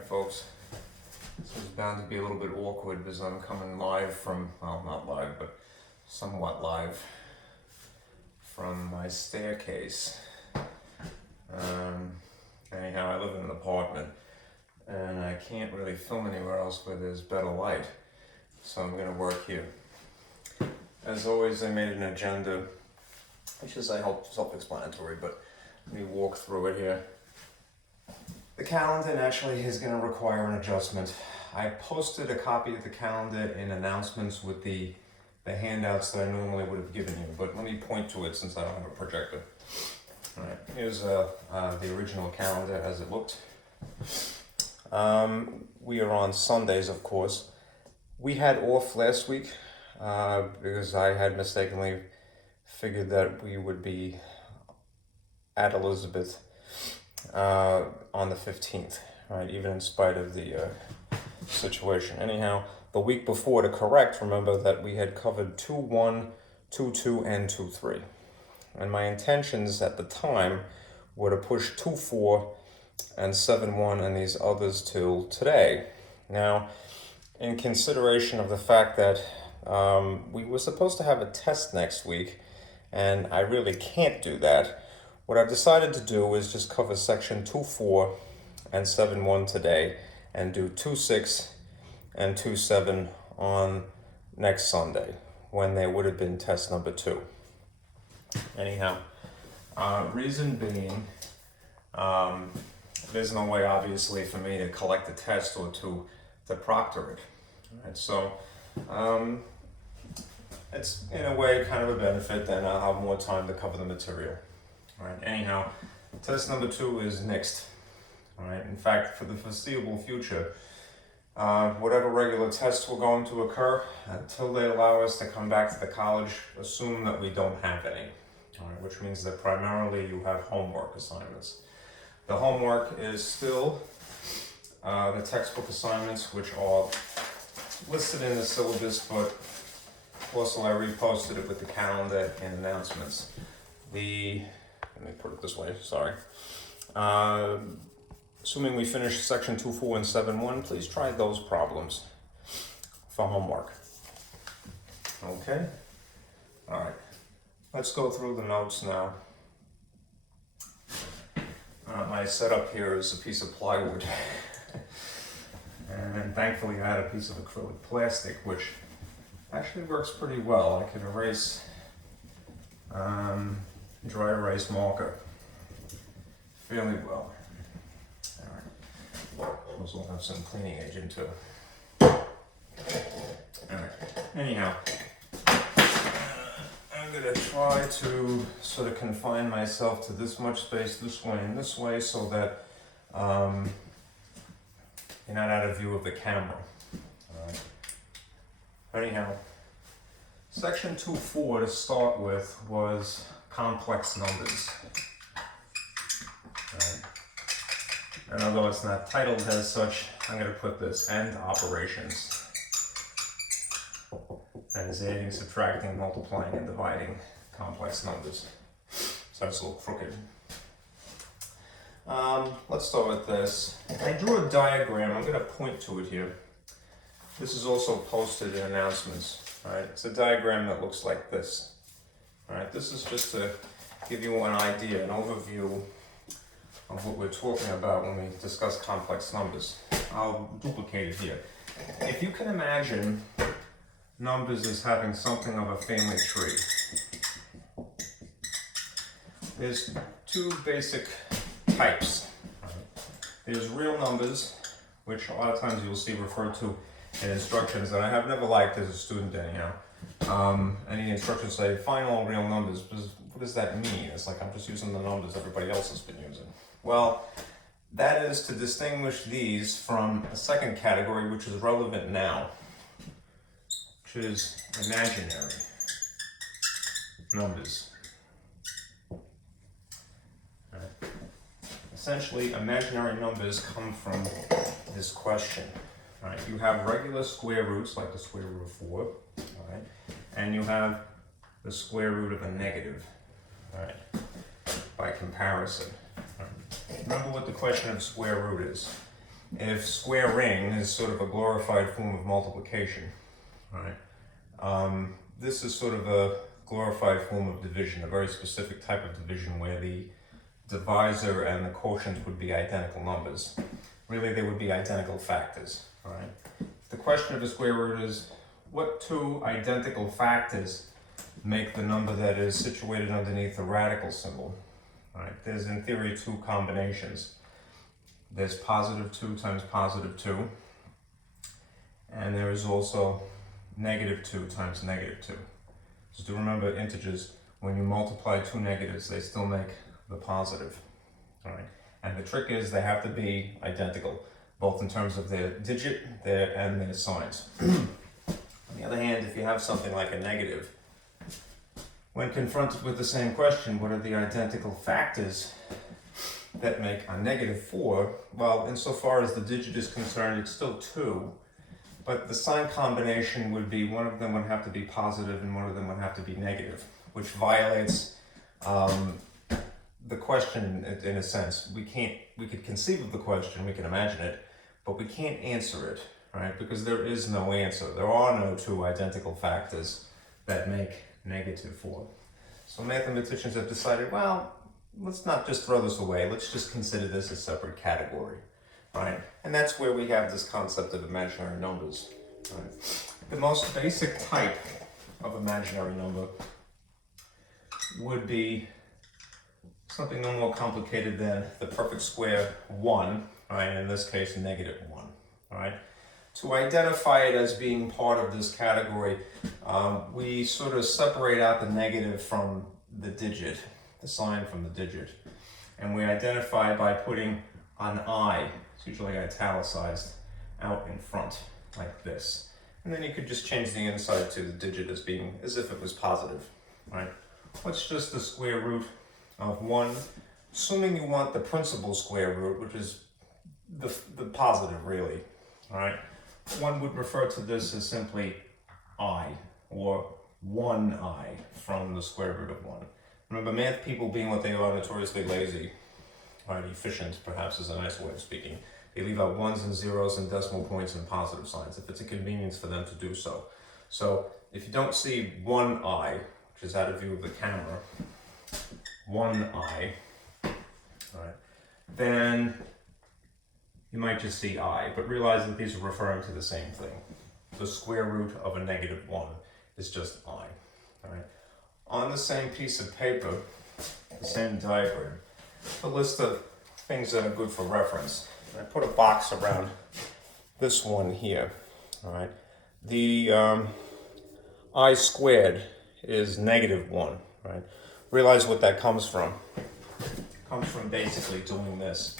Alright folks, this is bound to be a little bit awkward because I'm coming live from, well not live, but somewhat live from my staircase. Anyhow, I live in an apartment and I can't really film anywhere else where there's better light, so I'm going to work here. As always, I made an agenda, which is self-explanatory, but let me walk through it here. The calendar naturally is going to require an adjustment. I posted a copy of the calendar in announcements with the handouts that I normally would have given you, but let me point to it since I don't have a projector. All right, here's the original calendar as it looked. We are on Sundays, of course. We had off last week because I had mistakenly figured that we would be at Elizabeth on the 15th, right? Even in spite of the situation. Anyhow, the week before, to correct, remember that we had covered 2.1, 2.2, and 2.3. And my intentions at the time were to push 2.4 and 7.1 and these others till today. Now, in consideration of the fact that we were supposed to have a test next week, and I really can't do that, what I've decided to do is just cover section 2.4 and 7.1 today and do 2.6 and 2.7 on next Sunday when there would have been test number 2. Anyhow, reason being, there's no way obviously for me to collect the test or to proctor it. Right? So it's in a way kind of a benefit, then I'll have more time to cover the material. All right. Anyhow, test number 2 is next. All right. In fact, for the foreseeable future, whatever regular tests were going to occur, until they allow us to come back to the college, assume that we don't have any. All right, which means that primarily you have homework assignments. The homework is still the textbook assignments, which are listed in the syllabus, but also I reposted it with the calendar and announcements. Let me put it this way, sorry. Assuming we finish section 2.4 and 7.1, please try those problems for homework. Okay? All right. Let's go through the notes now. My setup here is a piece of plywood. And thankfully I had a piece of acrylic plastic, which actually works pretty well. I can erase dry erase marker fairly well. All right. Also have some cleaning agent too. All right. Anyhow, I'm gonna try to sort of confine myself to this much space, this way and this way, so that you're not out of view of the camera. All right. Anyhow, section 2.4 to start with was complex numbers. Right. And although it's not titled as such, I'm going to put this and operations. That is adding, subtracting, multiplying, and dividing complex numbers. So it's a little crooked. Let's start with this. I drew a diagram. I'm going to point to it here. This is also posted in announcements. Right? It's a diagram that looks like this. All right, this is just to give you an idea, an overview of what we're talking about when we discuss complex numbers. I'll duplicate it here. If you can imagine numbers as having something of a family tree, there's 2 basic types. There's real numbers, which a lot of times you'll see referred to in instructions that I have never liked as a student anyhow. Any instructions say, find all real numbers. What does that mean? It's like I'm just using the numbers everybody else has been using. Well, that is to distinguish these from a second category, which is relevant now, which is imaginary numbers. Right. Essentially, imaginary numbers come from this question. Right. You have regular square roots, like the square root of 4, right? And you have the square root of a negative, right? By comparison. Right. Remember what the question of square root is. if squaring is sort of a glorified form of multiplication, right? This is sort of a glorified form of division, a very specific type of division where the divisor and the quotient would be identical numbers. Really, they would be identical factors, right? The question of the square root is, what two identical factors make the number that is situated underneath the radical symbol? Right? There's, in theory, two combinations. There's positive 2 times positive 2, and there is also negative 2 times negative 2. Just to remember, integers, when you multiply two negatives, they still make the positive. All right? And the trick is they have to be identical, both in terms of their digit and their signs. On the other hand, if you have something like a negative, when confronted with the same question, what are the identical factors that make a negative 4? Well, insofar as the digit is concerned, it's still 2, but the sign combination would be one of them would have to be positive and one of them would have to be negative, which violates the question in a sense. We could conceive of the question, we can imagine it, but we can't answer it, right? Because there is no answer. There are no two identical factors that make negative 4. So mathematicians have decided, well, let's not just throw this away. Let's just consider this a separate category, right? And that's where we have this concept of imaginary numbers, right? The most basic type of imaginary number would be something no more complicated than the perfect square 1, right? In this case, negative 1, right? To identify it as being part of this category, we sort of separate out the negative from the digit, the sign from the digit. And we identify by putting an I, it's usually italicized, out in front, like this. And then you could just change the inside to the digit as being, as if it was positive, right? What's just the square root of 1, assuming you want the principal square root, which is the positive, really, right? One would refer to this as simply I, or 1i from the square root of 1. Remember, math people being what they are, notoriously lazy, right, efficient perhaps is a nice way of speaking. They leave out ones and zeros and decimal points and positive signs if it's a convenience for them to do so. So if you don't see 1i, which is out of view of the camera, 1i, right, then you might just see I, but realize that these are referring to the same thing. The square root of a negative 1 is just I. All right. On the same piece of paper, the same diagram, a list of things that are good for reference. I put a box around this one here. All right. The I squared is negative 1. Right. Realize what that comes from. It comes from basically doing this.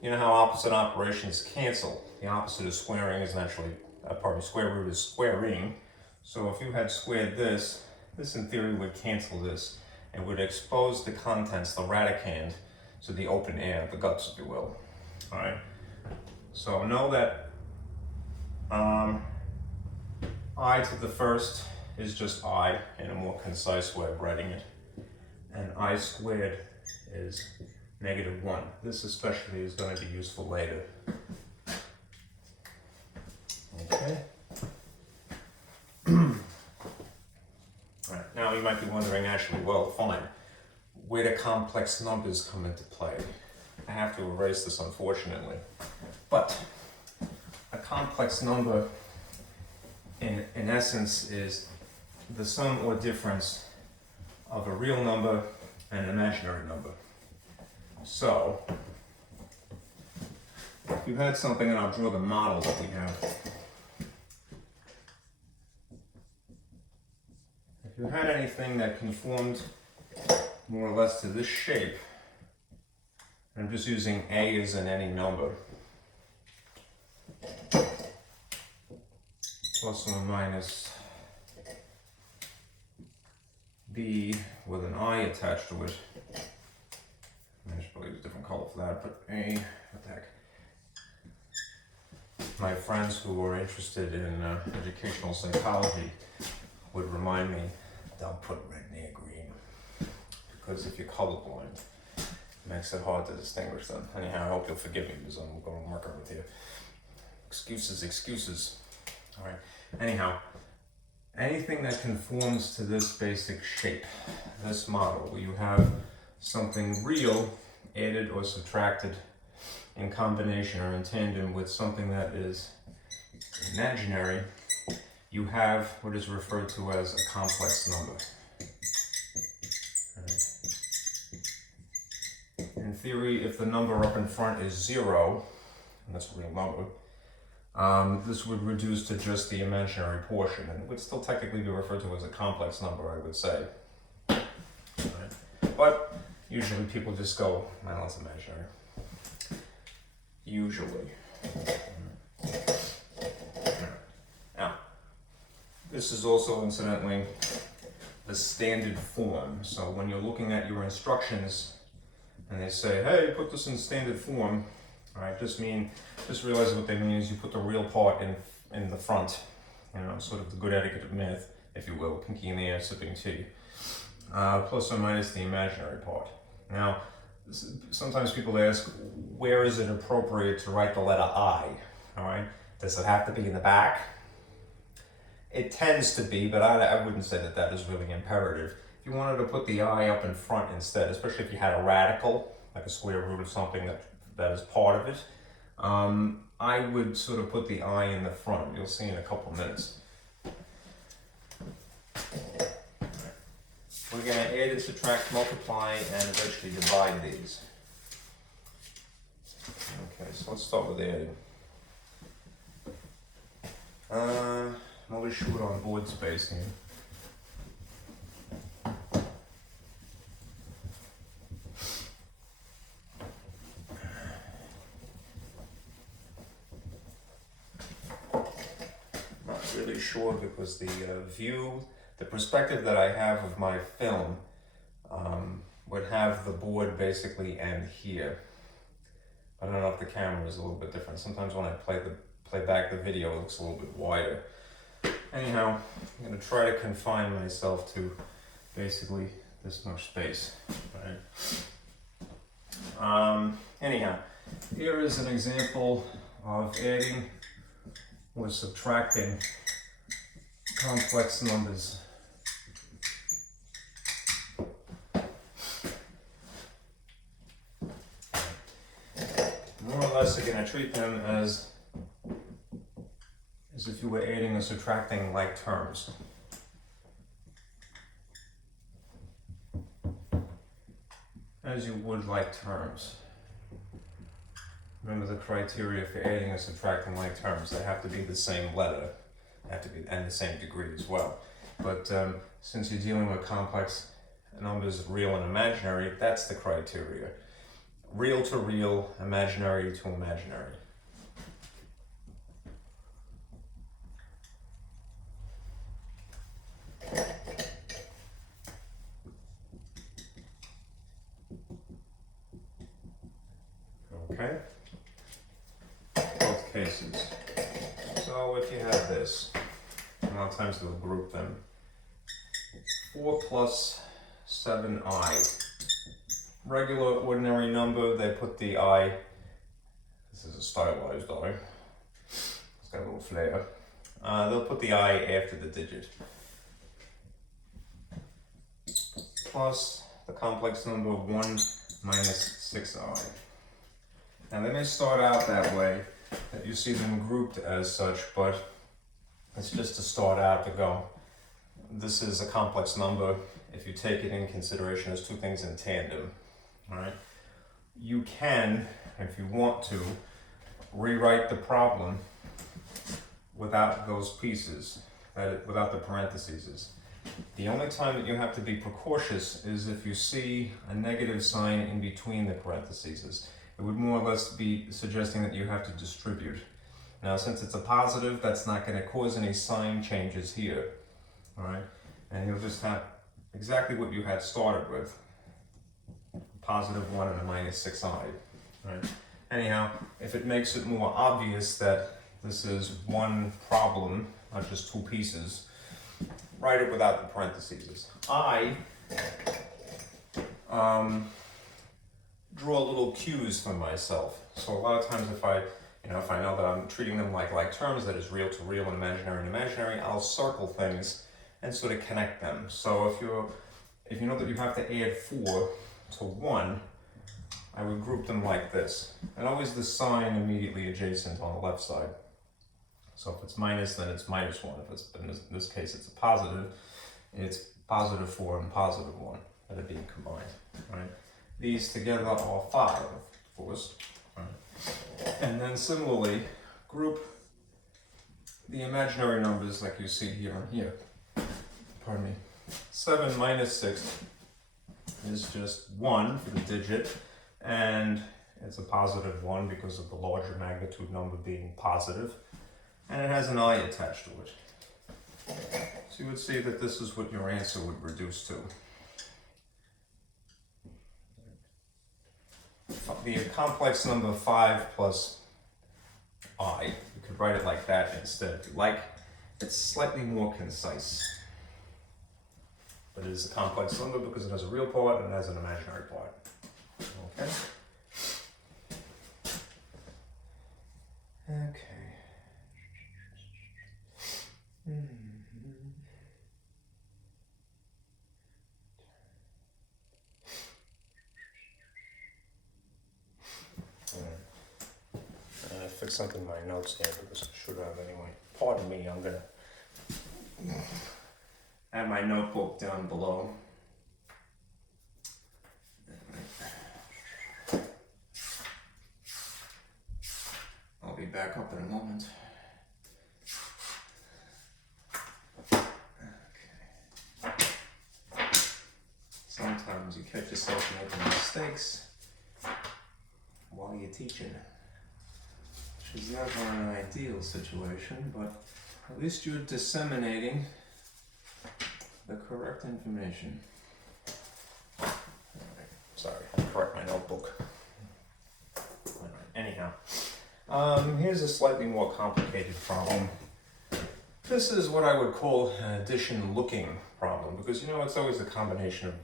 You know how opposite operations cancel? The opposite of squaring is naturally, square root is squaring. So if you had squared this in theory would cancel this and would expose the contents, the radicand, to the open air, the guts, if you will. All right. So know that I to the first is just I in a more concise way of writing it. And I squared is negative 1. This especially is going to be useful later. Okay. Right. Now you might be wondering, actually, well, fine, where do complex numbers come into play? I have to erase this, unfortunately. But a complex number, in essence, is the sum or difference of a real number and an imaginary number. So, if you had something, and I'll draw the model that we have. If you had anything that conformed more or less to this shape, I'm just using A as in any number, plus or minus B with an I attached to it. I should probably use a different color for that, but A, what the heck. My friends who are interested in educational psychology would remind me, don't put red near green, because if you're colorblind, Makes it hard to distinguish them. Anyhow, I hope you'll forgive me because I'm going to work with you. Excuses. All right. Anyhow, anything that conforms to this basic shape, this model, where you have something real added or subtracted in combination or in tandem with something that is imaginary, you have what is referred to as a complex number. In theory, if the number up in front is 0, and that's a real number, this would reduce to just the imaginary portion, and it would still technically be referred to as a complex number, I would say. Right. But usually people just go, well, it's imaginary. Usually. Now, this is also, incidentally, the standard form. So when you're looking at your instructions, and they say, hey, put this in standard form, all right, just realize what they mean is you put the real part in the front, sort of the good etiquette of math, if you will, pinky in the air, sipping tea, plus or minus the imaginary part. Now, sometimes people ask, where is it appropriate to write the letter I, all right? Does it have to be in the back? It tends to be, but I wouldn't say that that is really imperative. If you wanted to put the I up in front instead, especially if you had a radical, like a square root of something that is part of it, I would sort of put the I in the front. You'll see in a couple minutes. We're going to add and subtract, multiply, and eventually divide these. Okay, so let's start with adding. I'm always short on board space here. Really sure because the perspective that I have of my film would have the board basically end here. I don't know if the camera is a little bit different. Sometimes when I play back the video, it looks a little bit wider. Anyhow, I'm going to try to confine myself to basically this much space. Right? Anyhow, here is an example of adding or subtracting complex numbers. More or less, you're going to treat them as if you were adding or subtracting like terms. As you would like terms. Remember the criteria for adding or subtracting like terms. They have to be the same letter, and the same degree as well. But since you're dealing with complex numbers, real and imaginary, that's the criteria. Real to real, imaginary to imaginary. Okay. Both cases. So if you have this, a lot of times they'll group them. 4 plus 7i. Regular, ordinary number, they put the I. This is a stylized I. It's got a little flair. They'll put the I after the digit. Plus the complex number 1 minus 6i. Now they may start out that way, that you see them grouped as such, but it's just to start out to go. This is a complex number if you take it in consideration as two things in tandem. All right. You can, if you want to, rewrite the problem without those pieces, without the parentheses. The only time that you have to be precautious is if you see a negative sign in between the parentheses. It would more or less be suggesting that you have to distribute. Now, since it's a positive, that's not going to cause any sign changes here. All right, and you'll just have exactly what you had started with. Positive 1 and a minus 6i. Right? Anyhow, if it makes it more obvious that this is one problem, not just two pieces, write it without the parentheses. I draw little cues for myself. So a lot of times if I know that I'm treating them like terms, that is real to real and imaginary, I'll circle things and sort of connect them. So if you know that you have to add 4 to 1, I would group them like this. And always the sign immediately adjacent on the left side. So if it's minus, then it's minus 1. If it's, in this case, it's a positive, it's positive 4 and positive 1 that are being combined, right? These together are 5, of course. Right? And then similarly, group the imaginary numbers like you see here and here. Pardon me. 7 minus 6 is just 1 for the digit, and it's a positive 1 because of the larger magnitude number being positive, and it has an I attached to it. So you would see that this is what your answer would reduce to. The complex number 5 plus I, you could write it like that instead if you like. It's slightly more concise. But it is a complex number because it has a real part and it has an imaginary part. Okay? Okay. I fixed something in my notes here because I should have anyway. Pardon me, I'm gonna add my notebook down below. I'll be back up in a moment. Okay. Sometimes you catch yourself making mistakes while you're teaching, which is never an ideal situation, but at least you're disseminating the correct information. Sorry, I'll correct my notebook. Anyhow, here's a slightly more complicated problem. This is what I would call an addition looking problem, because it's always a combination of,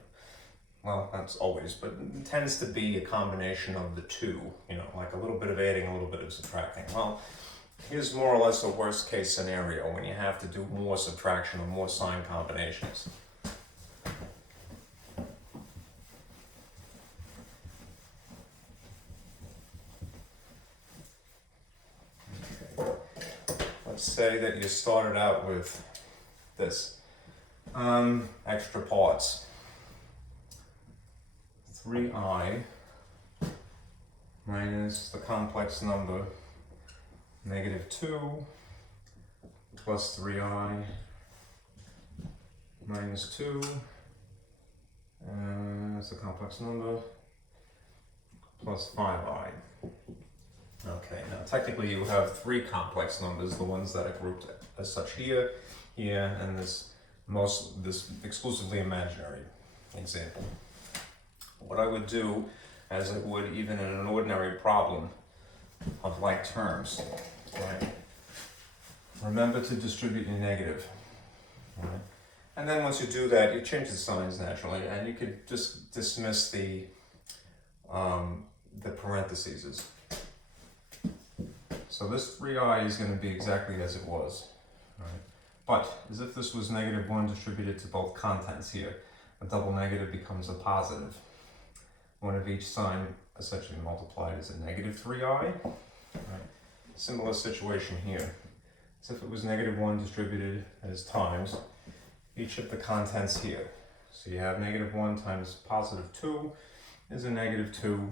well, not always, but it tends to be a combination of the two, like a little bit of adding, a little bit of subtracting. Well, here's more or less a worst case scenario when you have to do more subtraction or more sign combinations. Okay. Let's say that you started out with this, extra parts. 3i minus the complex number -2 plus 3i minus 2, that's a complex number, plus 5i. Okay, now technically you have 3 complex numbers, the ones that are grouped as such here, and this exclusively imaginary example. What I would do, as I would even in an ordinary problem of like terms, right? Remember to distribute your negative, right? And then once you do that, you change the signs naturally, and you could just dismiss the parentheses. So this 3i is going to be exactly as it was, right? But as if this was -1 distributed to both contents here, a double negative becomes a positive. One of each sign essentially multiplied is a -3i. Right? Similar situation here. As if it was -1 distributed as times each of the contents here. So you have -1 times +2 is a -2,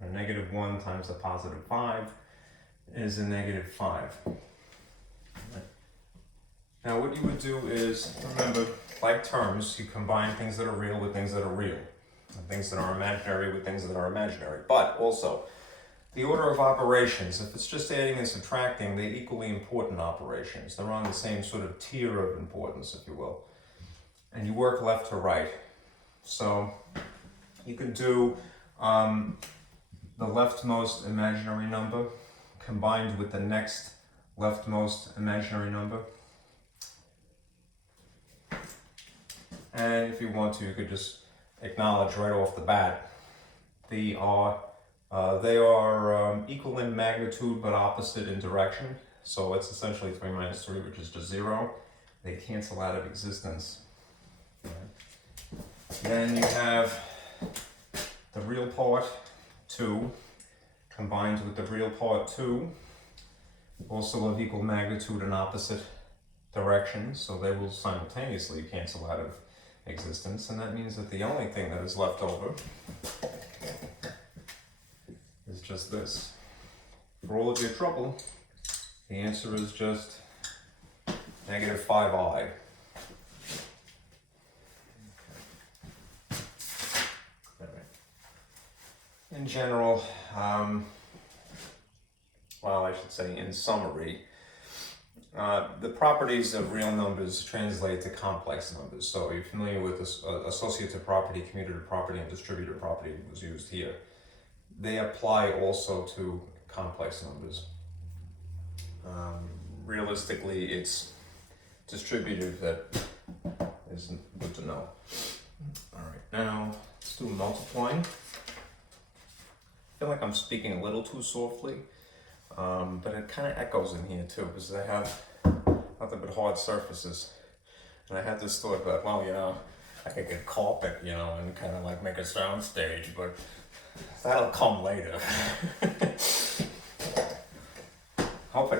or -1 times a +5 is a -5. Right? Now what you would do is, remember, like terms, you combine things that are real with things that are real. And things that are imaginary with things that are imaginary. But also, the order of operations, if it's just adding and subtracting, they're equally important operations. They're on the same sort of tier of importance, if you will. And you work left to right. So you can do the leftmost imaginary number combined with the next leftmost imaginary number. And if you want to, you could just acknowledge right off the bat They are equal in magnitude but opposite in direction. So it's essentially 3 minus 3, which is just 0. They cancel out of existence. Then you have the real part 2 combined with the real part 2, also of equal magnitude and opposite directions, so they will simultaneously cancel out of existence, and that means that the only thing that is left over is just this. For all of your trouble, the answer is just negative 5i. In general, well, I should say in summary, the properties of real numbers translate to complex numbers. So you're familiar with this associative property, commutative property, and distributive property was used here. They apply also to complex numbers. Realistically, it's distributive that is good to know. All right, now let's do multiplying. I feel like I'm speaking a little too softly, but it kind of echoes in here too, because I have nothing but hard surfaces. And I had this thought that, well, you know, I could get carpet, you know, and kind of like make a sound stage, but that'll come later.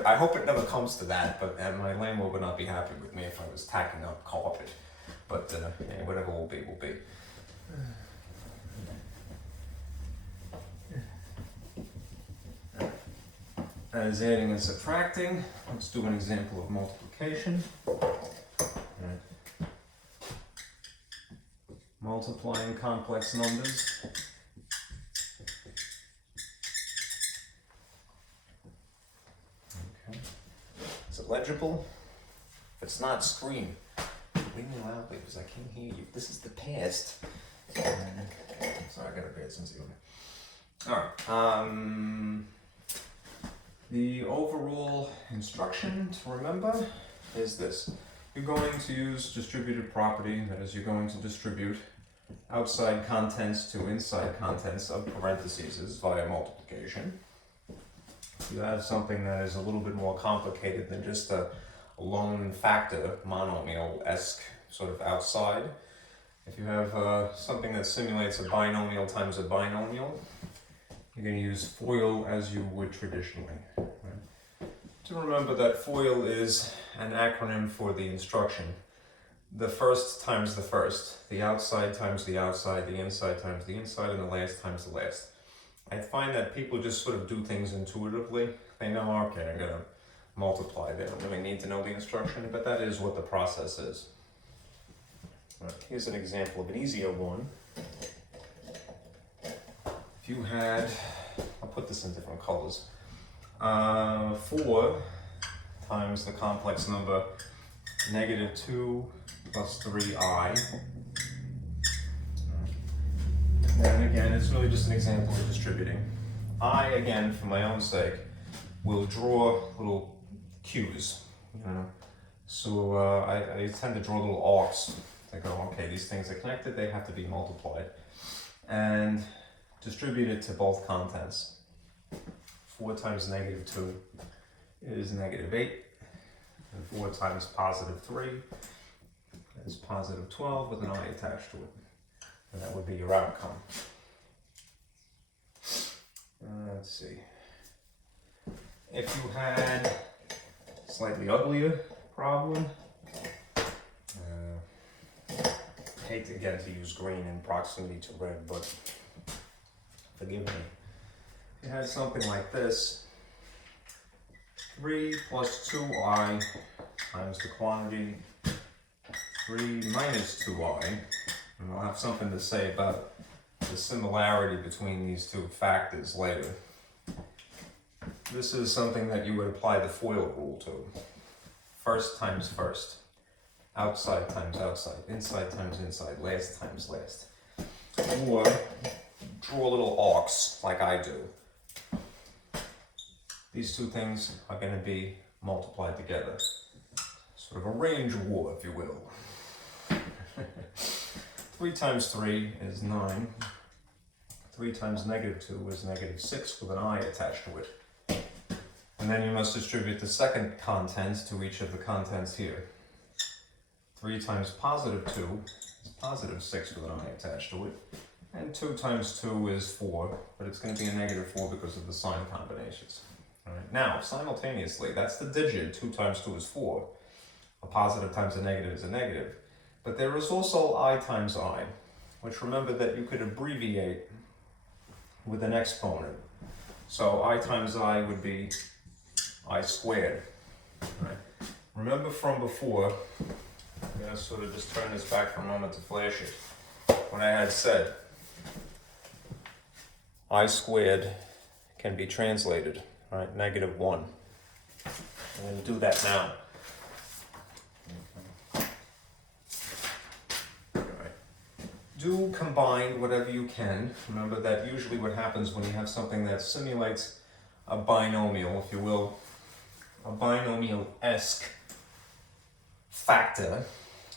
I hope it never comes to that, but my landlord would not be happy with me if I was tacking up carpet. But yeah, whatever will be, will be. As adding and subtracting, let's do an example of multiplication. Multiplying complex numbers. Okay. Is it legible? If it's not, scream. Read me loudly because I can't hear you. This is the past. Sorry, I got a bad sense of humor. Alright. The overall instruction to remember is this. You're going to use distributive property, that is, you're going to distribute outside contents to inside contents of parentheses via multiplication. You have something that is a little bit more complicated than just a lone factor, monomial-esque sort of outside. If you have something that simulates a binomial times a binomial, you're going to use FOIL as you would traditionally. Right? To remember that FOIL is an acronym for the instruction. The first times the first, the outside times the outside, the inside times the inside, and the last times the last. I find that people just sort of do things intuitively. They know, okay, I'm going to multiply. They don't really need to know the instruction, but that is what the process is. Right, here's an example of an easier one. If you had, I'll put this in different colors, 4 times the complex number negative 2 plus 3i. And again, it's really just an example of distributing. I, again, for my own sake, will draw little cues. You know? So I tend to draw little arcs that go, okay, these things are connected, they have to be multiplied. And distribute it to both contents. 4 times negative 2 is negative 8, and 4 times positive 3 is positive 12 with an I attached to it. And that would be your outcome. Let's see. If you had a slightly uglier problem, I hate again to use green in proximity to red, but forgive me. If you had something like this, 3 plus 2i times the quantity 3 minus 2i, and I'll have something to say about the similarity between these two factors later. This is something that you would apply the FOIL rule to. First times first, outside times outside, inside times inside, last times last. Or draw little arcs like I do. These two things are going to be multiplied together. Sort of a range war, if you will. 3 times 3 is 9. 3 times negative 2 is negative 6 with an I attached to it. And then you must distribute the second content to each of the contents here. 3 times positive 2 is positive 6 with an I attached to it. And 2 times 2 is 4, but it's going to be a negative 4 because of the sign combinations. All right. Now, simultaneously, that's the digit. 2 times 2 is 4. A positive times a negative is a negative. But there is also I times I, which remember that you could abbreviate with an exponent. So I times I would be I squared. Right. Remember from before, I'm going to sort of just turn this back for a moment to flash it. When I had said I squared can be translated, right, negative 1. I'm going to do that now. Do combine whatever you can. Remember that usually what happens when you have something that simulates a binomial, if you will, a binomial-esque factor,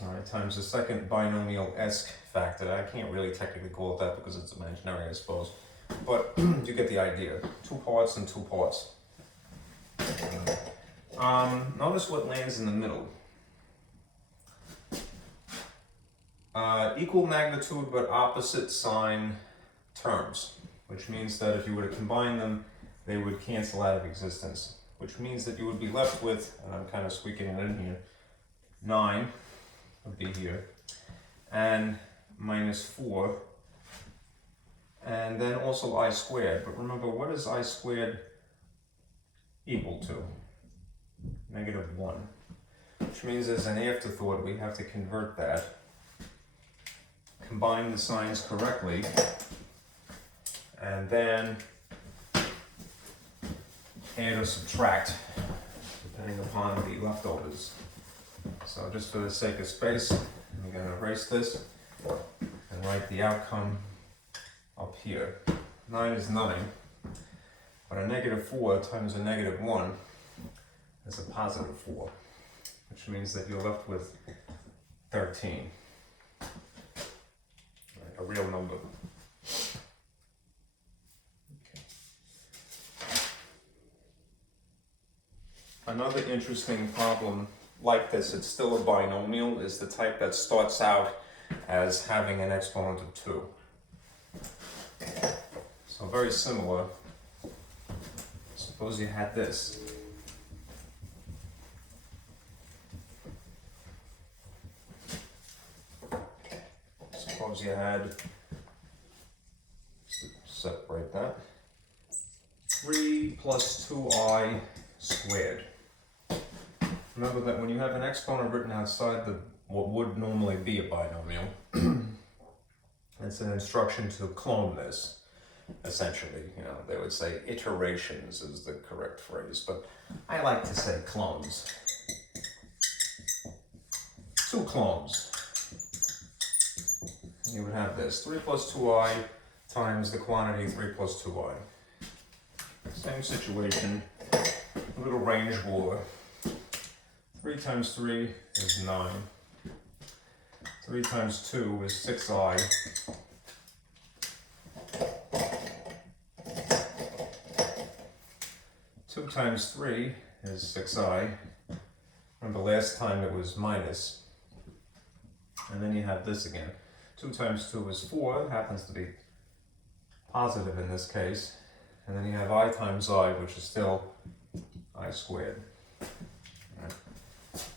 all right, times the second binomial-esque factor. I can't really technically call it that because it's imaginary, I suppose, but you get the idea. 2 parts and 2 parts. Notice what lands in the middle. Equal magnitude but opposite sign terms, which means that if you were to combine them, they would cancel out of existence, which means that you would be left with, and I'm kind of squeaking it in here, 9 would be here, and minus 4, and then also I squared. But remember, what is I squared equal to? Negative 1, which means as an afterthought, we have to convert that, combine the signs correctly, and then add or subtract, depending upon the leftovers. So just for the sake of space, I'm going to erase this and write the outcome up here. 9 is 9, but a negative 4 times a negative 1 is a positive 4, which means that you're left with 13. A real number. Okay. Another interesting problem like this, it's still a binomial, is the type that starts out as having an exponent of 2. So very similar. Suppose you had this. Suppose you had, separate that, 3 plus 2i squared. Remember that when you have an exponent written outside what would normally be a binomial, it's an instruction to clone this, essentially. You know, they would say iterations is the correct phrase, but I like to say clones. 2 clones. You would have this, 3 plus 2i times the quantity 3 plus 2i. Same situation, a little range war. 3 times 3 is 9. 3 times 2 is 6i. 2 times 3 is 6i. Remember last time it was minus. And then you have this again. 2 times 2 is 4, it happens to be positive in this case. And then you have I times I, which is still I squared. Right.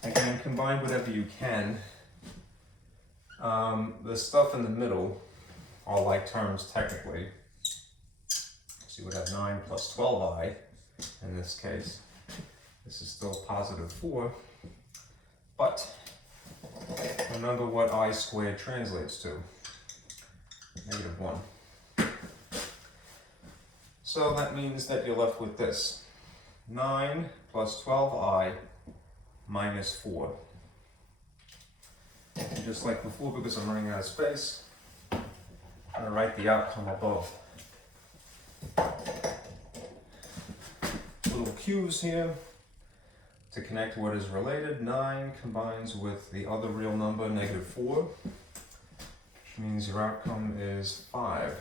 Again, combine whatever you can. The stuff in the middle are like terms technically. So you would have 9 plus 12i in this case. This is still positive 4. But remember what I squared translates to. Negative 1. So that means that you're left with this. 9 plus 12i minus 4. And just like before, because I'm running out of space, I'm going to write the outcome above. Little Q's here to connect what is related. 9 combines with the other real number, negative 4, which means your outcome is 5.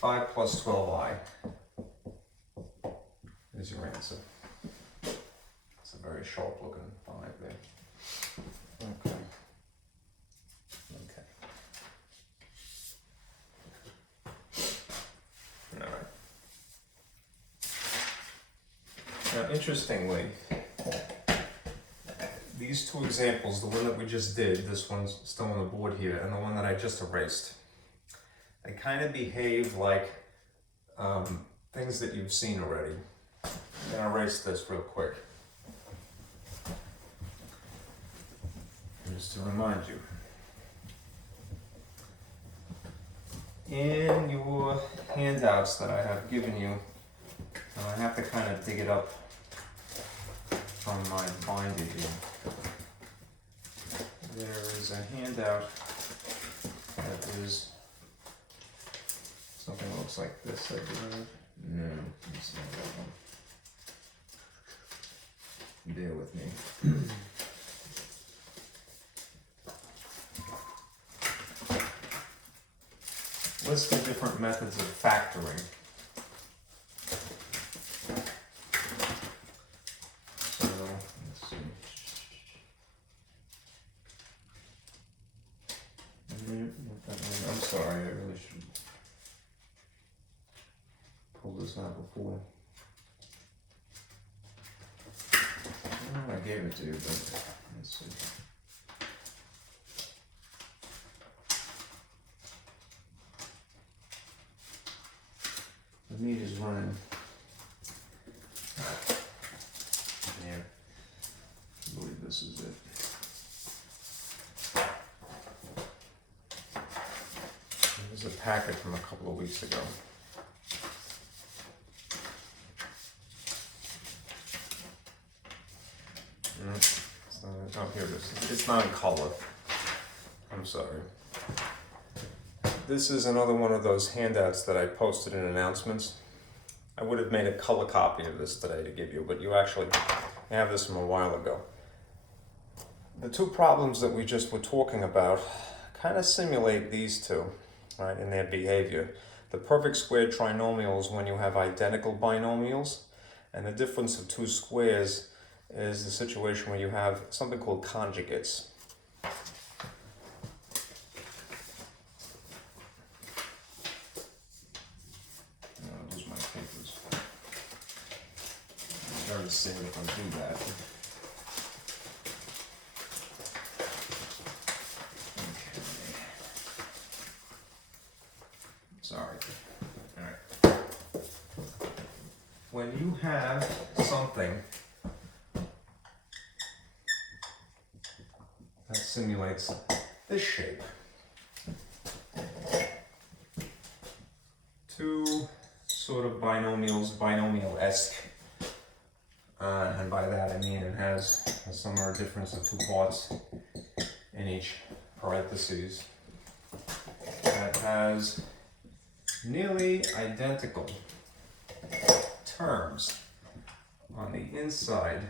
5 plus 12i is your answer. It's a very sharp looking 5 there. Okay. Okay. All right. Now, interestingly, these two examples, the one that we just did, this one's still on the board here, and the one that I just erased, they kind of behave like things that you've seen already. I'm going to erase this real quick, just to remind you. In your handouts that I have given you, and I have to kind of dig it up from my binder here. There is a handout that is something that looks like this, I believe. No, it's not that one. Bear with me. List the different methods of factoring. So, let's see. I'm sorry, I really should pull this out before. I know I gave it to you, but let's see. The meat is running. Yeah, I believe this is it. There's a packet from a couple of weeks ago. It's not, oh, here it is. It's not in color. I'm sorry. This is another one of those handouts that I posted in announcements. I would have made a color copy of this today to give you, but you actually have this from a while ago. The two problems that we just were talking about kind of simulate these two, right, in their behavior. The perfect squared trinomials when you have identical binomials, and the difference of two squares is the situation where you have something called conjugates. See if I do that. Okay. Sorry. All right. When you have something that simulates this shape, two sort of binomials, binomial-esque. And by that I mean it has a somewhere difference of two parts in each parentheses that has nearly identical terms on the inside,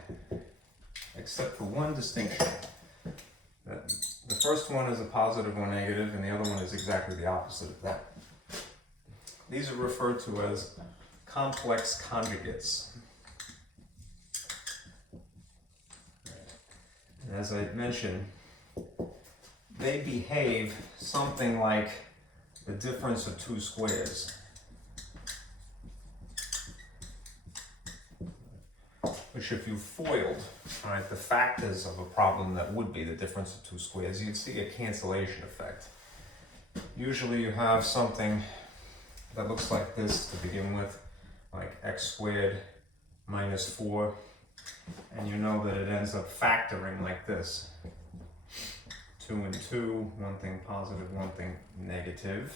except for one distinction. The first one is a positive or negative, and the other one is exactly the opposite of that. These are referred to as complex conjugates. As I mentioned, they behave something like the difference of two squares. Which if you foiled, right, the factors of a problem that would be the difference of two squares, you'd see a cancellation effect. Usually you have something that looks like this to begin with, like x squared minus 4. And you know that it ends up factoring like this. 2 and 2, one thing positive, one thing negative.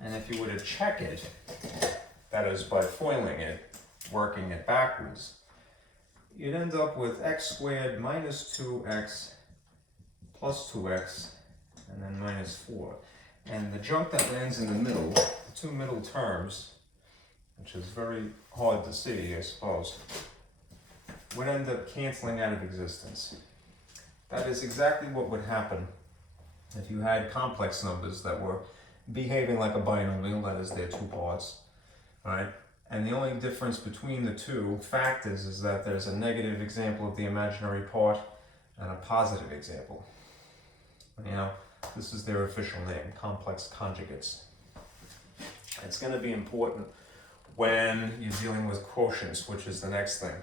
And if you were to check it, that is by foiling it, working it backwards, you'd end up with x squared minus 2x plus 2x, and then minus 4. And the junk that lands in the middle, the two middle terms, which is very hard to see, I suppose, would end up canceling out of existence. That is exactly what would happen if you had complex numbers that were behaving like a binomial, that is, they're two parts, right? And the only difference between the two factors is that there's a negative example of the imaginary part and a positive example. Now, this is their official name, complex conjugates. It's going to be important when you're dealing with quotients, which is the next thing.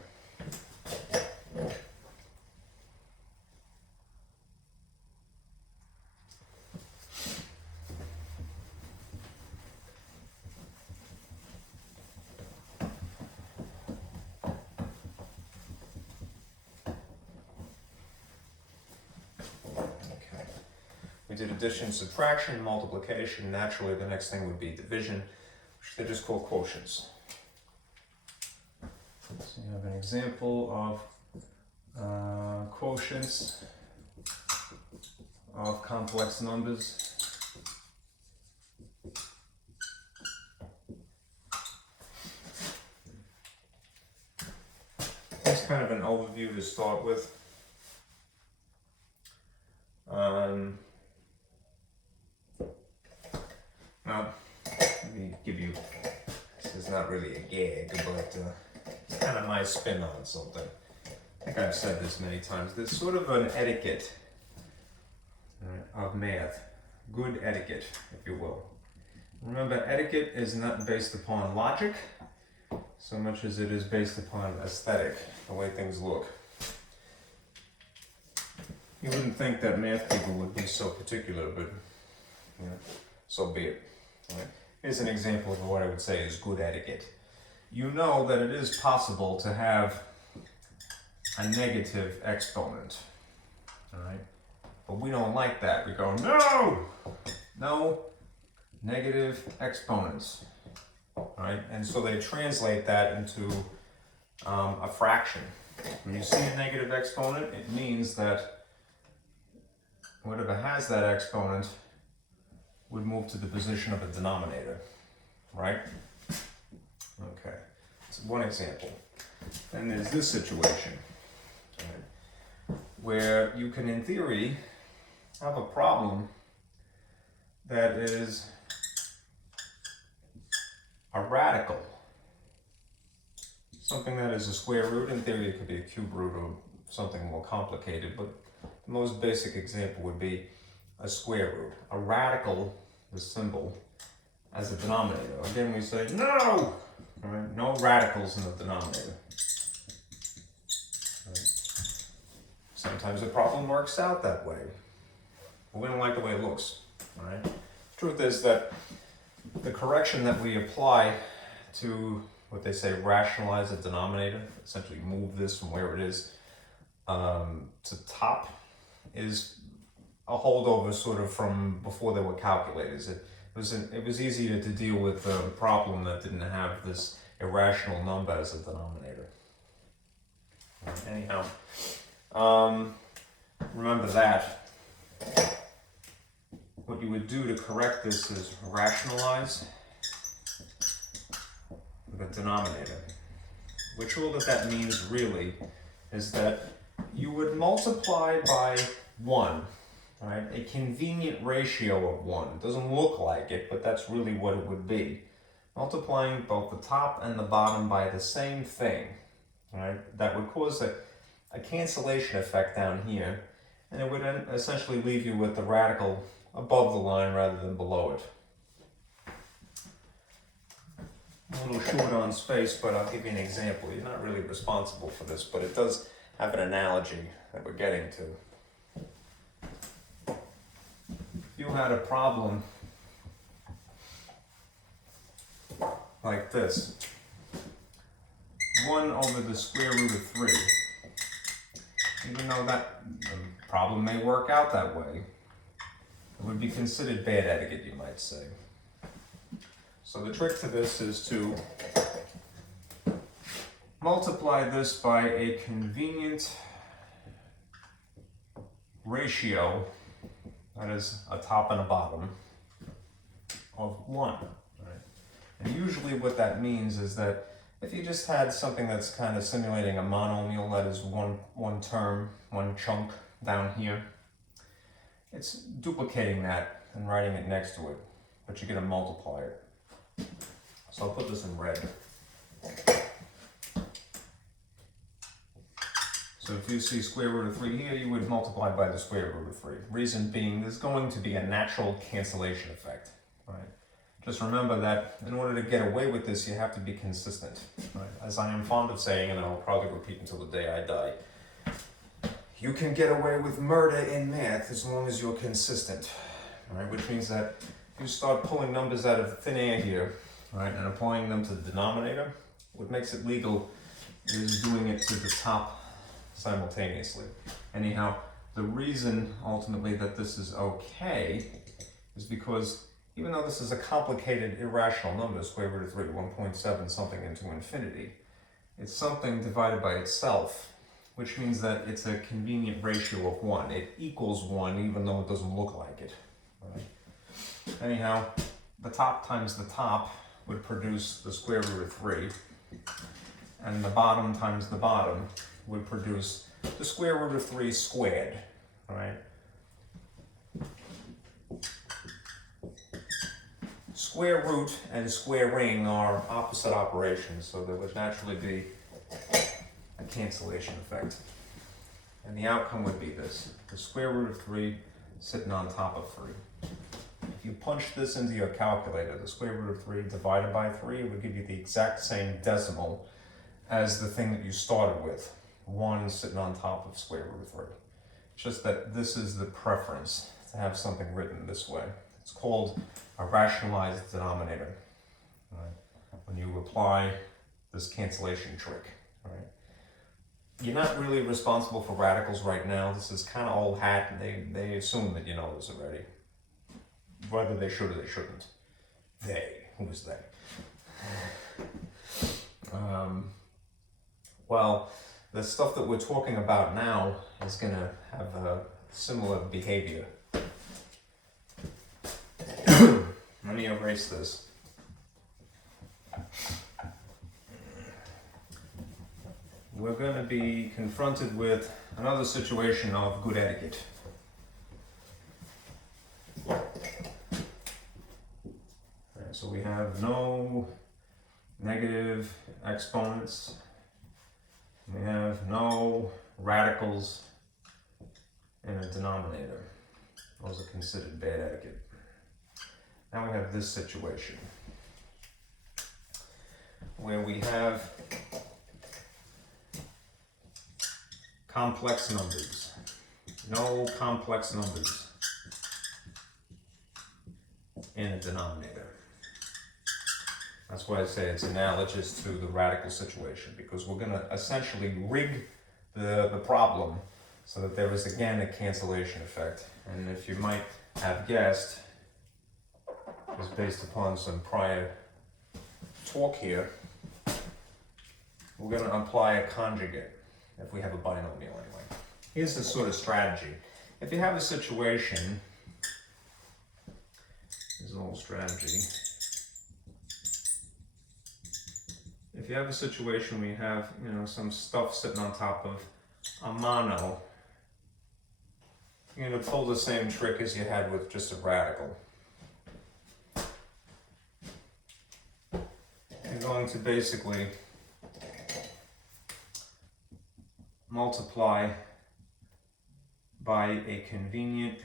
We did addition, subtraction, multiplication. Naturally, the next thing would be division, which they just call quotients. So you have an example of quotients of complex numbers. That's kind of an overview to start with. Now, let me give you, this is not really a gag, but it's kind of my spin on something. I think I've said this many times. There's sort of an etiquette of math, good etiquette, if you will. Remember, etiquette is not based upon logic so much as it is based upon aesthetic, the way things look. You wouldn't think that math people would be so particular, but you know, so be it. Right. Here's an example of what I would say is good etiquette. You know that it is possible to have a negative exponent, all right? But we don't like that. We go, no negative exponents, all right? And so they translate that into a fraction. When you see a negative exponent, it means that whatever has that exponent would move to the position of a denominator, right? Okay, so one example. Then there's this situation, right, where you can, in theory, have a problem that is a radical. Something that is a square root. In theory, it could be a cube root or something more complicated, but the most basic example would be a square root. A radical, the symbol, as a denominator. Again, we say no! Right? No radicals in the denominator. Right? Sometimes the problem works out that way, but we don't like the way it looks. Right? The truth is that the correction that we apply to what they say rationalize the denominator, essentially move this from where it is to top, is a holdover sort of from before there were calculators. It was easier to deal with a problem that didn't have this irrational number as a denominator. Anyhow, remember that. What you would do to correct this is rationalize the denominator. Which all that means really is that you would multiply by 1. Right? A convenient ratio of 1. It doesn't look like it, but that's really what it would be. Multiplying both the top and the bottom by the same thing. Right? That would cause a cancellation effect down here, and it would essentially leave you with the radical above the line rather than below it. A little short on space, but I'll give you an example. You're not really responsible for this, but it does have an analogy that we're getting to. You had a problem like this. 1 over the square root of 3. Even though that problem may work out that way, it would be considered bad etiquette, you might say. So the trick to this is to multiply this by a convenient ratio, that is a top and a bottom, of 1. Right? And usually what that means is that if you just had something that's kind of simulating a monomial, that is one term, one chunk down here, it's duplicating that and writing it next to it. but you're going to multiply it. So I'll put this in red. So if you see square root of 3 here, you would multiply by the square root of 3. Reason being, there's going to be a natural cancellation effect. Right? Just remember that in order to get away with this, you have to be consistent. Right? As I am fond of saying, and I'll probably repeat until the day I die, you can get away with murder in math as long as you're consistent. Right? Which means that you start pulling numbers out of thin air here, right, and applying them to the denominator. What makes it legal is doing it to the top simultaneously. Anyhow, the reason ultimately that this is okay is because even though this is a complicated irrational number, square root of 3, 1.7 something into infinity, it's something divided by itself, which means that it's a convenient ratio of 1. It equals 1 even though it doesn't look like it. Right? Anyhow, the top times the top would produce the square root of 3, and the bottom times the bottom would produce the square root of 3 squared, right? Square root and squaring are opposite operations, so there would naturally be a cancellation effect. And the outcome would be this, the square root of 3 sitting on top of 3. If you punch this into your calculator, the square root of 3 divided by 3, it would give you the exact same decimal as the thing that you started with, 1 sitting on top of square root of 3. It's just that this is the preference, to have something written this way. It's called a rationalized denominator, right? When you apply this cancellation trick, right? You're not really responsible for radicals right now. This is kind of old hat, and they assume that you know this already. Whether they should or they shouldn't. They. Who's they? Well, the stuff that we're talking about now is going to have a similar behavior. Let me erase this. We're going to be confronted with another situation of good etiquette. So we have no negative exponents. We have no radicals in a denominator. Those are considered bad etiquette. Now we have this situation where we have complex numbers. No complex numbers in a denominator. That's why I say it's analogous to the radical situation, because we're going to essentially rig the problem so that there is again a cancellation effect. And if you might have guessed, is based upon some prior talk here, we're going to apply a conjugate if we have a binomial anyway. Here's the sort of strategy. If you have a situation, here's an old strategy. If you have a situation where you have, some stuff sitting on top of a mono, you're going to pull the same trick as you had with just a radical. You're going to basically multiply by a convenient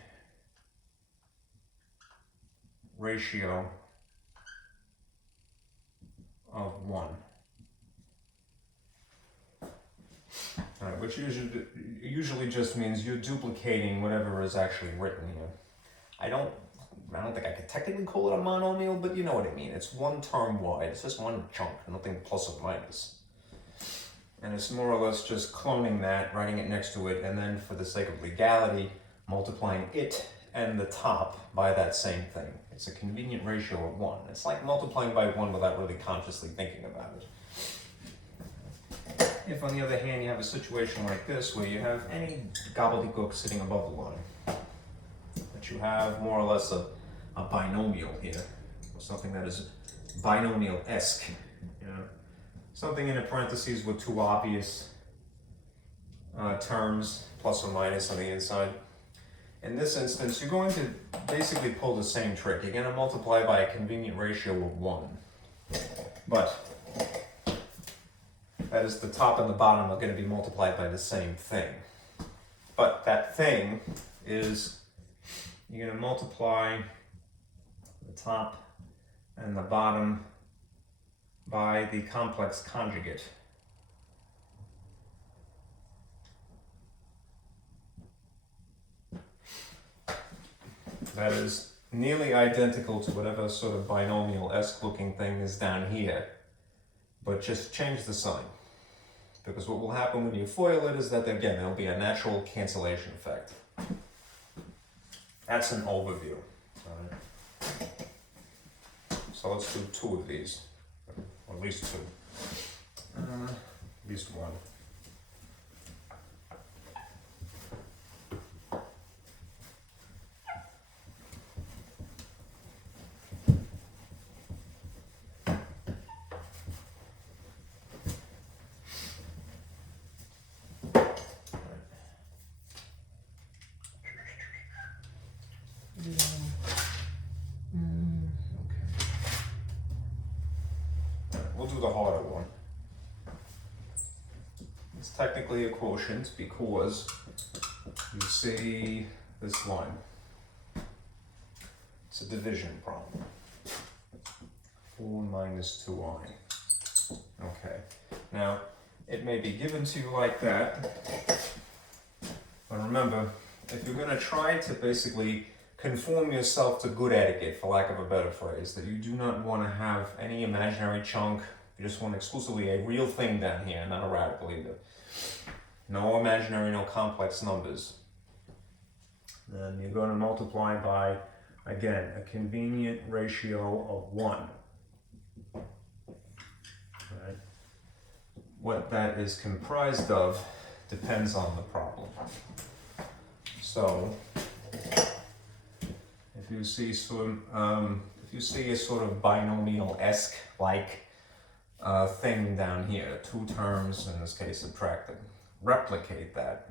ratio of 1. Alright, which usually just means you're duplicating whatever is actually written here. I don't think I could technically call it a monomial, but you know what I mean. It's one term wide. It's just one chunk, nothing plus or minus. And it's more or less just cloning that, writing it next to it, and then for the sake of legality, multiplying it and the top by that same thing. It's a convenient ratio of 1. It's like multiplying by 1 without really consciously thinking about it. If, on the other hand, you have a situation like this where you have any gobbledygook sitting above the line, but you have more or less a binomial here, or something that is binomial-esque, something in a parentheses with two obvious terms, plus or minus on the inside. In this instance, you're going to basically pull the same trick. You're going to multiply by a convenient ratio of 1. But that is, the top and the bottom are going to be multiplied by the same thing. But that thing is, you're going to multiply the top and the bottom by the complex conjugate. That is nearly identical to whatever sort of binomial-esque looking thing is down here, but just change the sign. Because what will happen when you FOIL it is that, again, there'll be a natural cancellation effect. That's an overview. All right. So let's do 2 of these, or at least 2. At least 1. We'll do the harder one. It's technically a quotient because you see this line. It's a division problem. 4 minus 2i. Okay. Now, it may be given to you like that, but remember, if you're going to try to basically conform yourself to good etiquette, for lack of a better phrase, that you do not want to have any imaginary chunk. You just want exclusively a real thing down here, not a radical either. No imaginary, no complex numbers. Then you're going to multiply by, again, a convenient ratio of 1. Right? What that is comprised of depends on the problem. So, if you see a sort of binomial-esque like thing down here, 2 terms, in this case subtracted, replicate that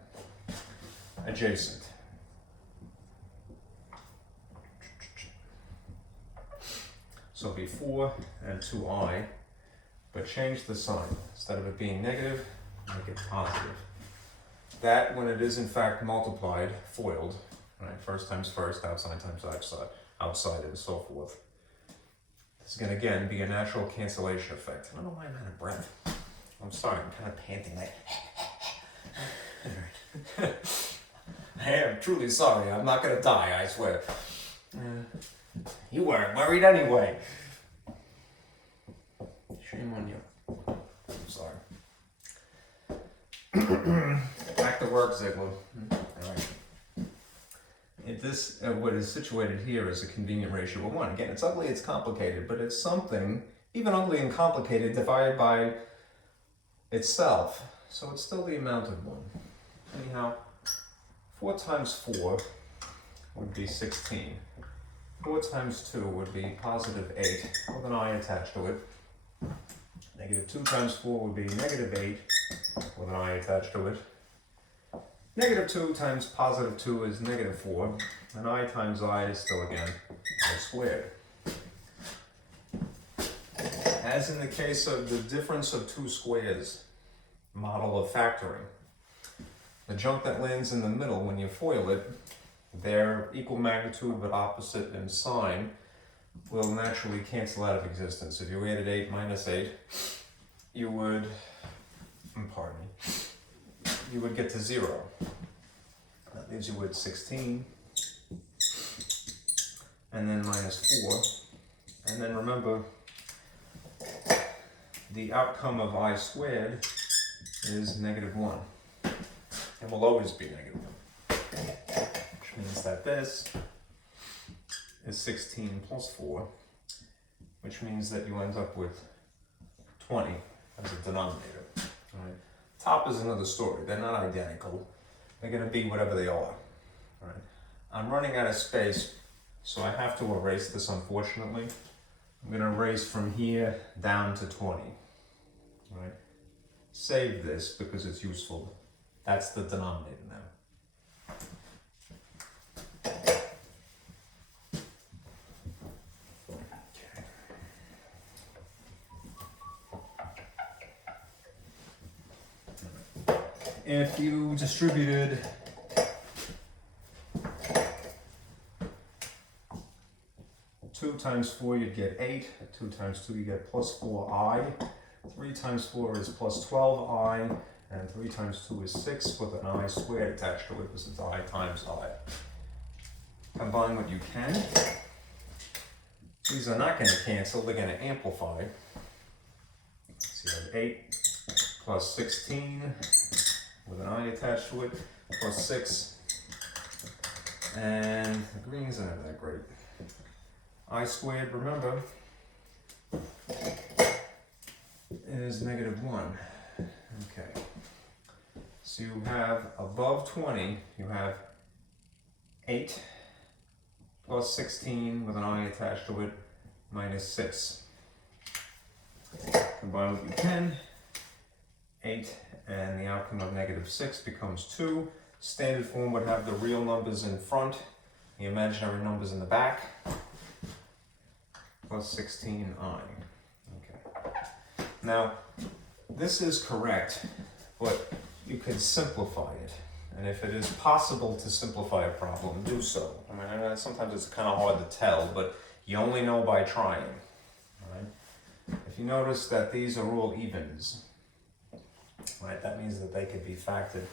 adjacent. So it'll be 4 and 2i, but change the sign. Instead of it being negative, make it positive. That, when it is in fact multiplied, FOILed, right? First times first, outside times outside, and so forth. This is going to, again, be a natural cancellation effect. I don't know why I'm out of breath. I'm sorry, I'm kind of panting like... I am truly sorry. I'm not going to die, I swear. You weren't worried anyway. Shame on you. I'm sorry. Back to work, Ziegler. All right. What is situated here is a convenient ratio of 1. Again, it's ugly, it's complicated, but it's something, even ugly and complicated, divided by itself. So it's still the amount of 1. Anyhow, 4 times 4 would be 16. 4 times 2 would be positive 8, with an I attached to it. Negative 2 times 4 would be negative 8, with an I attached to it. Negative 2 times positive 2 is negative 4, and I times I is still, again, I squared. As in the case of the difference of 2 squares model of factoring, the junk that lands in the middle when you FOIL it, their equal magnitude but opposite in sign, will naturally cancel out of existence. If you added 8 minus 8, you would, pardon me, you would get to 0. That leaves you with 16, and then minus 4, and then remember, the outcome of I squared is negative 1, and will always be negative 1, which means that this is 16 plus 4, which means that you end up with 20 as a denominator. Right? Top is another story. They're not identical. They're going to be whatever they are. Right? I'm running out of space, so I have to erase this, unfortunately. I'm going to erase from here down to 20. Right? Save this because it's useful. That's the denominator now. if you distributed two times 4, you'd get 8. 2 times 2, you get plus 4i. 3 times 4 is plus 12i. And 3 times 2 is 6 with an I squared attached to it because it's I times I. Combine what you can. These are not going to cancel, they're going to amplify. So you have 8 plus 16 with an I attached to it, plus 6. And the greens aren't that great. I squared, remember, is -1. Okay. So you have above 20, you have 8 plus 16 with an I attached to it, minus 6. Combine what you can. 8 and the outcome of -6 becomes 2. Standard form would have the real numbers in front, the imaginary numbers in the back, plus 16i. Okay. Now, this is correct, but you can simplify it. And if it is possible to simplify a problem, do so. I mean, I know sometimes it's kind of hard to tell, but you only know by trying. Right? If you notice that these are all evens, right, that means that they could be factored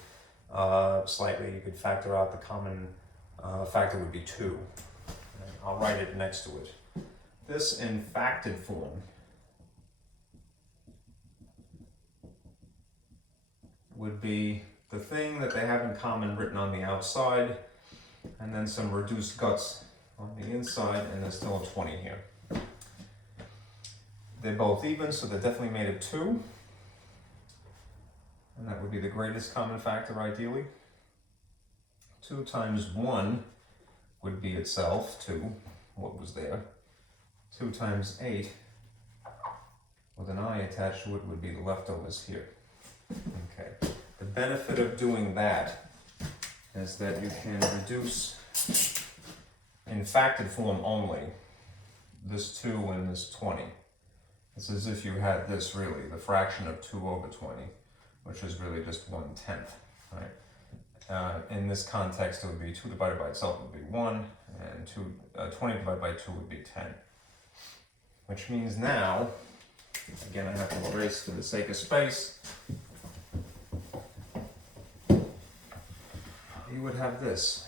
slightly. You could factor out the common factor would be 2. Right? I'll write it next to it. This in factored form would be the thing that they have in common written on the outside, and then some reduced guts on the inside, and there's still a 20 here. They're both even, so they're definitely made of 2. And that would be the greatest common factor, ideally. 2 times 1 would be itself 2, what was there. 2 times 8 with an I attached to it would be the leftovers here. Okay. The benefit of doing that is that you can reduce in factored form only this 2 and this 20. It's as if you had this really, the fraction of 2 over 20, which is really just 1/10, right? In this context, it would be 2 divided by itself would be 1, and 20 divided by 2 would be 10. Which means now, again, I have to erase for the sake of space, you would have this.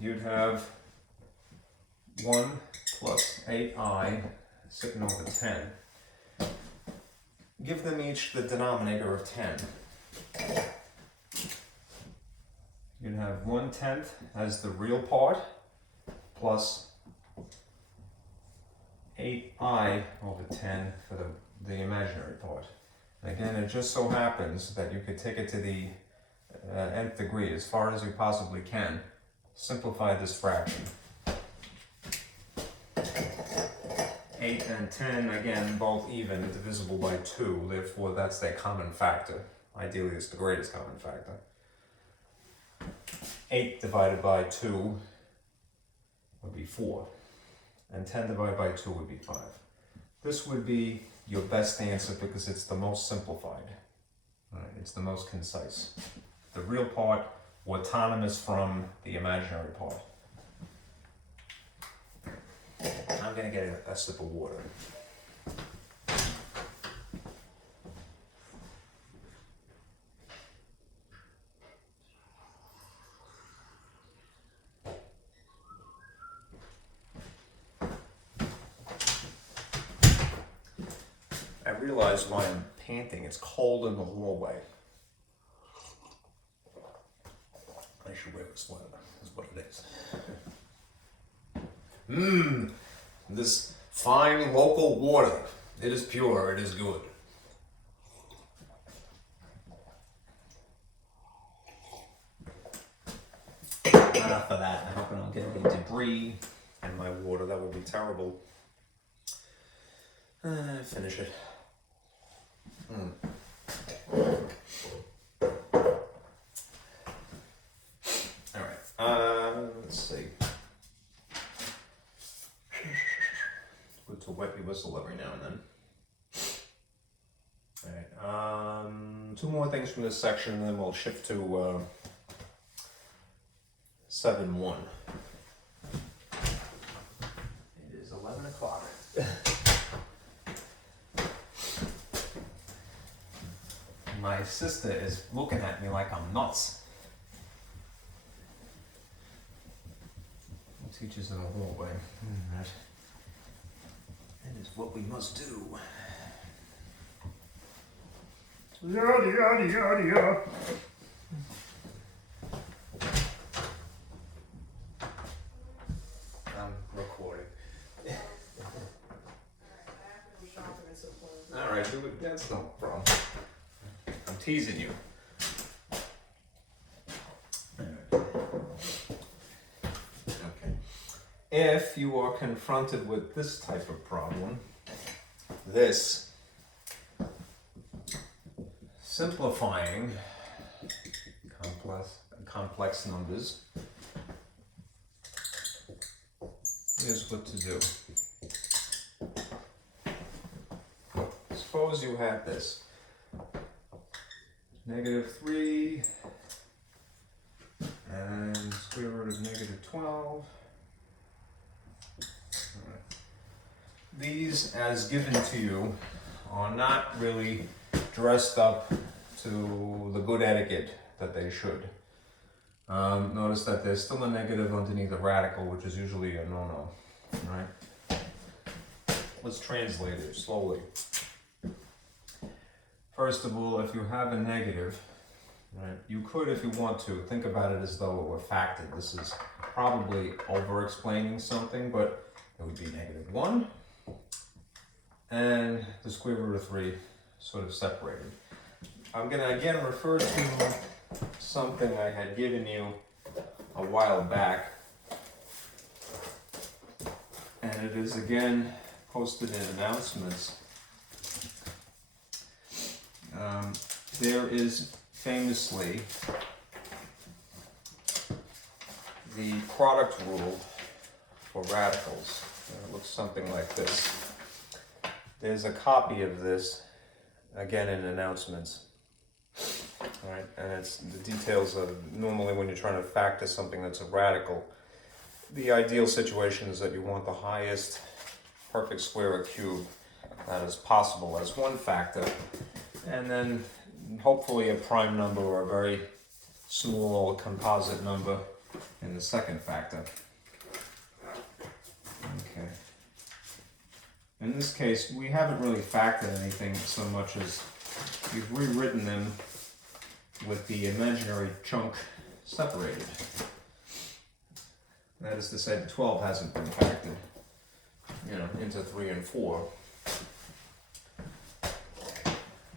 You'd have 1 plus 8i sitting over 10. Give them each the denominator of 10. You'd have 1/10 as the real part, plus 8i over 10 for the imaginary part. And again, it just so happens that you could take it to the nth degree, as far as you possibly can. Simplify this fraction. 8 and 10, again, both even, divisible by 2, therefore that's their common factor. Ideally, it's the greatest common factor. 8 divided by 2 would be 4, and 10 divided by 2 would be 5. This would be your best answer because it's the most simplified. Right? It's the most concise. The real part, autonomous from the imaginary part. I'm going to get a sip of water. I realize why I'm panting. It's cold in the hallway. I should wear a sweater, is what it is. This fine local water. It is pure, it is good. Not enough of that. I hope I don't get any debris in my water. That would be terrible. Finish it. Alright, let's see. Good to wet your whistle every now and then. Alright, two more things from this section, and then we'll shift to 7-1. It is 11 o'clock. My sister is looking at me like I'm nuts. Teachers in the hallway. That is what we must do. Yada yada yada yada. I'm recording. Alright, do it. That's no problem. I'm teasing you. If you are confronted with this type of problem, this simplifying complex numbers is what to do. Suppose you have this -3 and square root of -12. These, as given to you, are not really dressed up to the good etiquette that they should. Notice that there's still a negative underneath the radical, which is usually a no-no, right? Let's translate it slowly. First of all, if you have a negative, right, you could, if you want to, think about it as though it were factored. This is probably over-explaining something, but it would be -1. And the square root of 3 sort of separated. I'm going to again refer to something I had given you a while back, and it is again posted in announcements. There is famously the product rule for radicals. It looks something like this. There's a copy of this, again in announcements. All right, and it's the details of normally when you're trying to factor something that's a radical, the ideal situation is that you want the highest perfect square or cube that is possible as one factor, and then hopefully a prime number or a very small composite number in the second factor. Okay. In this case, we haven't really factored anything so much as we've rewritten them with the imaginary chunk separated. That is to say, the 12 hasn't been factored, into 3 and 4.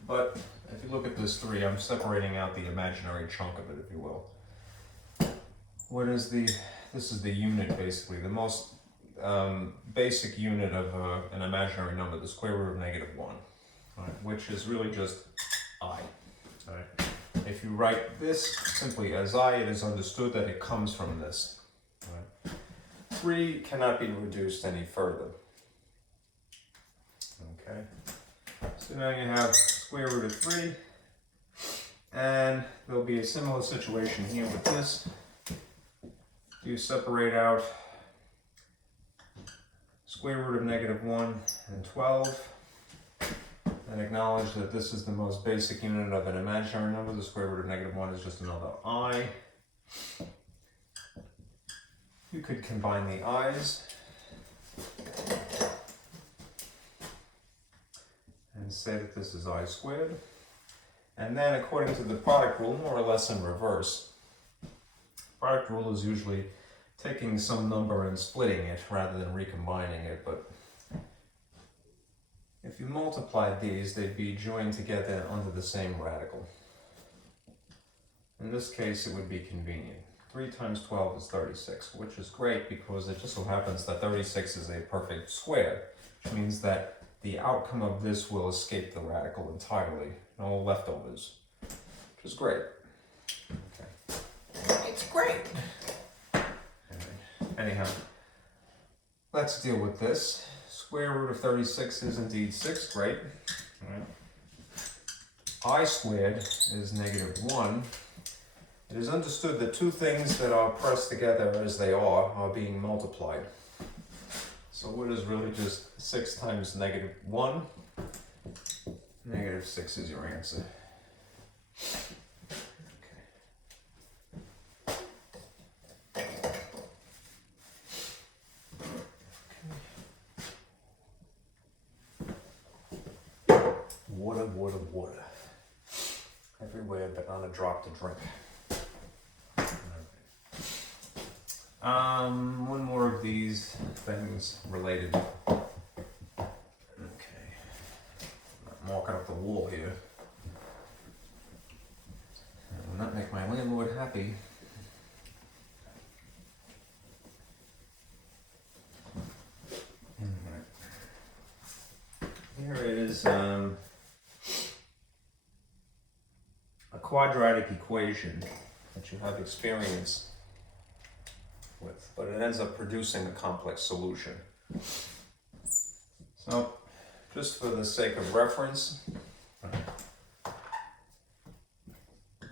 But if you look at this 3, I'm separating out the imaginary chunk of it, if you will. What is this is the unit, basically, the most basic unit of an imaginary number, the square root of -1, right, which is really just I. Right? If you write this simply as I, it is understood that it comes from this. Right? 3 cannot be reduced any further. Okay, so now you have square root of 3, and there'll be a similar situation here with this. You separate out square root of -1 and 12, and acknowledge that this is the most basic unit of an imaginary number. The square root of -1 is just another I. You could combine the i's and say that this is I squared. And then, according to the product rule, more or less in reverse, product rule is usually taking some number and splitting it rather than recombining it, but if you multiplied these, they'd be joined together under the same radical. In this case, it would be convenient. 3 times 12 is 36, which is great because it just so happens that 36 is a perfect square, which means that the outcome of this will escape the radical entirely, no leftovers, which is great. Okay. It's great! Anyhow, let's deal with this. Square root of 36 is indeed 6, great. All right. I squared is -1. It is understood that two things that are pressed together as they are being multiplied. So what is really just 6 times -1? -6 is your answer. Water, water, water. Everywhere but not a drop to drink. One more of these things related. Okay. I'm marking up the wall here. That will not make my landlord happy. Here is a quadratic equation that you have experience with, but it ends up producing a complex solution. So, just for the sake of reference,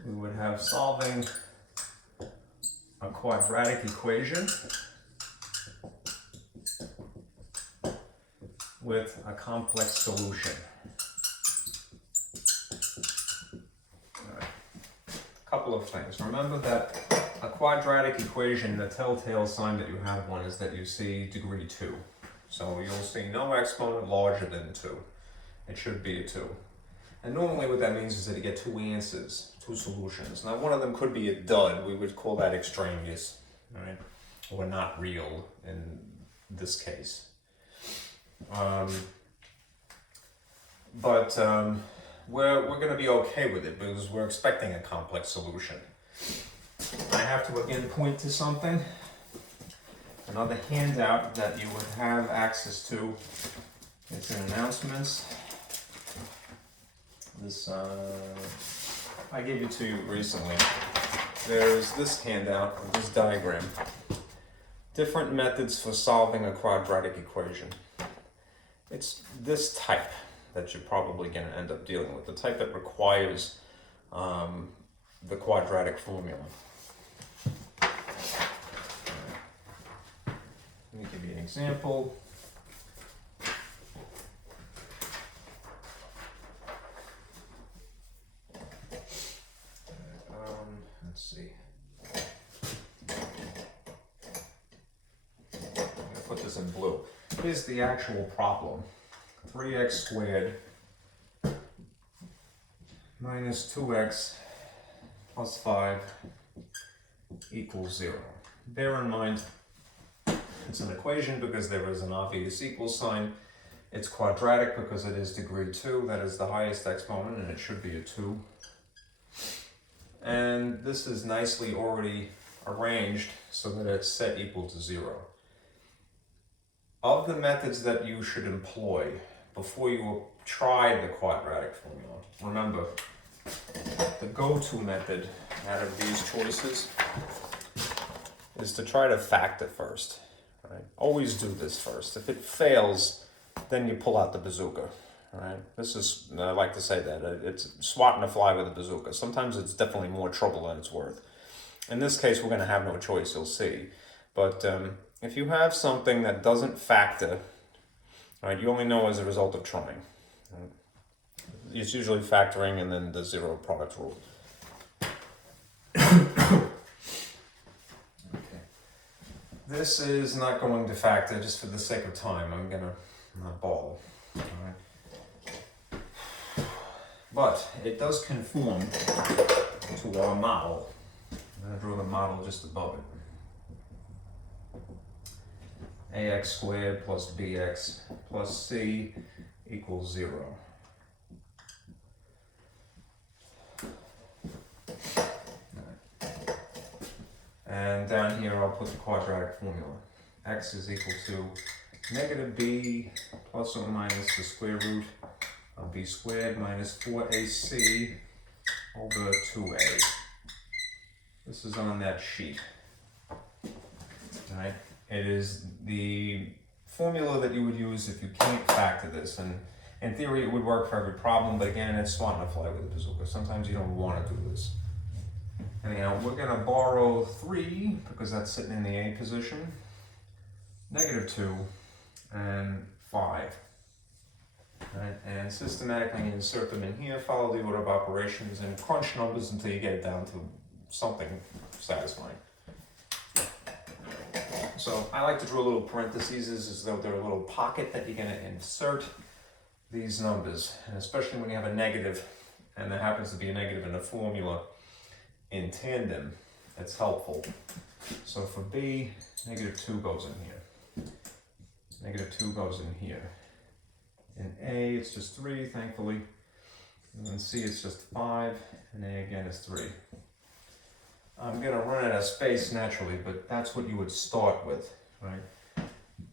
we would have solving a quadratic equation with a complex solution. A couple of things. Remember that a quadratic equation, the telltale sign that you have one is that you see degree 2. So you'll see no exponent larger than 2. It should be a 2. And normally what that means is that you get two answers, two solutions. Now one of them could be a dud. We would call that extraneous, right? Or not real in this case. We're going to be okay with it because we're expecting a complex solution. I have to again point to something, another handout that you would have access to. It's in announcements. This I gave it to you recently. There's this handout, this diagram. Different methods for solving a quadratic equation. It's this type that you're probably going to end up dealing with, the type that requires the quadratic formula. Let me give you an example. Let's see. I'm going to put this in blue. Here's the actual problem. 3x squared minus 2x plus 5 equals 0. Bear in mind, it's an equation because there is an obvious equal sign. It's quadratic because it is degree 2. That is the highest exponent, and it should be a 2. And this is nicely already arranged so that it's set equal to 0. Of the methods that you should employ before you try the quadratic formula, remember, the go-to method out of these choices is to try to factor first. Right? Always do this first. If it fails, then you pull out the bazooka. Right? This is, I like to say that, it's swatting a fly with a bazooka. Sometimes it's definitely more trouble than it's worth. In this case, we're going to have no choice, you'll see. But if you have something that doesn't factor, right, you only know as a result of trying. Right? It's usually factoring and then the zero product rule. Okay. This is not going to factor just for the sake of time. I'm going to not ball. All right. But it does conform to our model. I'm going to draw the model just above it. Ax squared plus bx plus c equals 0. And down here I'll put the quadratic formula. X is equal to negative b plus or minus the square root of b squared minus 4ac over 2a. This is on that sheet. Right? It is the formula that you would use if you can't factor this. And in theory, it would work for every problem, but again, it's smart enough to fly with the bazooka. Sometimes you don't want to do this. Anyhow, we're going to borrow 3, because that's sitting in the A position, -2, and 5. Right? And systematically insert them in here, follow the order of operations, and crunch numbers until you get it down to something satisfying. So I like to draw little parentheses as though they're a little pocket that you're going to insert these numbers, and especially when you have a negative, and there happens to be a negative in the formula in tandem, it's helpful. So for B, -2 goes in here. -2 goes in here. In A, it's just 3, thankfully. And in C, it's just 5, and A again is 3. I'm going to run out of space naturally, but that's what you would start with, right?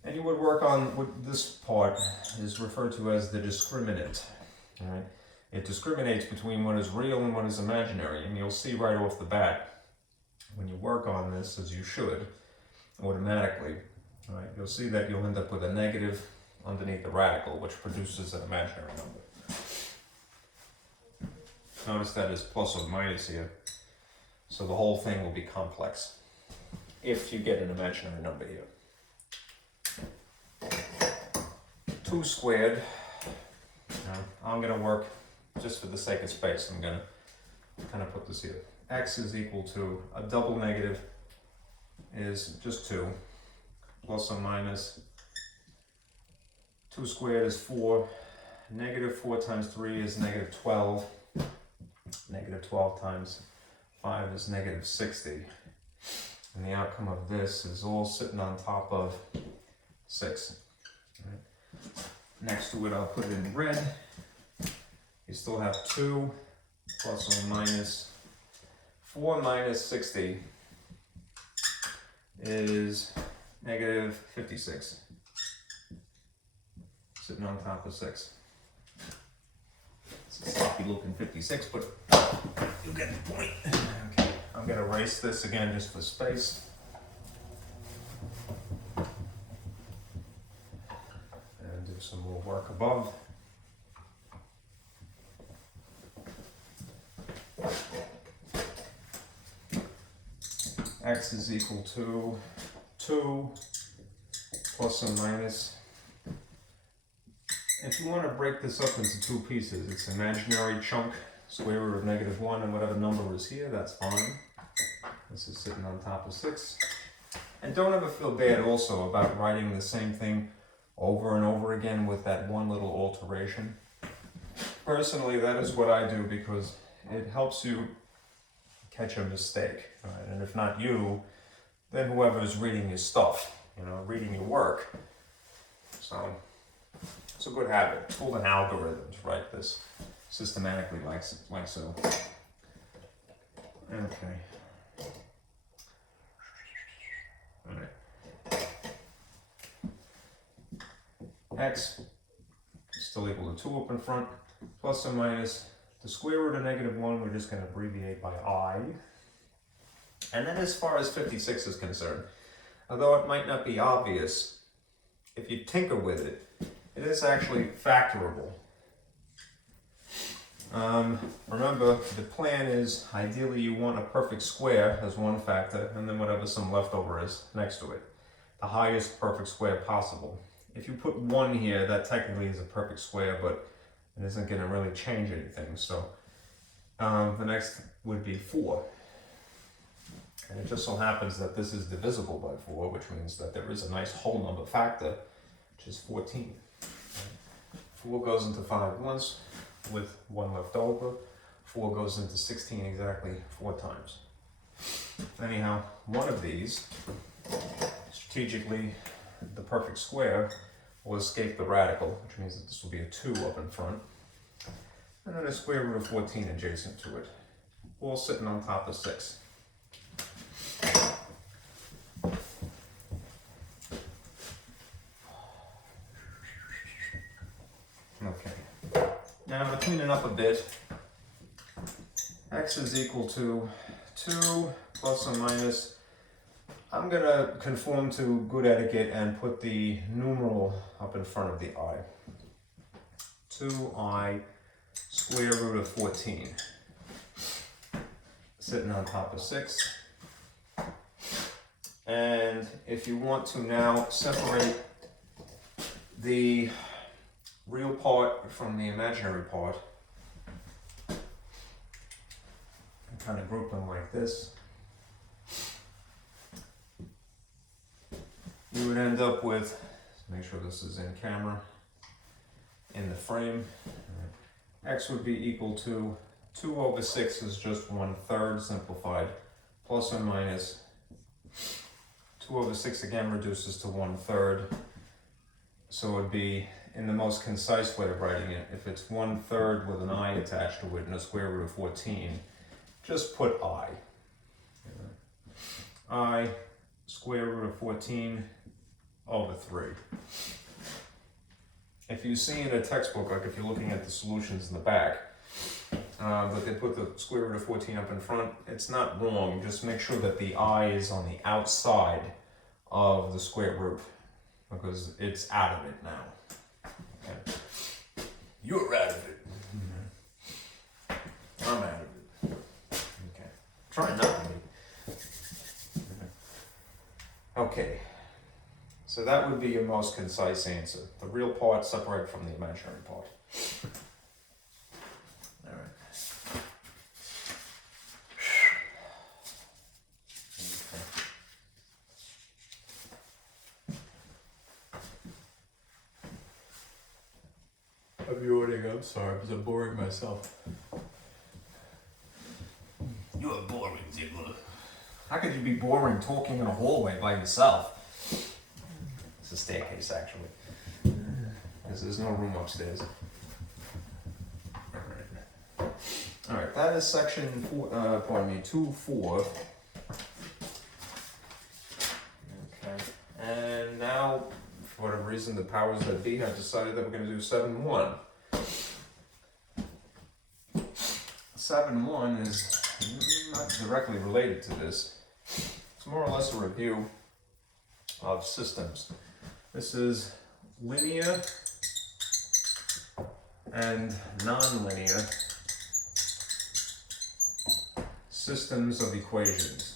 And you would work on what this part is referred to as the discriminant, right? It discriminates between what is real and what is imaginary, and you'll see right off the bat when you work on this, as you should, automatically, right? You'll see that you'll end up with a negative underneath the radical, which produces an imaginary number. Notice that is plus or minus here. So the whole thing will be complex if you get an imaginary number here. 2 squared, I'm going to work, just for the sake of space, I'm going to kind of put this here. X is equal to a double negative is just 2, plus or minus 2 squared is 4, -4 times 3 is -12, -12 times 5 is -60, and the outcome of this is all sitting on top of 6. Right. Next to it, I'll put it in red. You still have 2 plus or minus 4 minus 60 is -56, sitting on top of 6. It's a sloppy looking 56, but you get the point. Okay, I'm going to erase this again just for space. And do some more work above. X is equal to 2 plus or minus. If you want to break this up into 2 pieces, it's imaginary chunk, square root of -1, and whatever number is here, that's fine. This is sitting on top of 6. And don't ever feel bad also about writing the same thing over and over again with that one little alteration. Personally, that is what I do because it helps you catch a mistake, right? And if not you, then whoever is reading your stuff, reading your work. So it's a good habit. It's called an algorithm to write this systematically like so. Okay. All right. X is still equal to 2 up in front, plus or minus the square root of -1, we're just going to abbreviate by I. And then as far as 56 is concerned, although it might not be obvious, if you tinker with it, it is actually factorable. Remember, the plan is ideally you want a perfect square as one factor, and then whatever some leftover is next to it. The highest perfect square possible. If you put 1 here, that technically is a perfect square, but it isn't going to really change anything. So the next would be 4. And it just so happens that this is divisible by 4, which means that there is a nice whole number factor, which is 14. 4 goes into 5 once, with 1 left over. 4 goes into 16 exactly 4 times. Anyhow, one of these, strategically, the perfect square will escape the radical, which means that this will be a 2 up in front, and then a square root of 14 adjacent to it, all sitting on top of 6. Okay, now I'm going to clean it up a bit. X is equal to 2 plus or minus I'm going to conform to good etiquette and put the numeral up in front of the I. 2i square root of 14. Sitting on top of 6. And if you want to now separate the real part from the imaginary part, and kind of group them like this, you would end up with, make sure this is in camera, in the frame, x would be equal to 2 over 6 is just 1/3 simplified, plus or minus 2 over 6 again reduces to 1/3. So it would be, in the most concise way of writing it, if it's 1/3 with an I attached to it and a square root of 14, just put I. I square root of 14 over 3. If you see in a textbook, like if you're looking at the solutions in the back, but they put the square root of 14 up in front, it's not wrong. Just make sure that the I is on the outside of the square root, because it's out of it now. Okay. You're out of it. I'm out of it. Okay. Try not to be. Okay. So that would be your most concise answer. The real part separate from the imaginary part. All right. I'm yawning, I'm sorry, because I'm boring myself. You're boring, Ziegler. How could you be boring talking in a hallway by yourself? It's a staircase, actually. Because there's no room upstairs. Alright, that is section 2-4. Okay, and now, for whatever reason, the powers that be have decided that we're going to do 7-1. 7-1 is not directly related to this. It's more or less a review of systems. This is linear and non-linear systems of equations.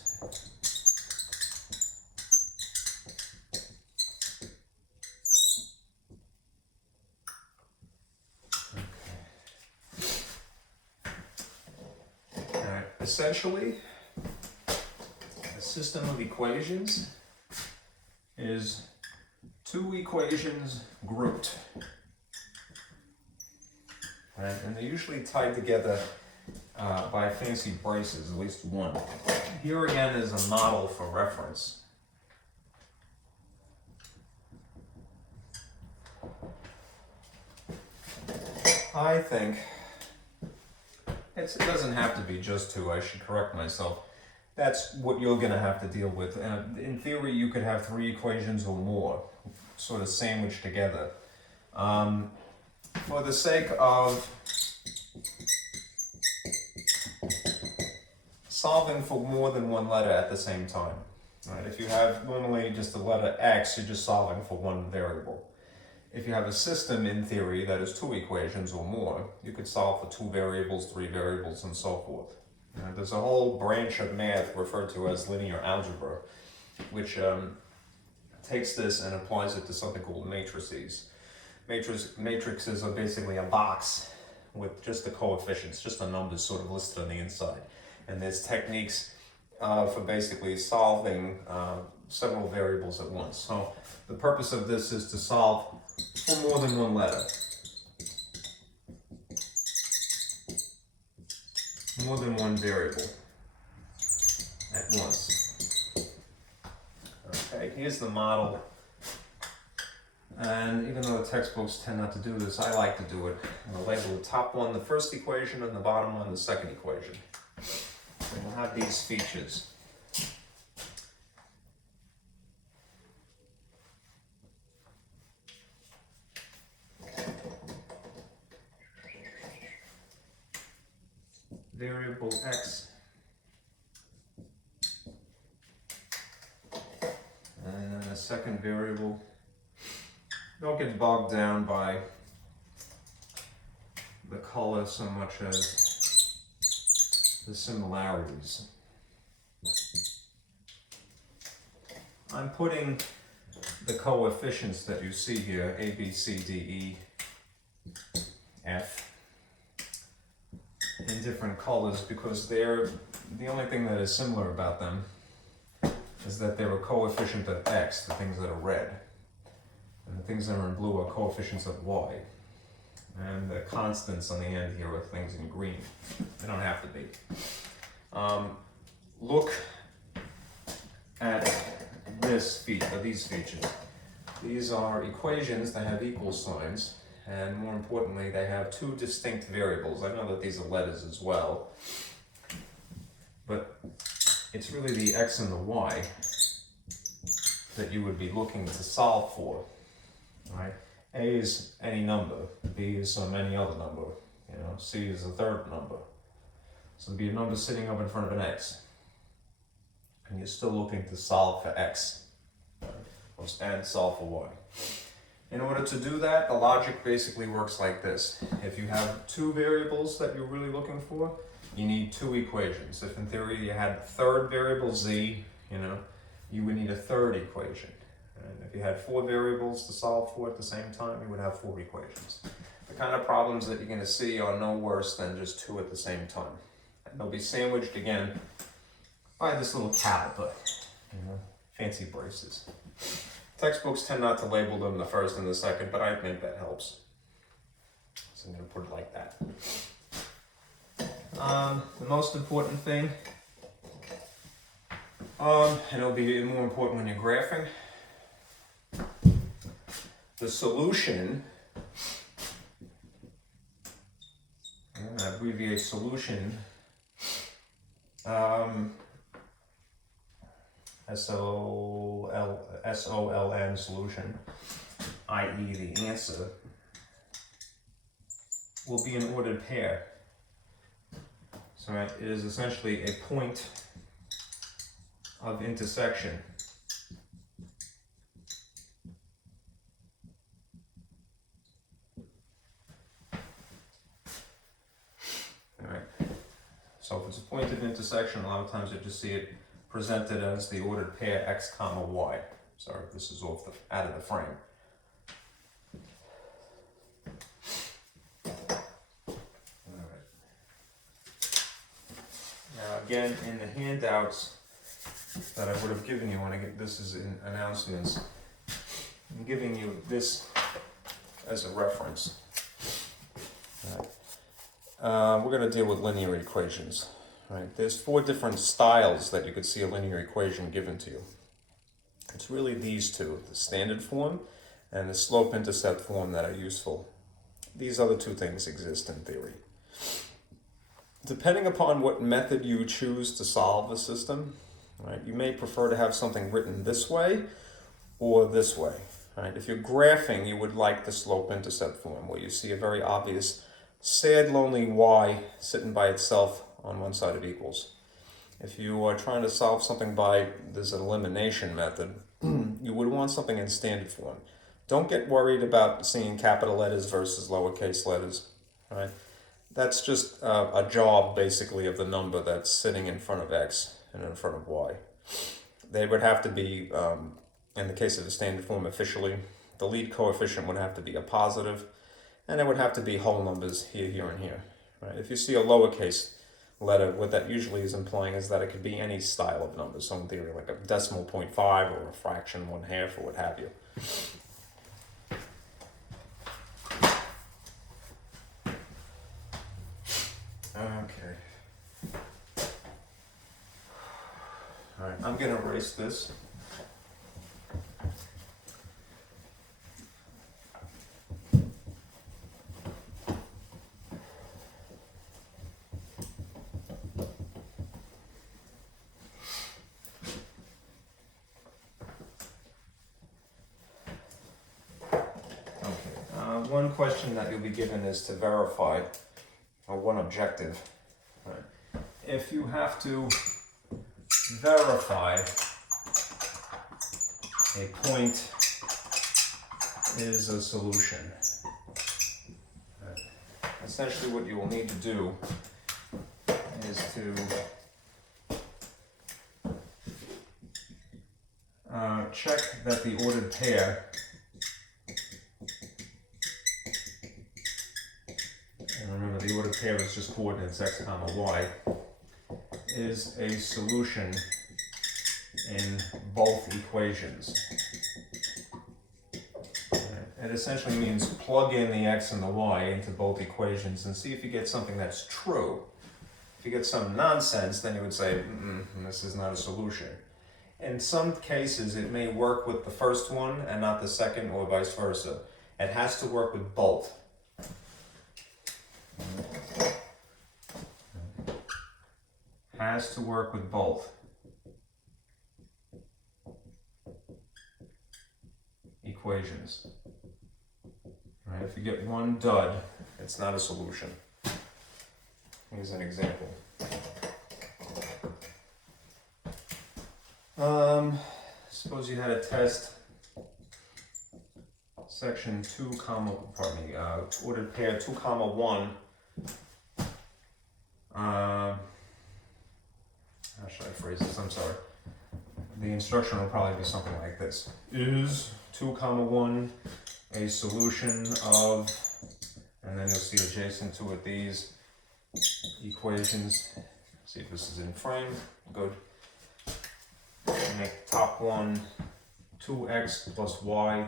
Essentially, a system of equations is two equations grouped. Right? And they're usually tied together by fancy braces, at least one. Here again is a model for reference. I think it doesn't have to be just two, I should correct myself. That's what you're going to have to deal with. In theory, you could have three equations or more, sort of sandwiched together. For the sake of solving for more than one letter at the same time. Right? If you have normally just the letter X, you're just solving for one variable. If you have a system, in theory, that is two equations or more, you could solve for two variables, three variables, and so forth. There's a whole branch of math referred to as linear algebra, which takes this and applies it to something called matrices. Matrices are basically a box with just the coefficients, just the numbers sort of listed on the inside. And there's techniques for basically solving several variables at once. So the purpose of this is to solve for more than one letter. More than one variable at once. Okay, here's the model. And even though the textbooks tend not to do this, I like to do it. I'm going to label the top one the first equation and the bottom one the second equation. And we'll have these features. Variable x second variable. Don't get bogged down by the color so much as the similarities. I'm putting the coefficients that you see here, A, B, C, D, E, F, in different colors because they're the only thing that is similar about them is that they're a coefficient of X, the things that are red. And the things that are in blue are coefficients of Y. And the constants on the end here are things in green. They don't have to be. Look at these features. These are equations that have equal signs, and more importantly, they have two distinct variables. I know that these are letters as well, but it's really the X and the Y that you would be looking to solve for. Right? A is any number, B is some any other number, C is the third number. So there'd be a number sitting up in front of an X. And you're still looking to solve for X, and solve for Y. In order to do that, the logic basically works like this. If you have two variables that you're really looking for, you need two equations. If in theory you had a third variable Z, you would need a third equation. And if you had four variables to solve for at the same time, you would have four equations. The kind of problems that you're going to see are no worse than just two at the same time. And they'll be sandwiched again by this little caliper, fancy braces. Textbooks tend not to label them the first and the second, but I think that helps. So I'm going to put it like that. The most important thing, and it'll be more important when you're graphing, the solution, I'm going to abbreviate solution, SOLN solution, i.e. the answer, will be an ordered pair. So it is essentially a point of intersection. Alright. So if it's a point of intersection, a lot of times you just see it presented as the ordered pair X comma Y. Sorry, this is out of the frame. Alright. Now again, in the handouts that I would have given you when this is in announcements, I'm giving you this as a reference. We're going to deal with linear equations. Right? There's four different styles that you could see a linear equation given to you. It's really these two, the standard form and the slope-intercept form, that are useful. These other two things exist in theory. Depending upon what method you choose to solve the system, right, you may prefer to have something written this way or this way. Right? If you're graphing, you would like the slope-intercept form, where you see a very obvious sad, lonely Y sitting by itself on one side of equals. If you are trying to solve something by this elimination method, you would want something in standard form. Don't get worried about seeing capital letters versus lowercase letters. Right? That's just a job, basically, of the number that's sitting in front of X and in front of Y. They would have to be, in the case of the standard form officially, the lead coefficient would have to be a positive, and it would have to be whole numbers here, here, and here. Right? If you see a lowercase letter, what that usually is implying is that it could be any style of number. So in theory, like a decimal 0.5 or a fraction 1/2 or what have you. Okay. All right, I'm going to erase this. One question that you'll be given is to verify, or one objective. Right? If you have to verify a point is a solution. Essentially what you will need to do is to check that the ordered pair, and remember the ordered pair is just coordinates x comma y, is a solution in both equations. It essentially means plug in the x and the y into both equations and see if you get something that's true. If you get some nonsense, then you would say, this is not a solution. In some cases, it may work with the first one and not the second, or vice versa. It has to work with both. Has to work with both equations. Right, if you get one dud, it's not a solution. Here's an example. Suppose you had a test, section 2 comma, ordered pair 2 comma 1. How should I phrase this? I'm sorry. The instruction will probably be something like this. Is 2 comma 1 a solution of, and then you'll see adjacent to it these equations. See if this is in frame. Good. Make top one 2x plus y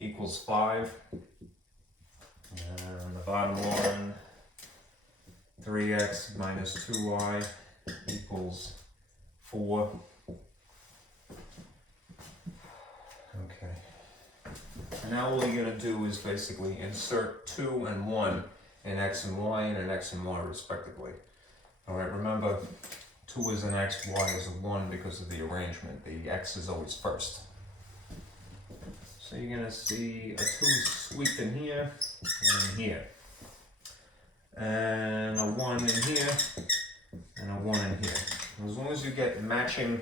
equals 5. And the bottom one 3x minus 2y equals 4. Okay. And now all you're going to do is basically insert 2 and 1 in x and y and in x and y respectively. Alright, remember 2 is an x, y is a 1 because of the arrangement. The x is always first. So you're going to see a 2 swept in here and in here. And a 1 in here and a 1 in here. As long as you get matching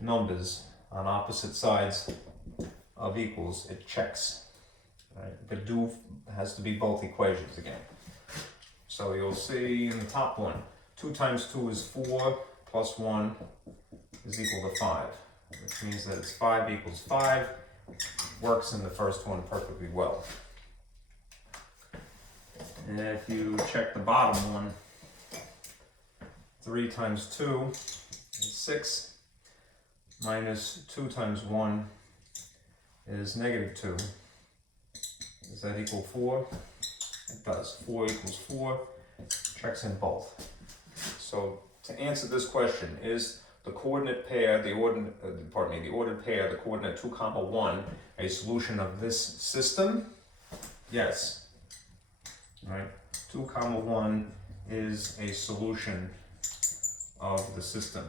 numbers on opposite sides of equals, it checks. Right? But do has to be both equations again. So you'll see in the top one, 2 times 2 is 4, plus 1 is equal to 5. Which means that it's 5 equals 5. Works in the first one perfectly well. And if you check the bottom one, 3 times 2 is 6, minus 2 times 1 is negative 2. Does that equal 4? It does. 4 equals 4. Checks in both. So to answer this question, is the coordinate pair, the ordered pair, the coordinate 2 comma 1, a solution of this system? Yes. Right? 2 comma 1 is a solution of the system.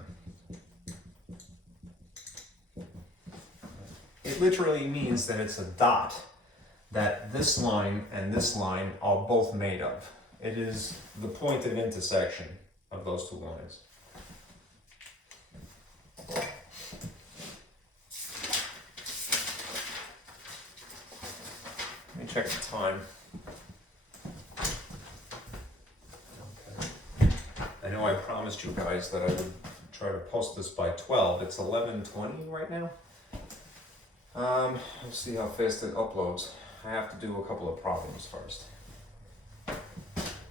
It literally means that it's a dot that this line and this line are both made of. It is the point of intersection of those two lines. Let me check the time. Okay. I know I promised you guys that I would try to post this by 12. It's 11:20 right now. We'll see how fast it uploads. I have to do a couple of problems first. All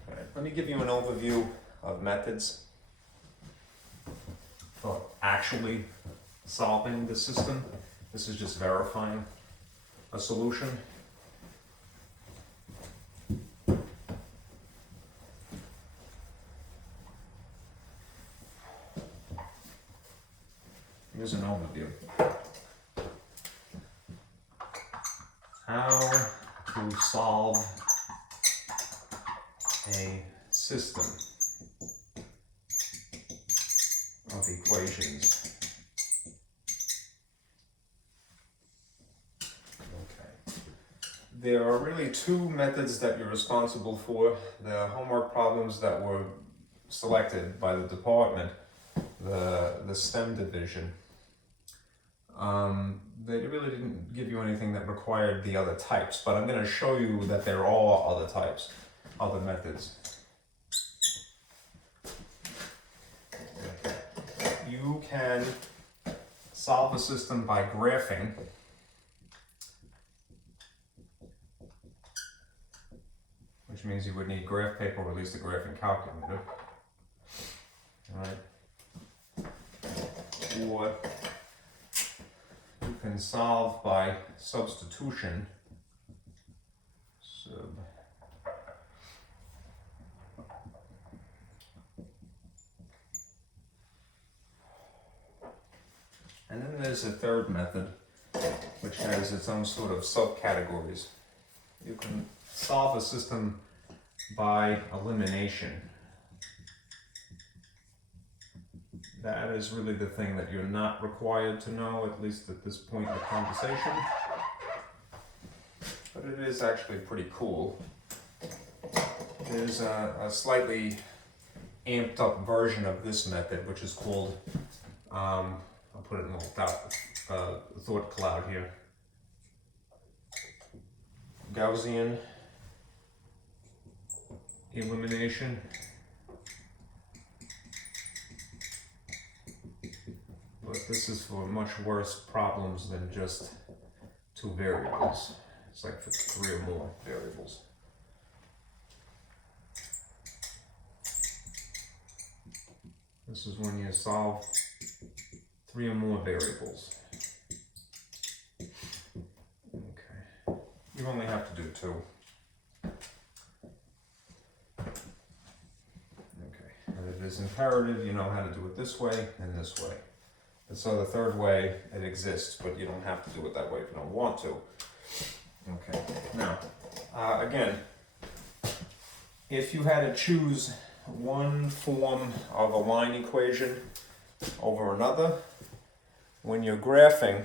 right, let me give you an overview of methods for actually solving the system. This is just verifying a solution. Here's an overview. How to solve a system of equations. Okay. There are really two methods that you're responsible for. The homework problems that were selected by the department, the STEM division. they really didn't give you anything that required the other types, but I'm going to show you that there are other types, other methods. You can solve a system by graphing, which means you would need graph paper or at least a graphing calculator. Alright. Or you can solve by substitution. And then there's a third method, which has its own sort of subcategories. You can solve a system by elimination. That is really the thing that you're not required to know, at least at this point in the conversation. But it is actually pretty cool. There's a slightly amped up version of this method, which is called, I'll put it in a little thought cloud here, Gaussian Elimination. But this is for much worse problems than just two variables. It's like for 3 or more variables. This is when you solve 3 or more variables. Okay. You only have to do 2. Okay. And it is imperative you know how to do it this way and this way. And so the third way, it exists, but you don't have to do it that way if you don't want to. Okay. Now, again, if you had to choose one form of a line equation over another, when you're graphing,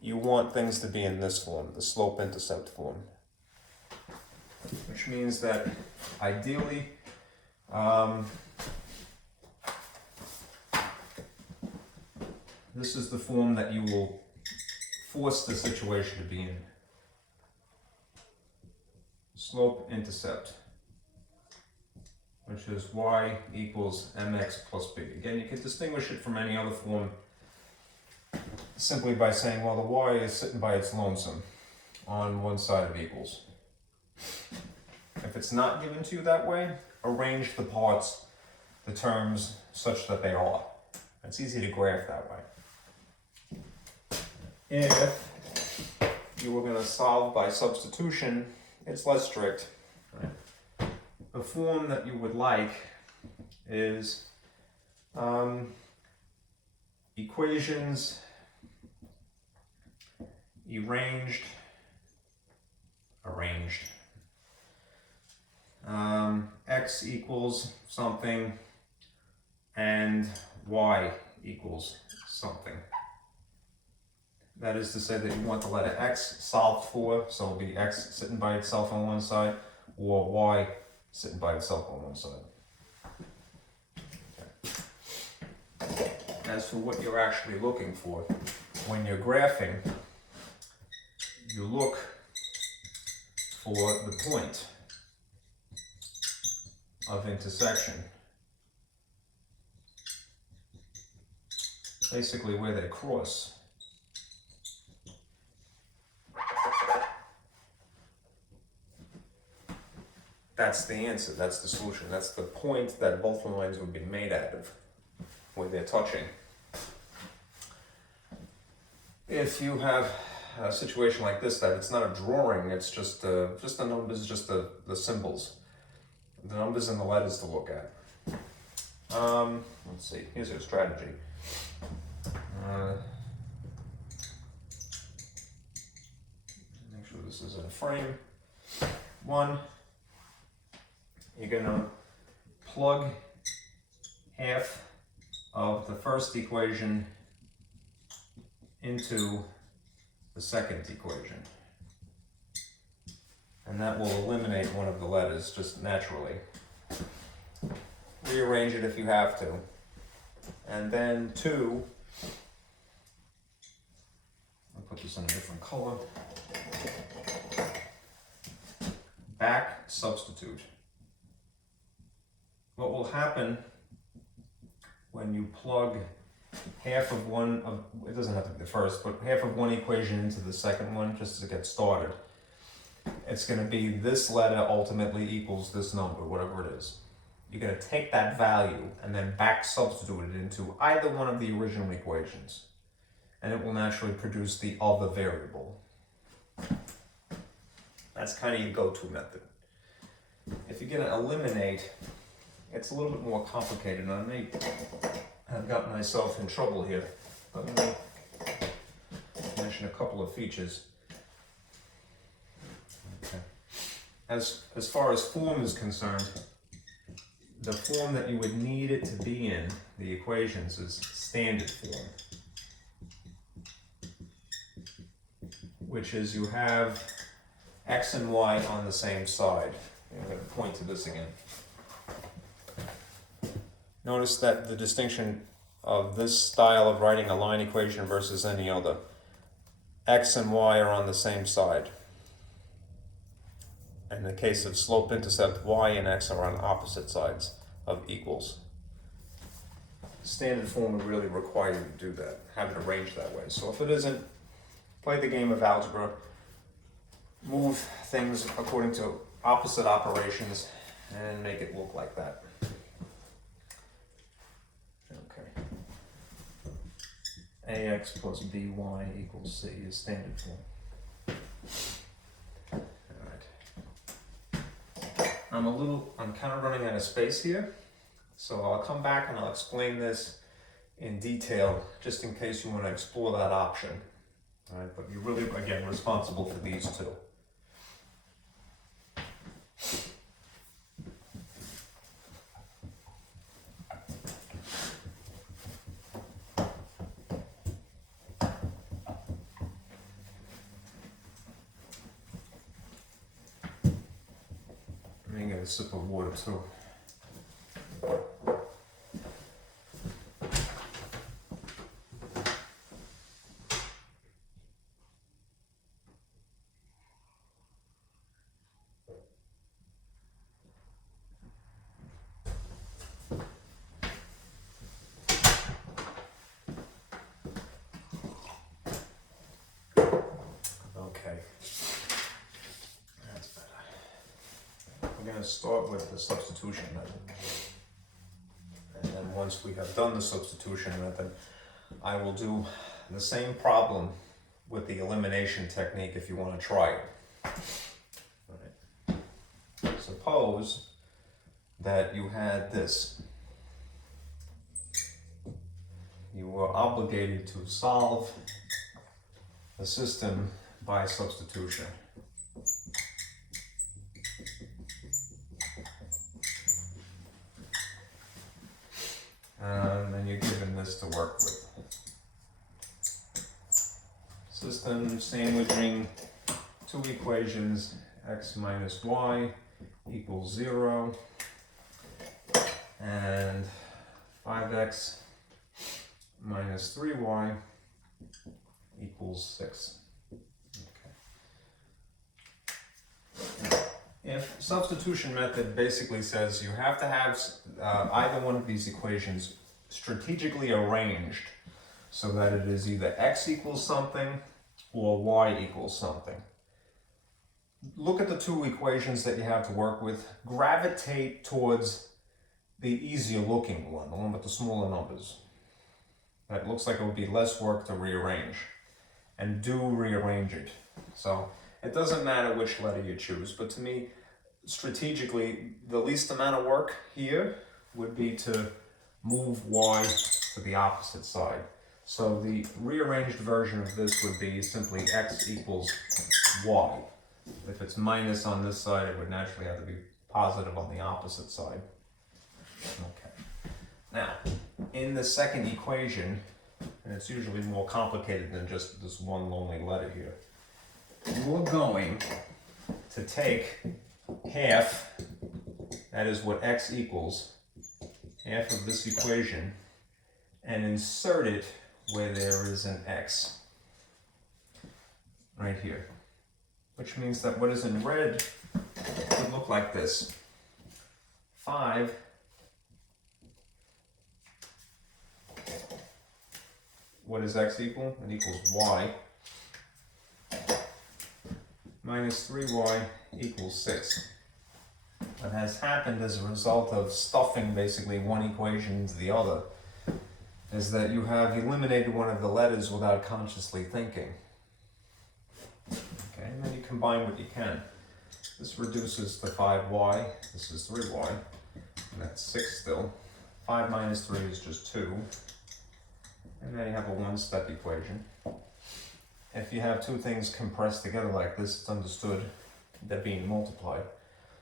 you want things to be in this form, the slope-intercept form. Which means that ideally, this is the form that you will force the situation to be in. Slope-intercept, which is y equals mx plus b. Again, you can distinguish it from any other form simply by saying, well, the y is sitting by its lonesome on one side of equals. If it's not given to you that way, arrange the parts, the terms, such that they are. It's easy to graph that way. If you were going to solve by substitution, it's less strict. Right? The form that you would like is equations arranged, x equals something and y equals something. That is to say that you want the letter x solved for, so it'll be x sitting by itself on one side, or y sitting by itself on one side. Okay. As for what you're actually looking for, when you're graphing, you look for the point of intersection. Basically where they cross. That's the answer, that's the solution, that's the point that both lines would be made out of, where they're touching. If you have a situation like this, that it's not a drawing, it's just the numbers, just the symbols. The numbers and the letters to look at. Let's see, here's our strategy. Make sure this is in a frame. 1, you're going to plug half of the first equation into the second equation. And that will eliminate one of the letters just naturally. Rearrange it if you have to. And then 2, put this in a different color. Back substitute. What will happen when you plug half of one of, it doesn't have to be the first, but half of one equation into the second one just to get started, it's going to be this letter ultimately equals this number, whatever it is. You're going to take that value and then back substitute it into either one of the original equations, and it will naturally produce the other variable. That's kind of your go-to method. If you're going to eliminate, it's a little bit more complicated, and I may have got myself in trouble here. Let me mention a couple of features. Okay. As far as form is concerned, the form that you would need it to be in, the equations, is standard form, which is you have x and y on the same side. I'm going to point to this again. Notice that the distinction of this style of writing a line equation versus any other. X and y are on the same side. In the case of slope-intercept, y and x are on opposite sides of equals. Standard form would really require you to do that, have it arranged that way. So if it isn't, play the game of algebra, move things according to opposite operations, and make it look like that. Okay. AX plus BY equals C is standard form. I'm kind of running out of space here, so I'll come back and I'll explain this in detail, just in case you want to explore that option. All right, but you're really, again, responsible for these two. Let me get a sip of water too. We're going to start with the substitution method. And then once we have done the substitution method, I will do the same problem with the elimination technique if you want to try it. All right. Suppose that you had this. You were obligated to solve the system by substitution. And then you're given this to work with. System sandwiching two equations, x minus y equals 0, and 5x minus 3y equals 6. Okay. If substitution method basically says you have to have either one of these equations strategically arranged so that it is either x equals something or y equals something. Look at the two equations that you have to work with. Gravitate towards the easier looking one, the one with the smaller numbers. That looks like it would be less work to rearrange. And do rearrange it. So it doesn't matter which letter you choose, but to me, strategically, the least amount of work here would be to move y to the opposite side. So the rearranged version of this would be simply x equals y. If it's minus on this side, it would naturally have to be positive on the opposite side. Okay. Now, in the second equation, and it's usually more complicated than just this one lonely letter here, we're going to take half, that is what x equals, half of this equation, and insert it where there is an x. right here, which means that what is in red would look like this. 5 what does x equal? It equals y minus 3y equals 6. What has happened as a result of stuffing basically one equation into the other is that you have eliminated one of the letters without consciously thinking. Okay, and then you combine what you can. This reduces to 5y, this is 3y, and that's 6 still. 5 minus 3 is just 2. And then you have a one-step equation. If you have two things compressed together like this, it's understood they're being multiplied.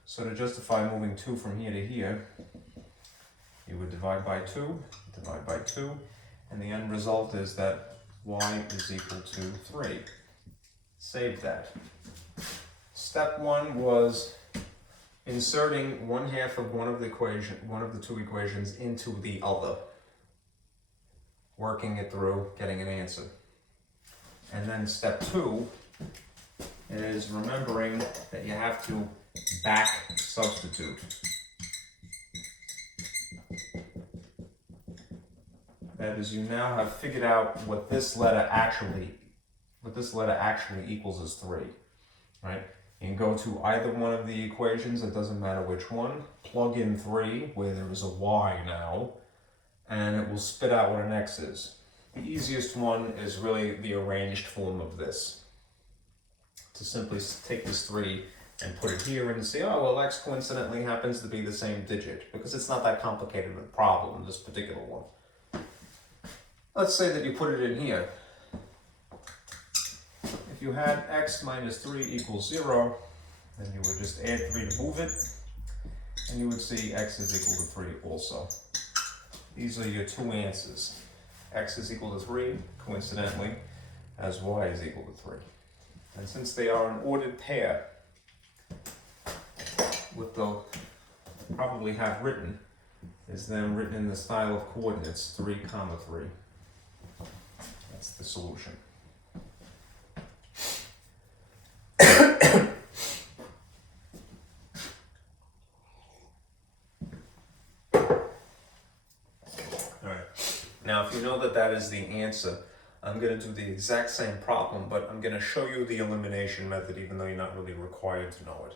So to justify moving 2 from here to here, you would divide by 2, and the end result is that y is equal to 3. Save that. Step 1 was inserting 1/2 of one of the two equations into the other, working it through, getting an answer. And then step 2 is remembering that you have to back substitute. That is, you now have figured out what this letter actually equals is 3, right? You can go to either one of the equations, it doesn't matter which one, plug in 3 where there is a y now, and it will spit out what an x is. The easiest one is really the arranged form of this. To simply take this 3 and put it here and say, oh, well, x coincidentally happens to be the same digit, because it's not that complicated of a problem, this particular one. Let's say that you put it in here. If you had x minus 3 equals 0, then you would just add 3 to move it, and you would see x is equal to 3 also. These are your two answers. X is equal to 3, coincidentally, as y is equal to 3. And since they are an ordered pair, what they'll probably have written is then written in the style of coordinates 3, 3. That's the solution. Now, if you know that that is the answer, I'm going to do the exact same problem, but I'm going to show you the elimination method, even though you're not really required to know it.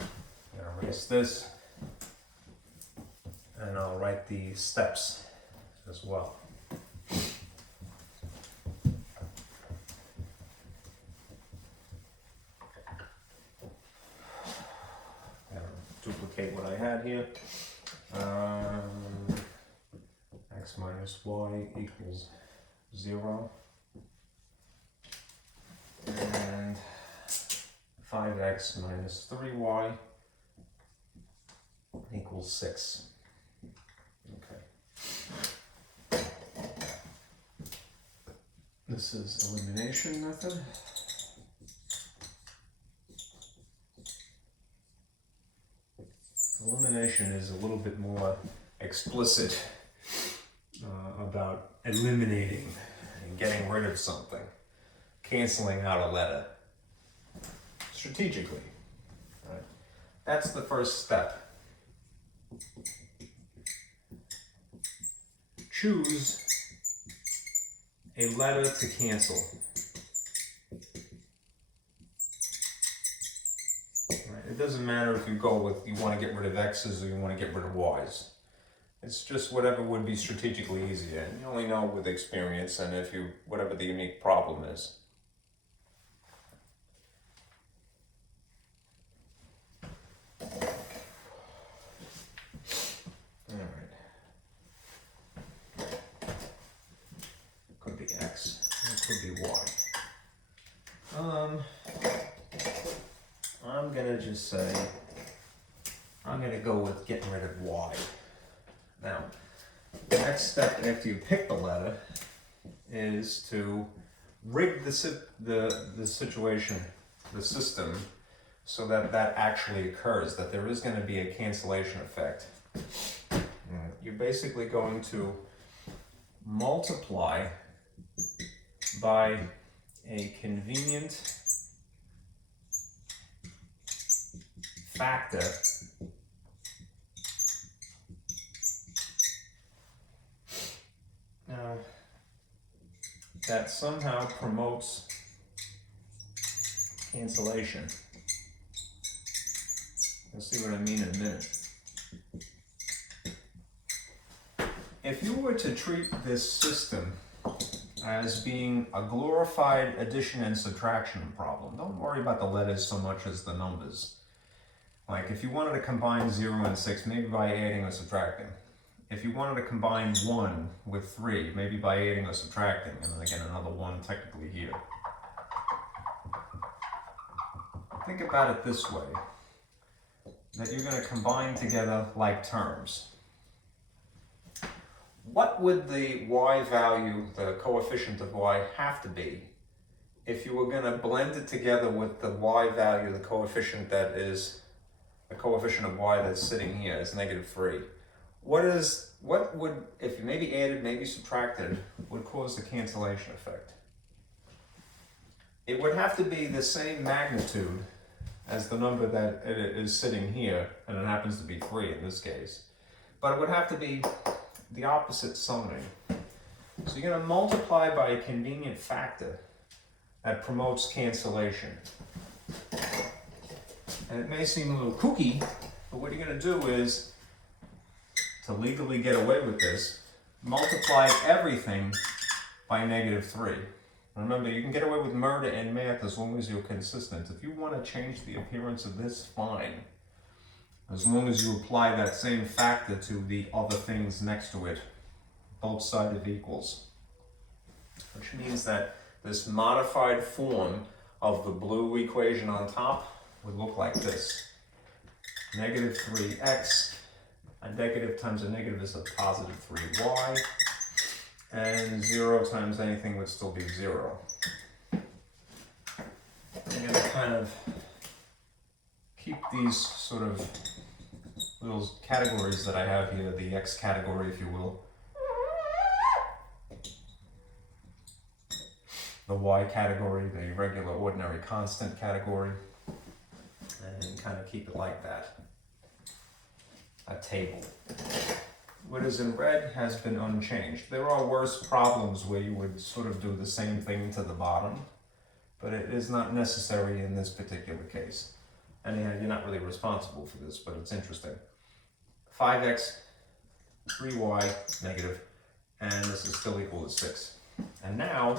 I'm going to erase this, and I'll write the steps as well. Duplicate what I had here. X minus y equals 0. And 5x minus 3y equals 6. Okay. This is elimination method. Elimination is a little bit more explicit about eliminating and getting rid of something, canceling out a letter strategically. Right? That's the first step. Choose a letter to cancel. It doesn't matter if you go with, you want to get rid of x's or you want to get rid of y's. It's just whatever would be strategically easier. And you only know with experience and if you, whatever the unique problem is. Alright. Could be x, it could be y. I'm gonna just say, I'm gonna go with getting rid of y. Now, the next step after you pick the letter is to rig the situation, the system, so that that actually occurs, that there is gonna be a cancellation effect. You're basically going to multiply by a convenient factor that somehow promotes cancellation. You'll see what I mean in a minute. If you were to treat this system as being a glorified addition and subtraction problem, don't worry about the letters so much as the numbers. Like if you wanted to combine 0 and 6, maybe by adding or subtracting. If you wanted to combine 1 with 3, maybe by adding or subtracting, and then again another 1 technically here. Think about it this way, that you're going to combine together like terms. What would the y value, the coefficient of y, have to be if you were going to blend it together with the y value, the coefficient that is, the coefficient of y that's sitting here is -3? What would, if you maybe added, maybe subtracted, would cause the cancellation effect? It would have to be the same magnitude as the number that it is sitting here, and it happens to be 3 in this case. But it would have to be the opposite sign. So you're going to multiply by a convenient factor that promotes cancellation. And it may seem a little kooky, but what you're going to do is, to legally get away with this, multiply everything by -3. Remember, you can get away with murder in math as long as you're consistent. If you want to change the appearance of this, fine. As long as you apply that same factor to the other things next to it, both sides of equals. Which means that this modified form of the blue equation on top would look like this. -3x, a negative times a negative is a +3y, and 0 times anything would still be 0. I'm going to kind of keep these sort of little categories that I have here, the x category, if you will, the y category, the regular ordinary constant category, and kind of keep it like that. A table. What is in red has been unchanged. There are worse problems where you would sort of do the same thing to the bottom, but it is not necessary in this particular case. Anyhow, you're not really responsible for this, but it's interesting. 5x, 3y, negative, and this is still equal to 6. And now,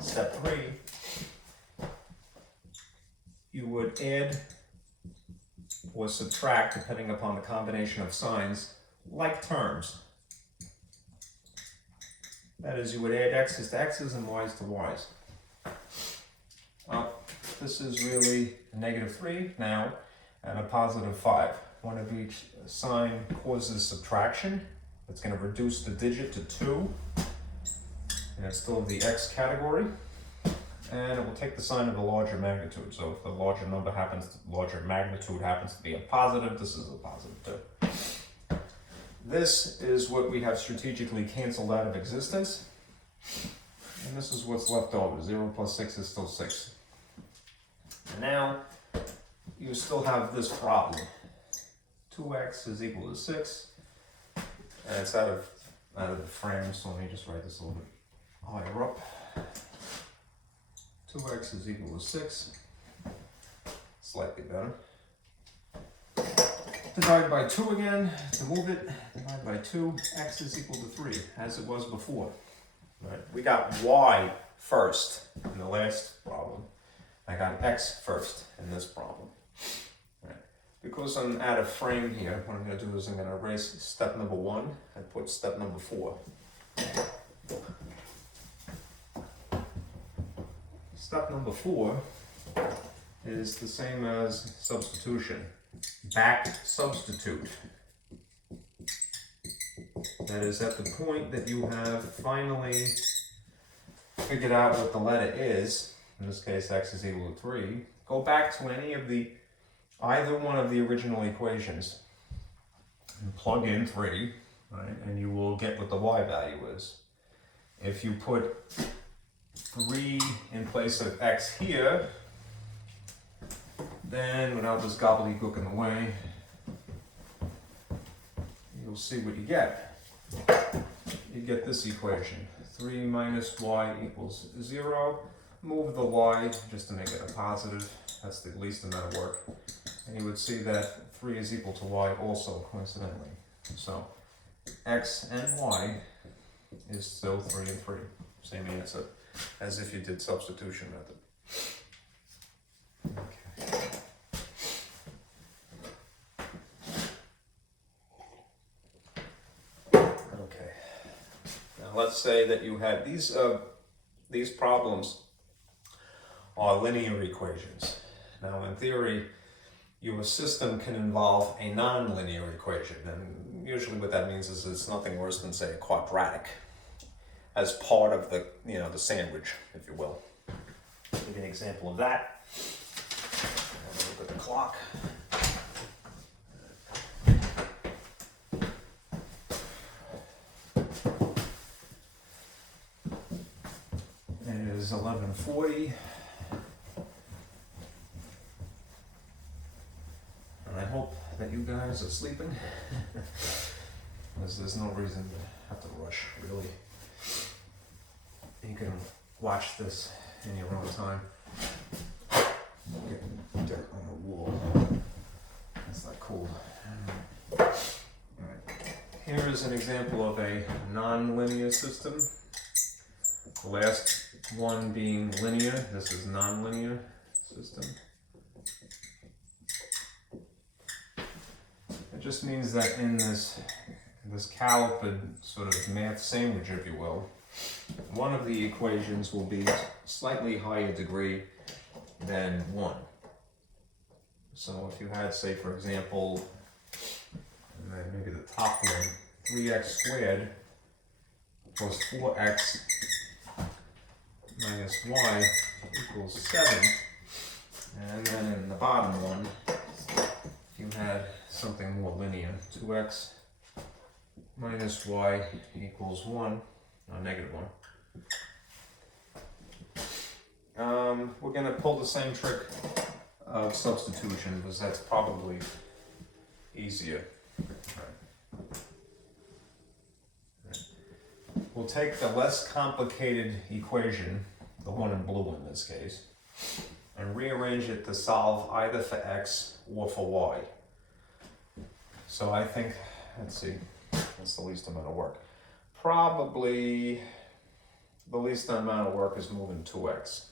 step 3, you would add or subtract, depending upon the combination of signs, like terms. That is, you would add x's to x's and y's to y's. Well, this is really a -3 now and a +5. One of each sign causes subtraction. It's going to reduce the digit to 2. And it's still the x category. And it will take the sign of the larger magnitude. So if the larger larger magnitude happens to be a positive, this is a positive too. This is what we have strategically canceled out of existence. And this is what's left over. 0 plus 6 is still 6. And now you still have this problem. 2x is equal to 6. And it's out of the frame, so let me just write this a little bit higher up. 2x is equal to 6. Slightly better. Divide by 2 again to move it. Divide by 2. X is equal to 3, as it was before. Right. We got y first in the last problem. I got x first in this problem. Right. Because I'm out of frame here, what I'm going to do is I'm going to erase step number 1 and put step number 4. Step number 4 is the same as substitution. Back substitute. That is, at the point that you have finally figured out what the letter is, in this case x is equal to 3, go back to either one of the original equations and plug in 3, right? And you will get what the y value is. If you put 3 in place of x here, then without this gobbledygook in the way, you'll see what you get. You get this equation. 3 minus y equals 0. Move the y just to make it a positive. That's the least amount of work. And you would see that 3 is equal to y also, coincidentally. So x and y is still 3 and 3. Same answer as if you did substitution method. Okay. Okay. Now let's say that you had these problems are linear equations. Now in theory, your system can involve a non-linear equation, and usually what that means is it's nothing worse than, say, a quadratic as part of the, the sandwich, if you will. I'll give you an example of that. Have a look at the clock. It is 11:40. And I hope that you guys are sleeping, because there's no reason to have to rush, really. You can watch this in your own time. Get dirt on the wall. That's not cool. All right. Here is an example of a non-linear system. The last one being linear. This is non-linear system. It just means that in this calipered sort of math sandwich, if you will, one of the equations will be slightly higher degree than 1. So if you had, say, for example, maybe the top one, 3x squared plus 4x minus y equals 7. And then in the bottom one, you had something more linear, 2x minus y equals 1, or negative 1. We're going to pull the same trick of substitution, because that's probably easier. We'll take the less complicated equation, the one in blue in this case, and rearrange it to solve either for x or for y. So I think, let's see, what's the least amount of work? Probably the least amount of work is moving 2x.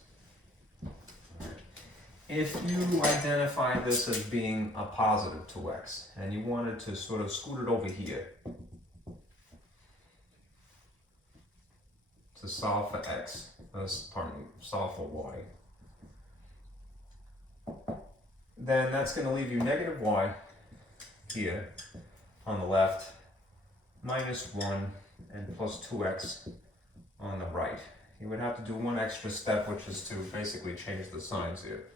If you identify this as being a positive 2x, and you wanted to sort of scoot it over here to solve for x, solve for y, then that's going to leave you negative y here on the left, minus 1, and plus 2x on the right. You would have to do one extra step, which is to basically change the signs here.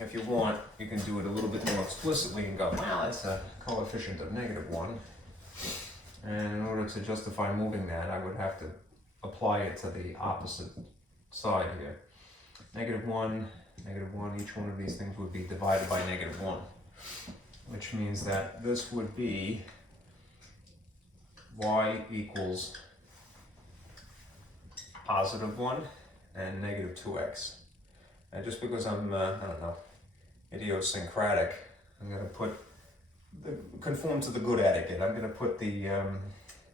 If you want, you can do it a little bit more explicitly and go, well, that's a coefficient of negative 1. And in order to justify moving that, I would have to apply it to the opposite side here. Negative 1, each one of these things would be divided by negative 1. Which means that this would be y equals positive 1 and negative 2x. And just because I'm, idiosyncratic, I'm going to put, conform to the good etiquette, I'm going to put the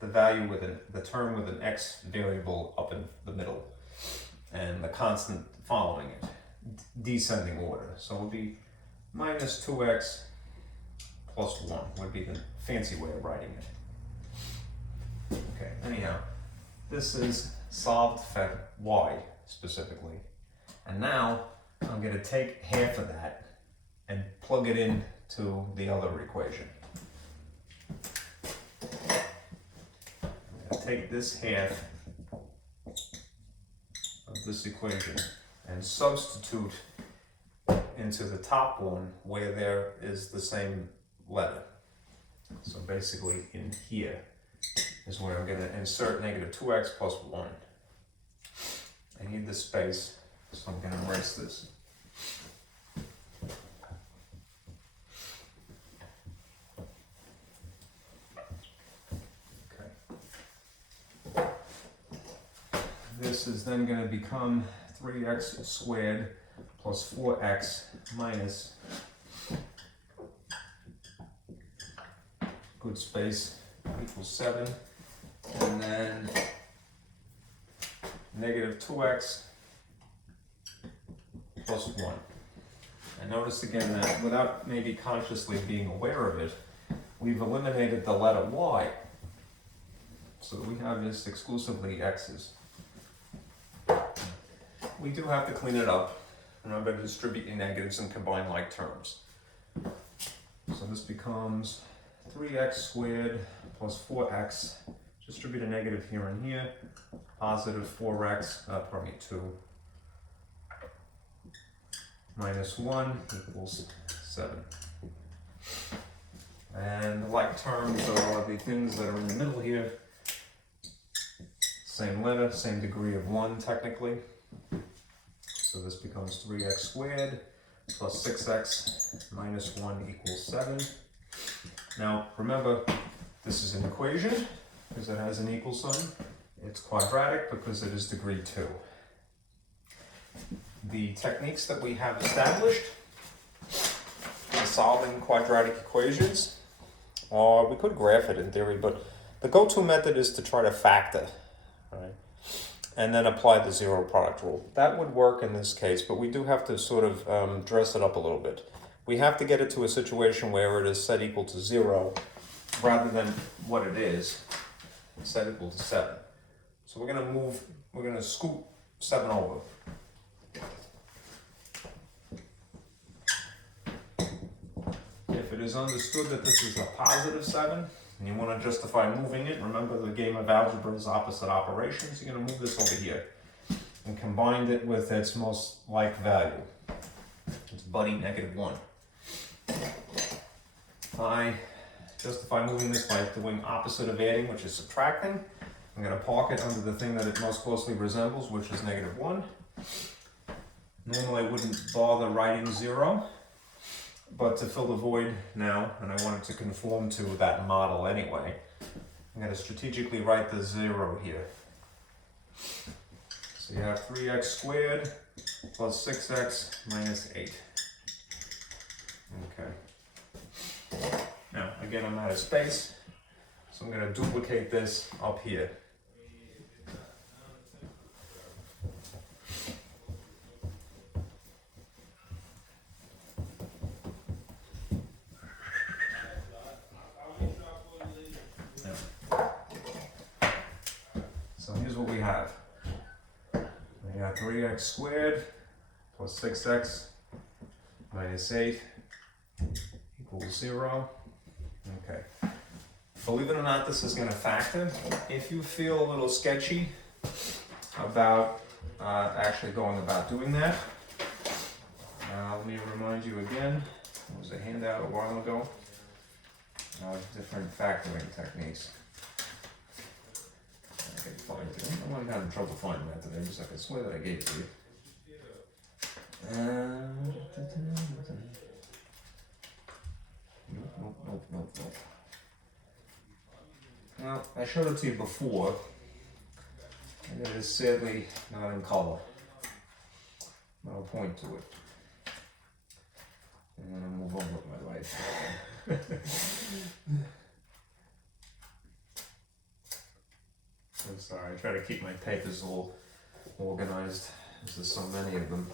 value the term with an x variable up in the middle, and the constant following it, descending order. So it would be minus 2x plus 1 would be the fancy way of writing it. Okay, anyhow, this is solved for y specifically. And now I'm going to take half of that and plug it into the other equation. I'm going to take this half of this equation and substitute into the top one where there is the same letter. So basically in here. is where I'm going to insert negative 2x plus 1. I need the space, so I'm going to erase this. Okay. This is then going to become 3x squared plus 4x minus, good space, equals 7. And then negative 2x plus 1. And notice again that without maybe consciously being aware of it, we've eliminated the letter y. So that we have just exclusively x's. We do have to clean it up. Remember to distribute your negatives and combine like terms. So this becomes 3x squared plus 4x. Distribute a negative here and here. Positive 4x, 2 minus 1 equals 7. And the like terms are the things that are in the middle here. Same letter, same degree of 1 technically. So this becomes 3x squared plus 6x minus 1 equals 7. Now remember, this is an equation because it has an equal sign. It's quadratic because it is degree 2. The techniques that we have established in solving quadratic equations, or we could graph it in theory, but the go-to method is to try to factor, right? And then apply the zero product rule. That would work in this case, but we do have to sort of dress it up a little bit. We have to get it to a situation where it is set equal to 0 rather than what it is, set equal to 7. So we're going to scoop 7 over. If it is understood that this is a positive 7, and you want to justify moving it, remember the game of algebra is opposite operations, you're going to move this over here and combine it with its most like value. It's buddy negative 1. I justify moving this by doing opposite of adding, which is subtracting. I'm going to park it under the thing that it most closely resembles, which is negative 1. Normally I wouldn't bother writing 0, but to fill the void now, and I want it to conform to that model anyway, I'm going to strategically write the 0 here. So you have 3x squared plus 6x minus 8. Okay. Now, again, I'm out of space, so I'm going to duplicate this up here. So here's what we have. We got 3x squared plus 6x minus 8 equals 0. Okay. Believe it or not, this is going to factor. If you feel a little sketchy about actually going about doing that, let me remind you again, there was a handout a while ago of different factoring techniques. I can find it. I'm having trouble finding that today, just like I swear that I gave it to you. Nope. Well, I showed it to you before, and it is sadly not in color. I'll point to it. And then I'll move on with my life. I'm sorry, I try to keep my papers all organized, as there's so many of them.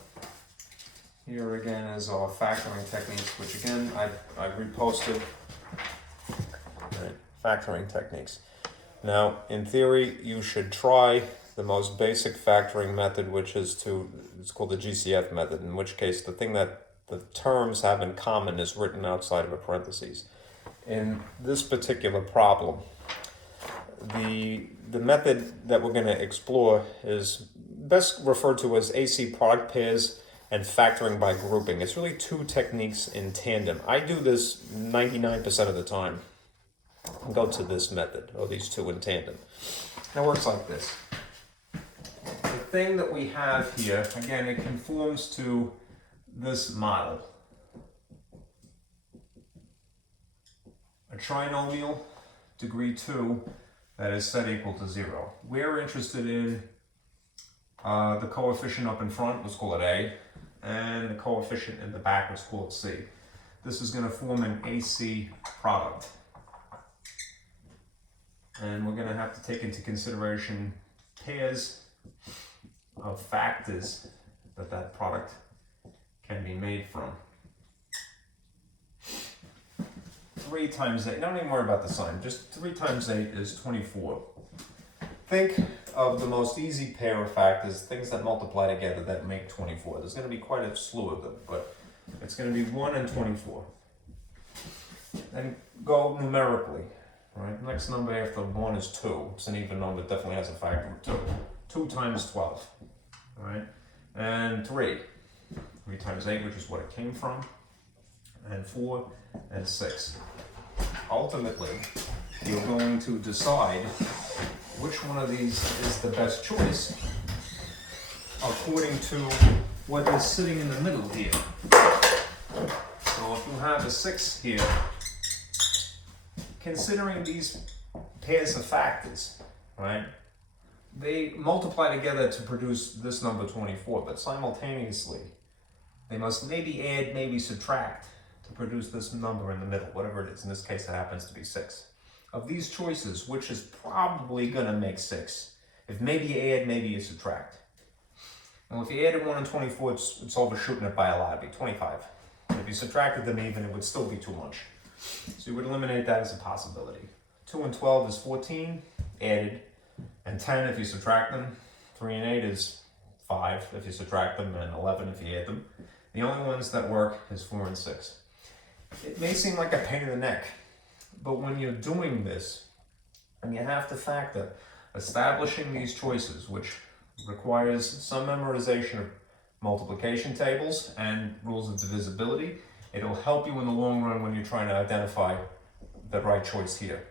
Here again is our factoring techniques, which again, I've reposted. Right, factoring techniques. Now, in theory, you should try the most basic factoring method, which is it's called the Gcf method, in which case the thing that the terms have in common is written outside of a parentheses. In this particular problem, the method that we're going to explore is best referred to as AC product pairs and factoring by grouping. It's really two techniques in tandem. I do this 99% of the time. and go to this method, or these two in tandem. It works like this. The thing that we have here, again, it conforms to this model. A trinomial, degree 2, that is set equal to 0. We're interested in the coefficient up in front, let's call it A, and the coefficient in the back, let's call it C. This is going to form an AC product. And we're going to have to take into consideration pairs of factors that product can be made from. 3 times 8, don't even worry about the sign, just 3 times 8 is 24. Think of the most easy pair of factors, things that multiply together that make 24. There's going to be quite a slew of them, but it's going to be 1 and 24. And go numerically, right? Next number after 1 is 2. It's an even number, it definitely has a factor of 2. 2 times 12, right? And 3. 3 times 8, which is what it came from. And 4 and 6. Ultimately, you're going to decide which one of these is the best choice according to what is sitting in the middle here. So if you have a 6 here, considering these pairs of factors, right, they multiply together to produce this number 24, but simultaneously they must maybe add, maybe subtract to produce this number in the middle, whatever it is. In this case, it happens to be 6. Of these choices, which is probably going to make 6? If maybe you add, maybe you subtract. Well, if you added 1 and 24, it's overshooting it by a lot. It'd be 25. If you subtracted them even, it would still be too much. So you would eliminate that as a possibility. 2 and 12 is 14, added, and 10 if you subtract them. 3 and 8 is 5 if you subtract them, and 11 if you add them. The only ones that work is 4 and 6. It may seem like a pain in the neck, but when you're doing this, and you have to factor establishing these choices, which requires some memorization of multiplication tables and rules of divisibility, it'll help you in the long run when you're trying to identify the right choice here.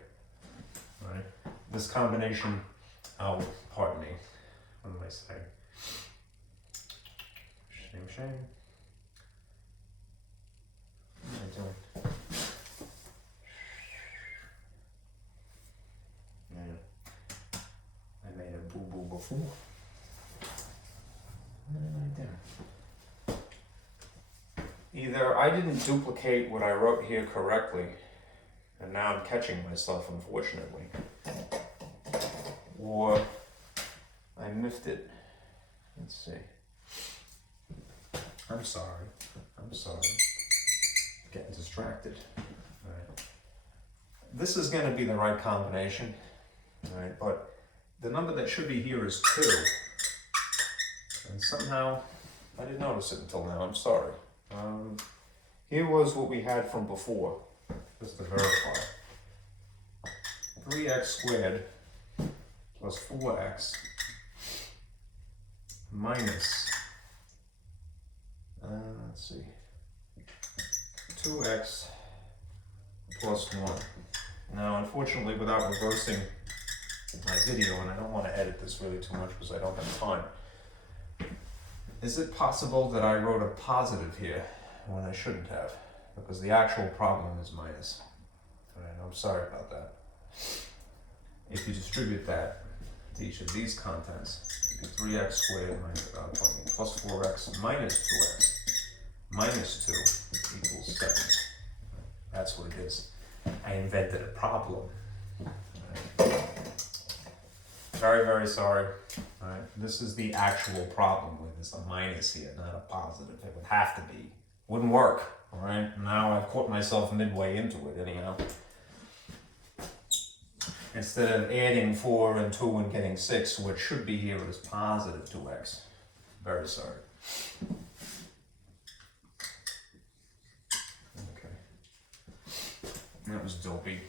Right? This combination, pardon me, what am I saying? Shame. What am I doing? Yeah. I made a boo-boo before. What did I do? Either I didn't duplicate what I wrote here correctly, and now I'm catching myself, unfortunately, or I miffed it. Let's see. I'm sorry. Getting distracted. All right. This is going to be the right combination, all right, but the number that should be here is 2. And somehow, I didn't notice it until now, I'm sorry. Here was what we had from before, just to verify. 3x squared plus 4x minus, let's see, 2x plus 1. Now, unfortunately, without reversing my video, and I don't want to edit this really too much because I don't have time, is it possible that I wrote a positive here when I shouldn't have? Because the actual problem is minus. All right, I'm sorry about that. If you distribute that to each of these contents, it'd be 3x squared plus 4x minus 2x minus 2 equals 7. That's what it is. I invented a problem. Right. Very, very sorry. All right. This is the actual problem with this, a minus here, not a positive. It would have to be. Wouldn't work. All right. Now I've caught myself midway into it anyhow. Instead of adding 4 and 2 and getting 6, what should be here is positive 2x. Very sorry. Okay. That was dopey.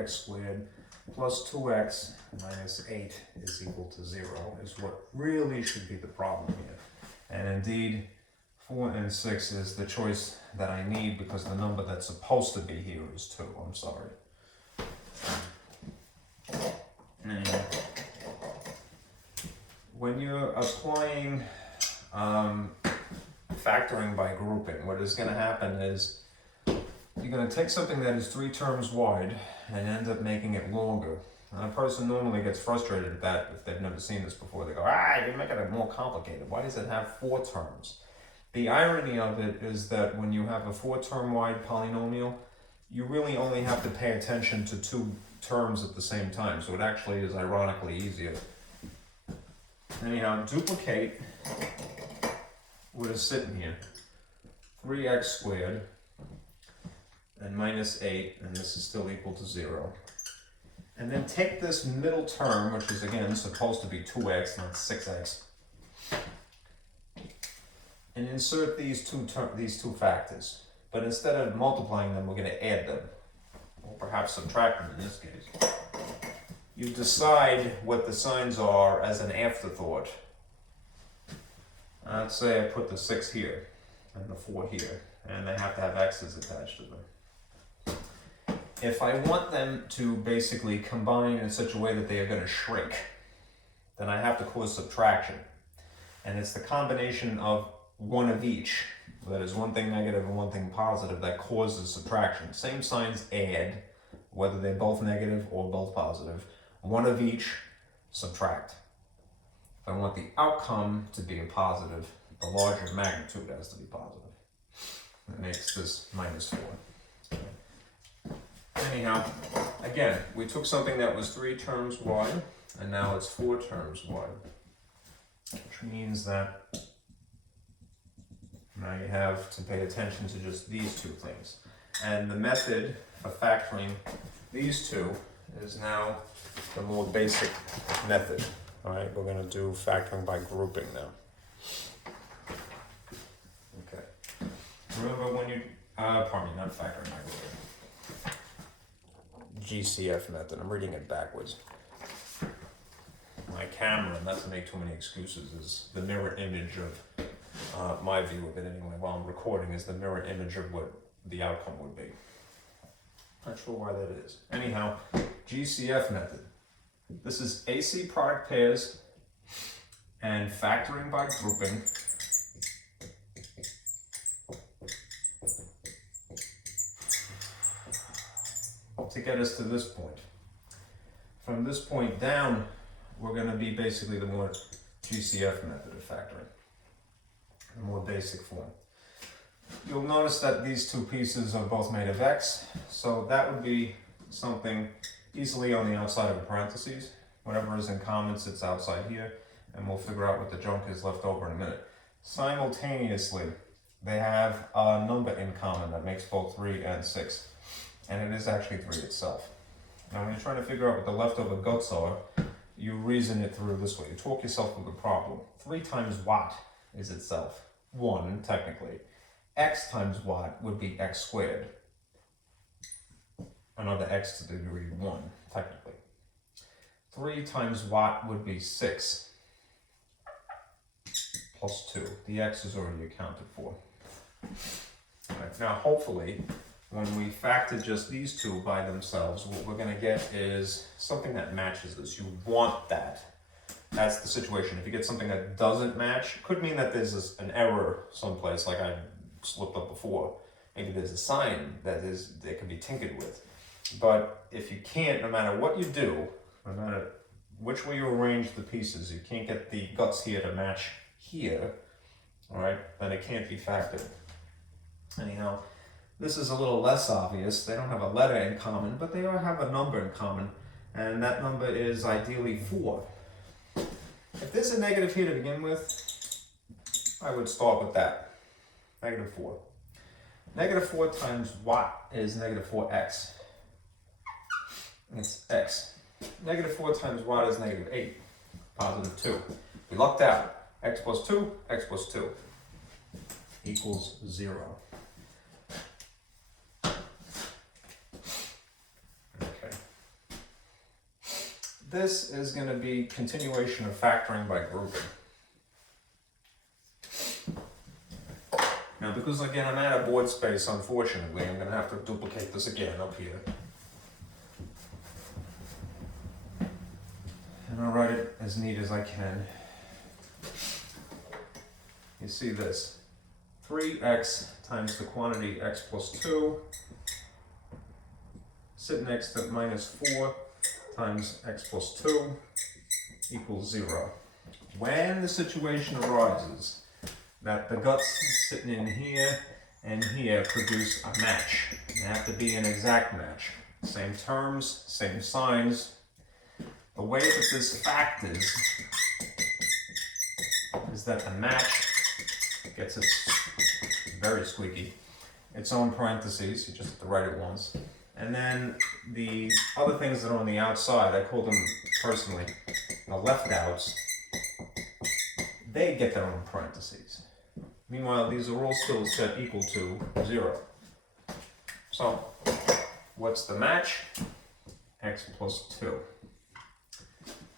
3x squared plus 2x minus 8 is equal to 0 is what really should be the problem here. And indeed, 4 and 6 is the choice that I need because the number that's supposed to be here is 2. I'm sorry. And when you're applying factoring by grouping, what is going to happen is you're going to take something that is 3 terms wide and end up making it longer. And a person normally gets frustrated at that if they've never seen this before. They go, you're making it more complicated. Why does it have 4 terms? The irony of it is that when you have a 4-term wide polynomial, you really only have to pay attention to 2 terms at the same time. So it actually is ironically easier. Anyhow, duplicate what is sitting here. 3x squared and minus 8, and this is still equal to 0. And then take this middle term, which is again supposed to be 2x, not 6x, and insert these two factors. But instead of multiplying them, we're going to add them, or perhaps subtract them in this case. You decide what the signs are as an afterthought. Let's say I put the 6 here and the 4 here, and they have to have x's attached to them. If I want them to basically combine in such a way that they are going to shrink, then I have to cause subtraction. And it's the combination of one of each, that is one thing negative and one thing positive, that causes subtraction. Same signs add, whether they're both negative or both positive. One of each, subtract. If I want the outcome to be a positive, the larger magnitude has to be positive. That makes this minus 4. Anyhow, again, we took something that was 3 terms wide, and now it's 4 terms wide, which means that now you have to pay attention to just these 2 things. And the method for factoring these 2 is now the more basic method. All right, we're going to do factoring by grouping now. Okay. Remember when you, pardon me, not factoring by grouping. Gcf method. I'm reading it backwards. My camera, not to make too many excuses, is the mirror image of my view of it anyway. While I'm recording, is the mirror image of what the outcome would be. Not sure why that is. Anyhow, Gcf method. This is AC product pairs and factoring by grouping. To get us to this point. From this point down, we're going to be basically the more Gcf method of factoring, the more basic form. You'll notice that these 2 pieces are both made of x, so that would be something easily on the outside of a parentheses. Whatever is in common sits outside here, and we'll figure out what the junk is left over in a minute. Simultaneously, they have a number in common that makes both 3 and 6. And it is actually 3 itself. Now when you're trying to figure out what the leftover guts are, you reason it through this way. You talk yourself through the problem. 3 times what is itself? 1, technically. X times what would be x squared. Another x to the degree 1, technically. 3 times what would be 6 plus 2. The x is already accounted for. All right, now hopefully, when we factor just these 2 by themselves, what we're going to get is something that matches this. You want that. That's the situation. If you get something that doesn't match, it could mean that there's an error someplace, like I slipped up before. Maybe there's a sign that can be tinkered with. But if you can't, no matter what you do, no matter which way you arrange the pieces, you can't get the guts here to match here, all right, then it can't be factored. Anyhow, this is a little less obvious. They don't have a letter in common, but they all have a number in common, and that number is ideally 4. If there's a negative here to begin with, I would start with that. Negative 4. Negative 4 times what is negative 4x? It's x. Negative 4 times what is negative 8? Positive 2. We lucked out. X plus 2 equals 0. Okay. this is going to be continuation of factoring by grouping. Now, because again I'm out of board space, unfortunately, I'm going to have to duplicate this again up here. And I'll write it as neat as I can. You see this, 3x times the quantity x plus 2, sit next to minus 4 times x plus 2 equals 0. When the situation arises that the guts sitting in here and here produce a match, they have to be an exact match. Same terms, same signs. The way that this fact is that the match gets its, very squeaky, its own parentheses. You just have to write it once. And then the other things that are on the outside, I call them personally the left outs, they get their own parentheses. Meanwhile, these are all still set equal to 0. So, what's the match? X plus 2.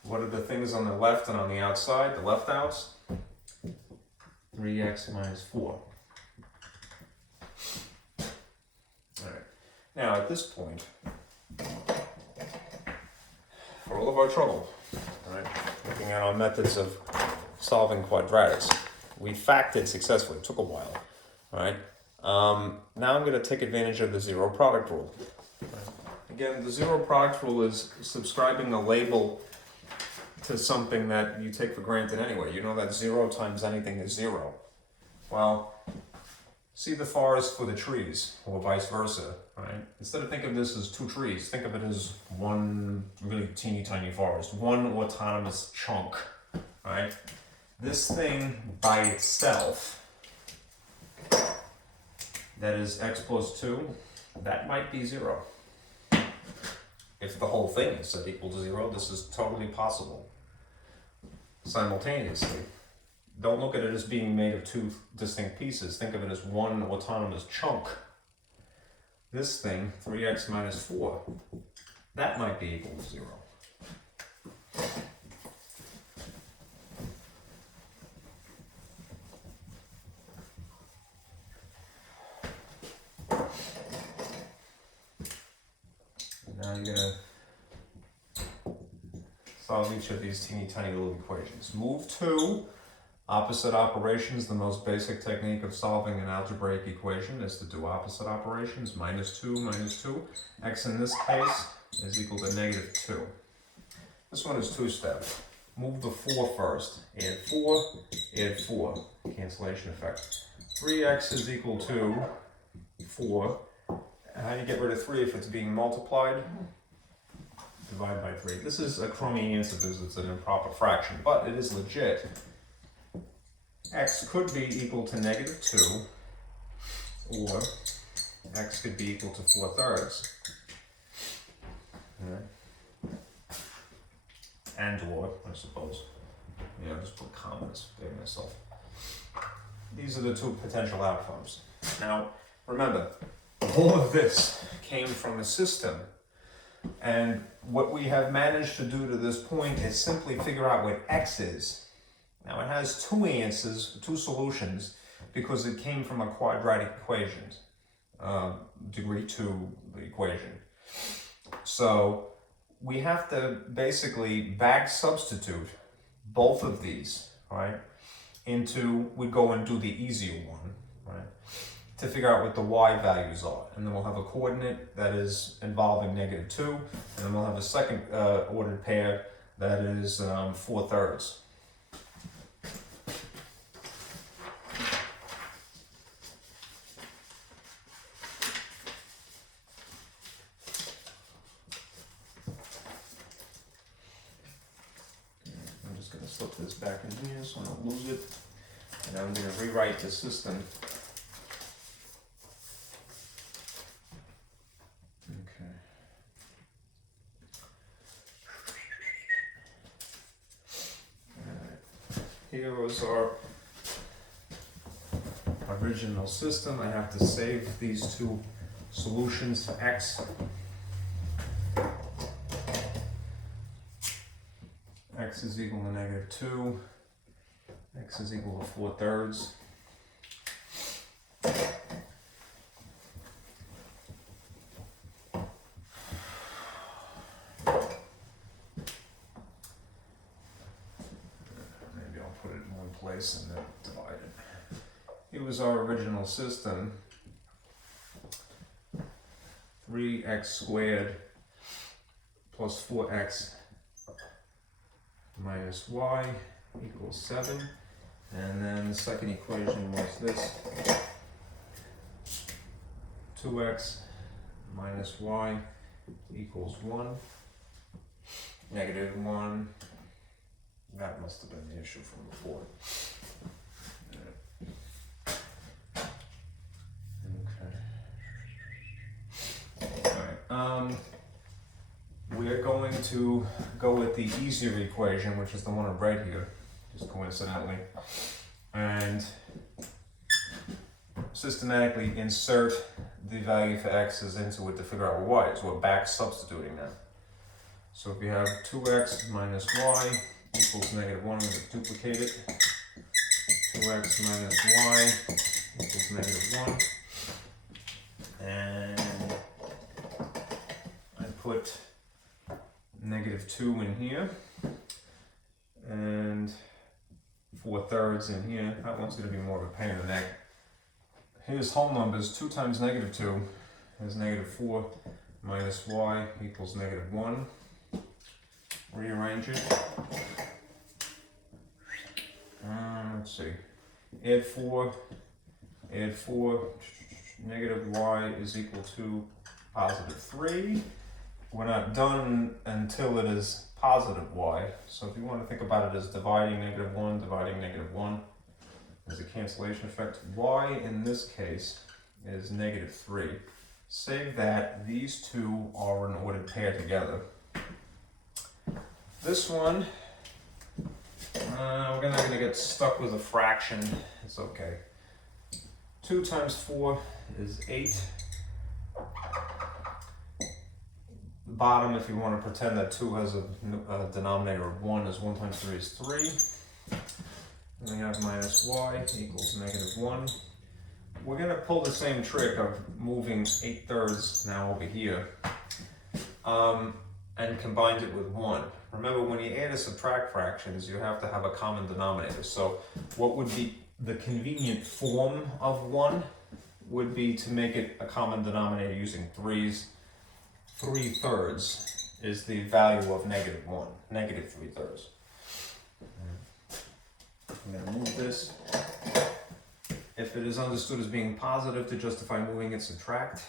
What are the things on the left and on the outside, the left outs? 3x minus 4. Alright. Now, at this point, for all of our trouble, right, looking at our methods of solving quadratics, we factored successfully. It took a while, right? Now I'm going to take advantage of the zero product rule. Again, the zero product rule is subscribing a label to something that you take for granted anyway. You know that 0 times anything is 0. Well, see the forest for the trees, or vice versa, right? Instead of thinking of this as 2 trees, think of it as one really teeny tiny forest, one autonomous chunk, right? This thing by itself, that is x plus 2, that might be 0. If the whole thing is set equal to 0, this is totally possible. Simultaneously. Don't look at it as being made of 2 distinct pieces. Think of it as one autonomous chunk. This thing, 3x minus 4, that might be equal to 0. Now you're going to solve each of these teeny tiny little equations. Move to opposite operations. The most basic technique of solving an algebraic equation is to do opposite operations. Minus 2, minus 2. X in this case is equal to negative 2. This one is 2-step. Move the 4 first. Add 4, add 4. Cancellation effect. 3x is equal to 4. How do you get rid of 3 if it's being multiplied? Divide by 3. This is a crummy answer because it's an improper fraction, but it is legit. X could be equal to negative 2, or x could be equal to 4/3. Right. And or, I suppose. Yeah, I'll just put commas there myself. These are the 2 potential outcomes. Now, remember, all of this came from a system, and what we have managed to do to this point is simply figure out what x is. Now it has 2 answers, 2 solutions, because it came from a quadratic equation, degree 2 equation. So we have to basically back substitute both of these, right, into, we go and do the easier one, right, to figure out what the y values are. And then we'll have a coordinate that is involving negative 2, and then we'll have a second ordered pair that is 4/3. I'm just going to slip this back in here so I don't lose it. And I'm going to rewrite the system. Here was our original system. I have to save these 2 solutions for x. x is equal to -2, x is equal to 4/3. Maybe I'll put it in one place and then divide it. Here was our original system. 3x squared plus 4x minus y equals 7. And then the second equation was this. 2x minus y equals 1. -1. That must have been the issue from before. We're going to go with the easier equation, which is the one right here, just coincidentally, and systematically insert the value for x's into it to figure out what y is. We're back substituting now. So if we have 2x minus y equals -1, I'm going to duplicate it. 2x minus y equals -1. And I put -2 in here and 4/3 in here. That one's going to be more of a pain in the neck. Here's whole numbers. 2 times -2 is -4 minus y equals -1. Rearrange it. Let's see. Add 4. Add 4. -y is equal to +3. We're not done until it is positive y. So if you want to think about it as dividing -1, dividing -1, there's a cancellation effect. Y in this case is -3. Save that. These two are an ordered pair together. This one, we're not going to get stuck with a fraction. It's okay. 2 times 4 is 8. The bottom, if you want to pretend that 2 has a denominator of 1, is 1 times 3 is 3. And we have minus y equals -1. We're going to pull the same trick of moving 8/3 now over here and combine it with 1. Remember, when you add or subtract fractions, you have to have a common denominator. So what would be the convenient form of 1 would be to make it a common denominator using 3's. 3/3 is the value of -1, -3/3. I'm going to move this. If it is understood as being positive to justify moving it, subtract.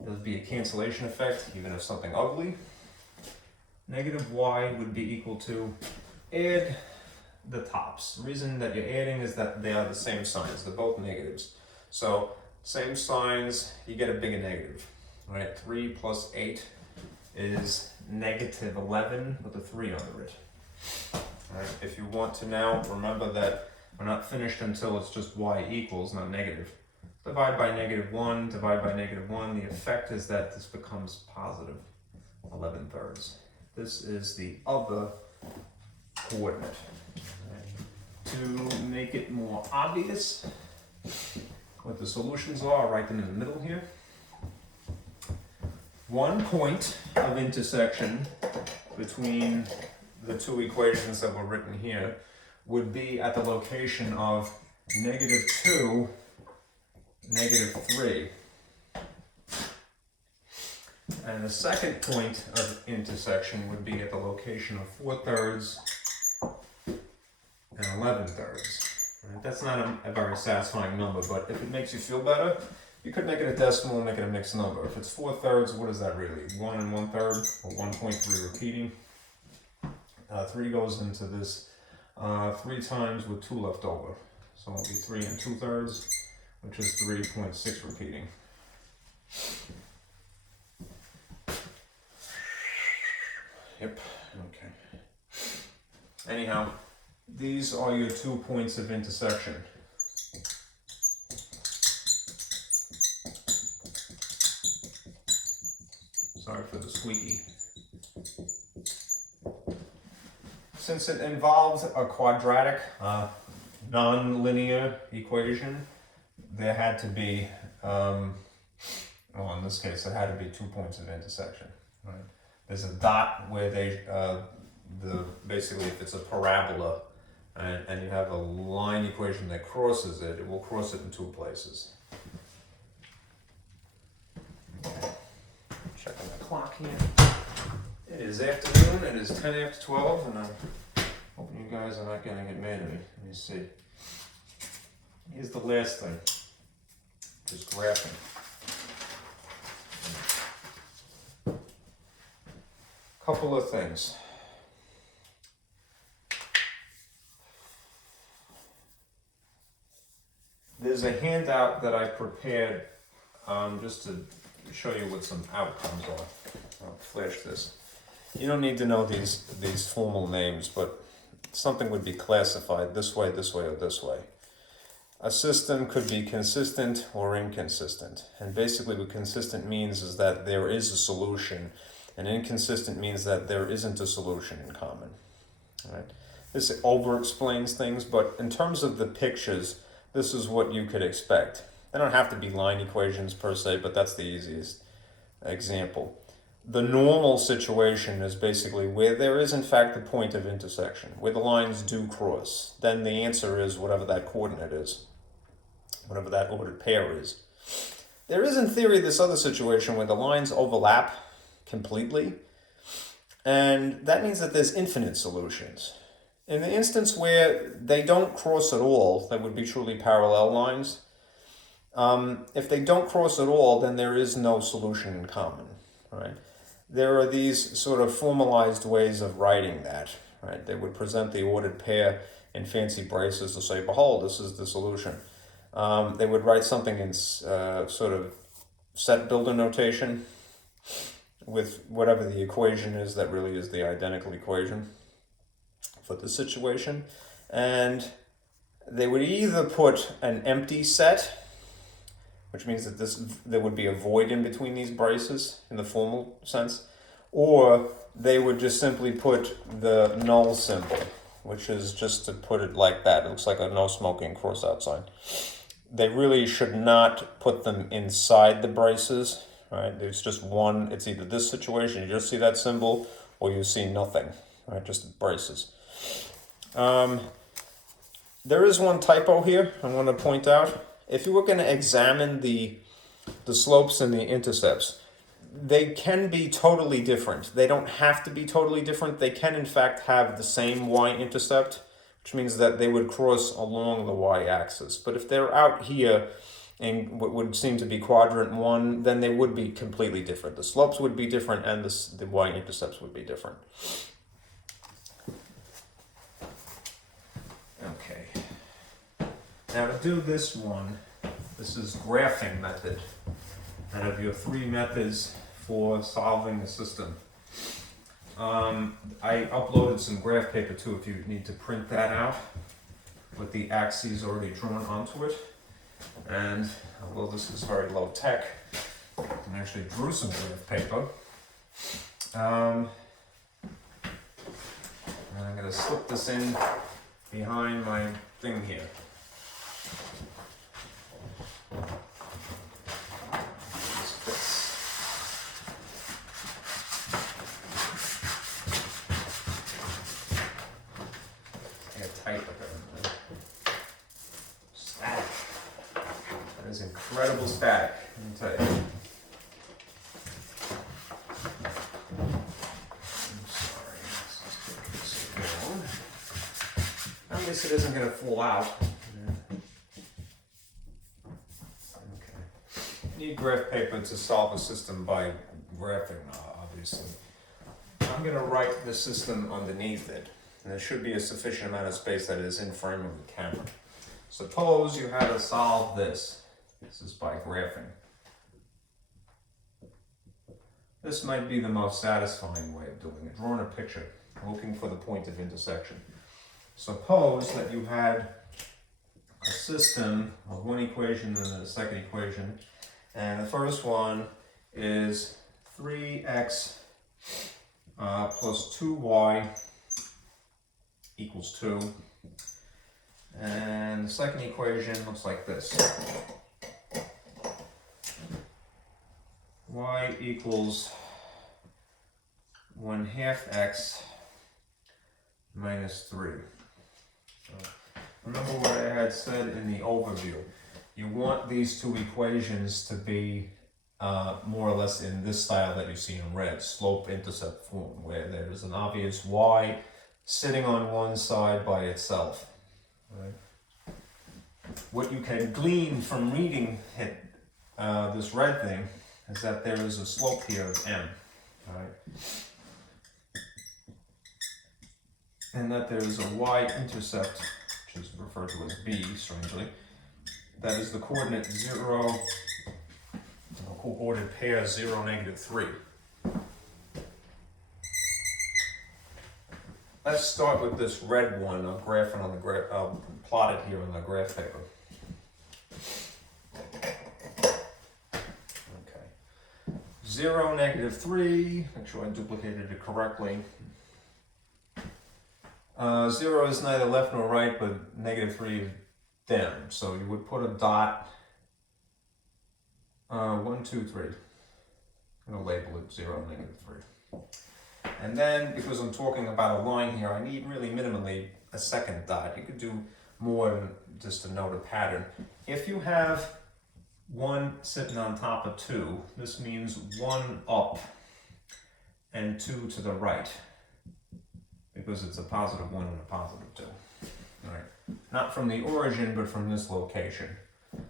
There'll be a cancellation effect, even if something ugly. -y would be equal to add the tops. The reason that you're adding is that they are the same signs. They're both negatives. So same signs, you get a bigger negative. Right? 3 plus 8 is -11 with a 3 under it. Right? If you want to now, remember that we're not finished until it's just y equals, not negative. Divide by -1, divide by -1. The effect is that this becomes positive 11/3. This is the other coordinate. Right? To make it more obvious what the solutions are, I'll write them in the middle here. One point of intersection between the two equations that were written here would be at the location of -2, -3. And the second point of intersection would be at the location of 4/3 and 11/3. Right? That's not a very satisfying number, but if it makes you feel better, you could make it a decimal and make it a mixed number. If it's 4/3, what is that really? 1 1/3, or 1.3 repeating. 3 goes into this 3 times with 2 left over. So it'll be 3 2/3, which is 3.6 repeating. Yep, okay. Anyhow, these are your 2 points of intersection. Sorry for the squeaky. since it involves a quadratic, non-linear equation, there had to be, well, in this case, it had to be 2 points of intersection. Right? There's a dot where they, basically, if it's a parabola and you have a line equation that crosses it, it will cross it in 2 places. Okay. Checking the clock here. It is afternoon, it is 10 after 12, and I'm hoping you guys are not going to get mad at me. Let me see. Here's the last thing, just graphing. Couple of things. There's a handout that I prepared just to show you what some outcomes are. I'll flash this. You don't need to know these formal names, but something would be classified this way, or this way. A system could be consistent or inconsistent. And basically what consistent means is that there is a solution, and inconsistent means that there isn't a solution in common. All right? This over-explains things, but in terms of the pictures, this is what you could expect. They don't have to be line equations per se, but that's the easiest example. The normal situation is basically where there is in fact a point of intersection, where the lines do cross. Then the answer is whatever that coordinate is, whatever that ordered pair is. There is in theory this other situation where the lines overlap completely, and that means that there's infinite solutions. In the instance where they don't cross at all, that would be truly parallel lines. If they don't cross at all, then there is no solution in common, right? There are these sort of formalized ways of writing that, right? They would present the ordered pair in fancy braces to say, behold, this is the solution. They would write something in sort of set builder notation with whatever the equation is that really is the identical equation for the situation. And they would either put an empty set, which means that there would be a void in between these braces in the formal sense, or they would just simply put the null symbol, which is just to put it like that. It looks like a no smoking cross-out sign. They really should not put them inside the braces, right? There's just one, it's either this situation, you just see that symbol, or you see nothing, right? Just braces. There is one typo here I want to point out. If you were going to examine the slopes and the intercepts, they can be totally different. They don't have to be totally different. They can, in fact, have the same y-intercept, which means that they would cross along the y-axis. But if they're out here in what would seem to be quadrant 1, then they would be completely different. The slopes would be different, and the y-intercepts would be different. Okay. Now to do this one, this is graphing method. And of your 3 methods for solving the system. I uploaded some graph paper too if you need to print that out with the axes already drawn onto it. And although this is very low tech, I actually drew some graph paper. And I'm going to slip this in behind my thing here. Static. That is incredible static, let me tell you. I'm sorry, let's just take this down. At least it isn't going to fall out. Okay. You need graph paper to solve a system by graphing, obviously. I'm going to write the system underneath it. And there should be a sufficient amount of space that is in frame of the camera. Suppose you had to solve this. This is by graphing. This might be the most satisfying way of doing it. Drawing a picture, looking for the point of intersection. Suppose that you had a system of one equation and then a second equation. And the first one is 3x plus 2y equals 2. And the second equation looks like this. Y equals 1/2 x minus 3. So remember what I had said in the overview. You want these two equations to be more or less in this style that you see in red, slope-intercept form, where there is an obvious y sitting on one side by itself. Right? What you can glean from reading this red thing is that there is a slope here of m, right? And that there is a y-intercept, which is referred to as b, strangely, that is the coordinate 0, coordinate pair 0, -3. Let's start with this red one. I'll graph it on the graph. I'll plot it here on the graph paper. Okay. 0, -3. Make sure I duplicated it correctly. 0 is neither left nor right, but -3 is down. So you would put a dot. 1, 2, 3. I'm going to label it 0, -3. And then, because I'm talking about a line here, I need really minimally a second dot. You could do more than just to note a pattern. If you have 1 sitting on top of 2, this means 1 up and 2 to the right, because it's a positive 1 and a positive 2. All right. Not from the origin, but from this location.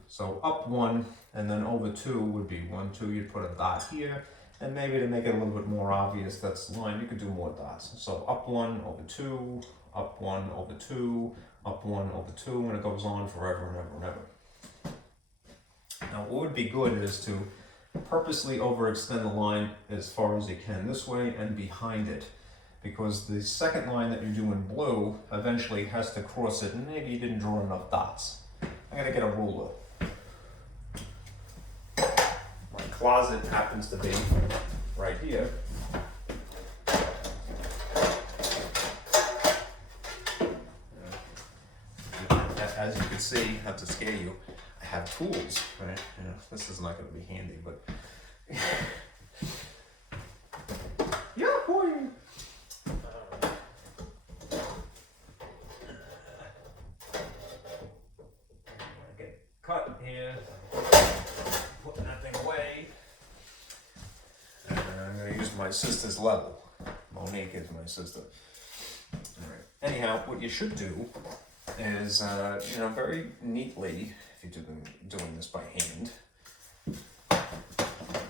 So up 1 and then over 2 would be 1, 2. You'd put a dot here. And maybe to make it a little bit more obvious that's the line, you could do more dots. So up 1 over 2, up 1 over 2, up 1 over 2, and it goes on forever and ever and ever. Now what would be good is to purposely overextend the line as far as you can this way and behind it, because the second line that you do in blue eventually has to cross it, and maybe you didn't draw enough dots. I'm gonna get a ruler. My closet happens to be right here. As you can see, not to scare you, I have tools, right? This is not going to be handy, but yeah, boy. Get cut here. Putting that thing away. And I'm going to use my sister's level. Monique is my sister. All right. Anyhow, what you should do is, very neatly, if you're doing this by hand,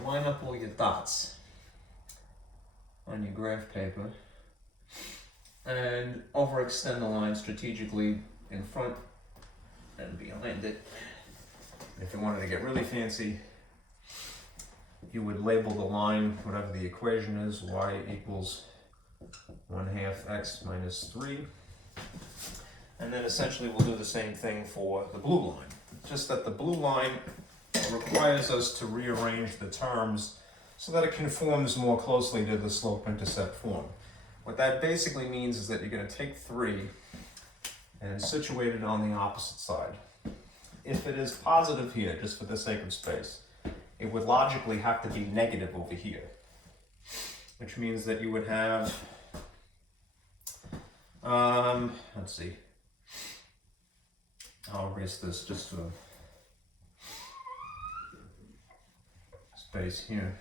line up all your dots on your graph paper and overextend the line strategically in front and behind it. If you wanted to get really fancy, you would label the line, whatever the equation is, y equals 1/2 x minus 3. And then essentially we'll do the same thing for the blue line. Just that the blue line requires us to rearrange the terms so that it conforms more closely to the slope-intercept form. What that basically means is that you're going to take 3 and situate it on the opposite side. If it is positive here, just for the sake of space, it would logically have to be negative over here, which means that you would have, let's see, I'll erase this just for space here.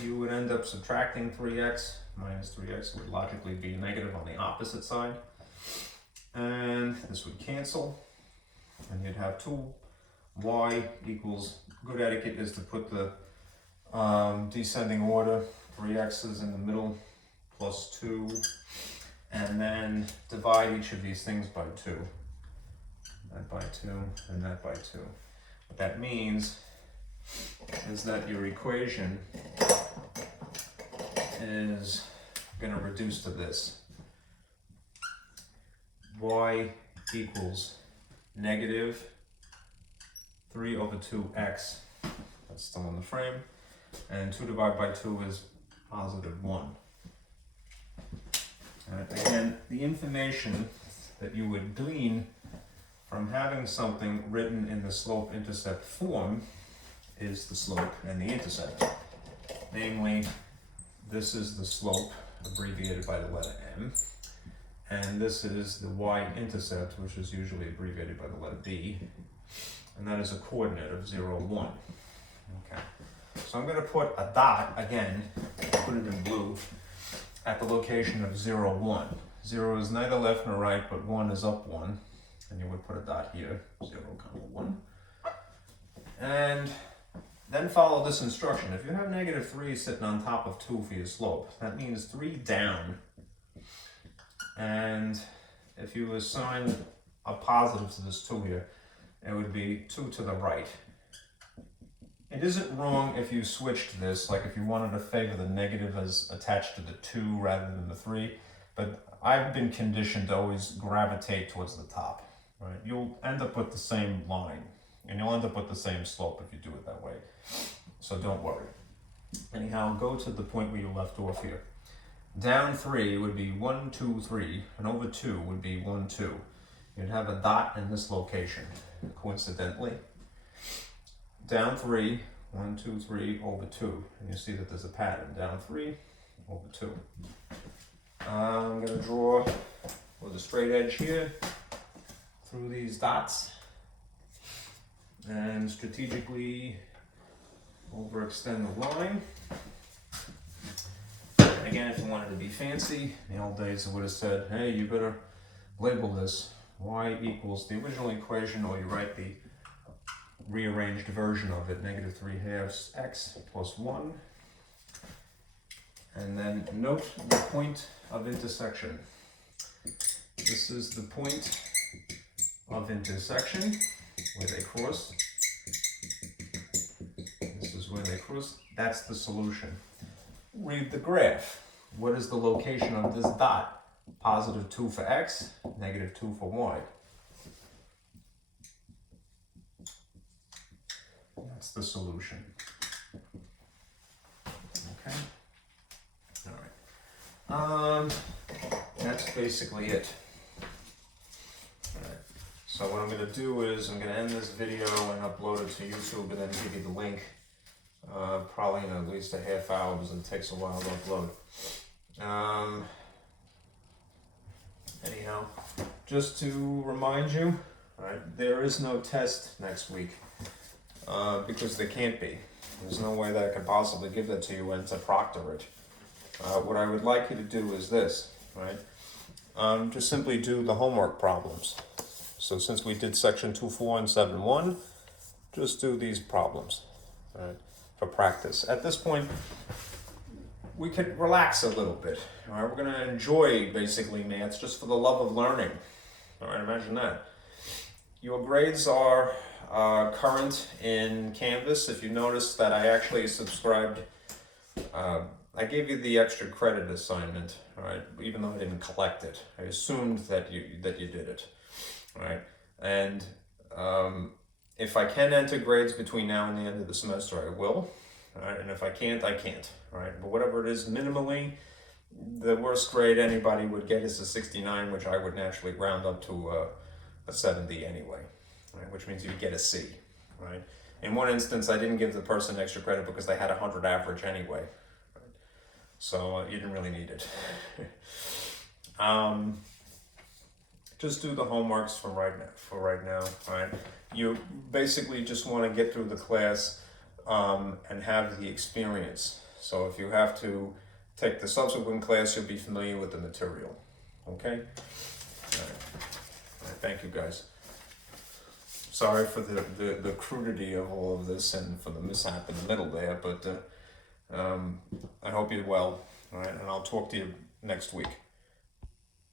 You would end up subtracting 3x minus 3x would logically be negative on the opposite side. And this would cancel. And you'd have 2y equals, good etiquette is to put the descending order, 3x's in the middle, plus 2, and then divide each of these things by 2. That by 2, and that by 2. What that means is that your equation is going to reduce to this. Y equals negative 3 over 2x. That's still in the frame. and 2 divided by 2 is positive 1. Again, the information that you would glean from having something written in the slope-intercept form is the slope and the intercept. Namely, this is the slope, abbreviated by the letter m, and this is the y-intercept, which is usually abbreviated by the letter b, and that is a coordinate of 0, 1. Okay. So I'm going to put a dot, again, put it in blue, at the location of 0, 1. 0 is neither left nor right, but 1 is up 1. And you would put a dot here, 0, 1. And then follow this instruction. If you have negative 3 sitting on top of 2 for your slope, that means 3 down. And if you assign a positive to this 2 here, it would be 2 to the right. It isn't wrong if you switched this, like if you wanted to favor the negative as attached to the 2 rather than the 3, but I've been conditioned to always gravitate towards the top, right? You'll end up with the same line, and you'll end up with the same slope if you do it that way, so don't worry. Anyhow, go to the point where you left off here. Down 3 would be 1, 2, 3, and over 2 would be 1, 2. You'd have a dot in this location, coincidentally. Down 3, 1, 2, 3, over 2. And you see that there's a pattern. Down 3, over 2. I'm going to draw with a straight edge here through these dots. And strategically overextend the line. And again, if you wanted to be fancy, in the old days I would have said, hey, you better label this y equals the original equation, or you write the rearranged version of it, negative 3/2 x plus 1. And then note the point of intersection. This is the point of intersection where they cross. This is where they cross. That's the solution. Read the graph. What is the location of this dot? Positive 2 for x, negative 2 for y. That's the solution. Okay. All right. That's basically it. All right. So what I'm going to do is I'm going to end this video and upload it to YouTube, and then give you the link. Probably in at least a half hour, because it takes a while to upload. Anyhow, just to remind you, right, there is no test next week. Because there can't be. There's no way that I could possibly give that to you and to proctor it. What I would like you to do is this, right? Just simply do the homework problems. So since we did section 2.4 and 7.1, just do these problems, right, for practice. At this point, we could relax a little bit. All right? We're going to enjoy basically maths just for the love of learning. All right, imagine that. Your grades are current in Canvas. If you notice that I actually subscribed, I gave you the extra credit assignment, all right, even though I didn't collect it. I assumed that you did it, all right? And if I can enter grades between now and the end of the semester, I will, all right? And if I can't, I can't, all right? But whatever it is, minimally, the worst grade anybody would get is a 69, which I would naturally round up to a 70 anyway. Right, which means you get a C, right? In one instance, I didn't give the person extra credit because they had 100 average anyway, right? So you didn't really need it. Just do the homeworks for right now, right? You basically just want to get through the class and have the experience. So if you have to take the subsequent class, you'll be familiar with the material, okay? All right, thank you guys. Sorry for the crudity of all of this and for the mishap in the middle there, but I hope you're well, all right? And I'll talk to you next week.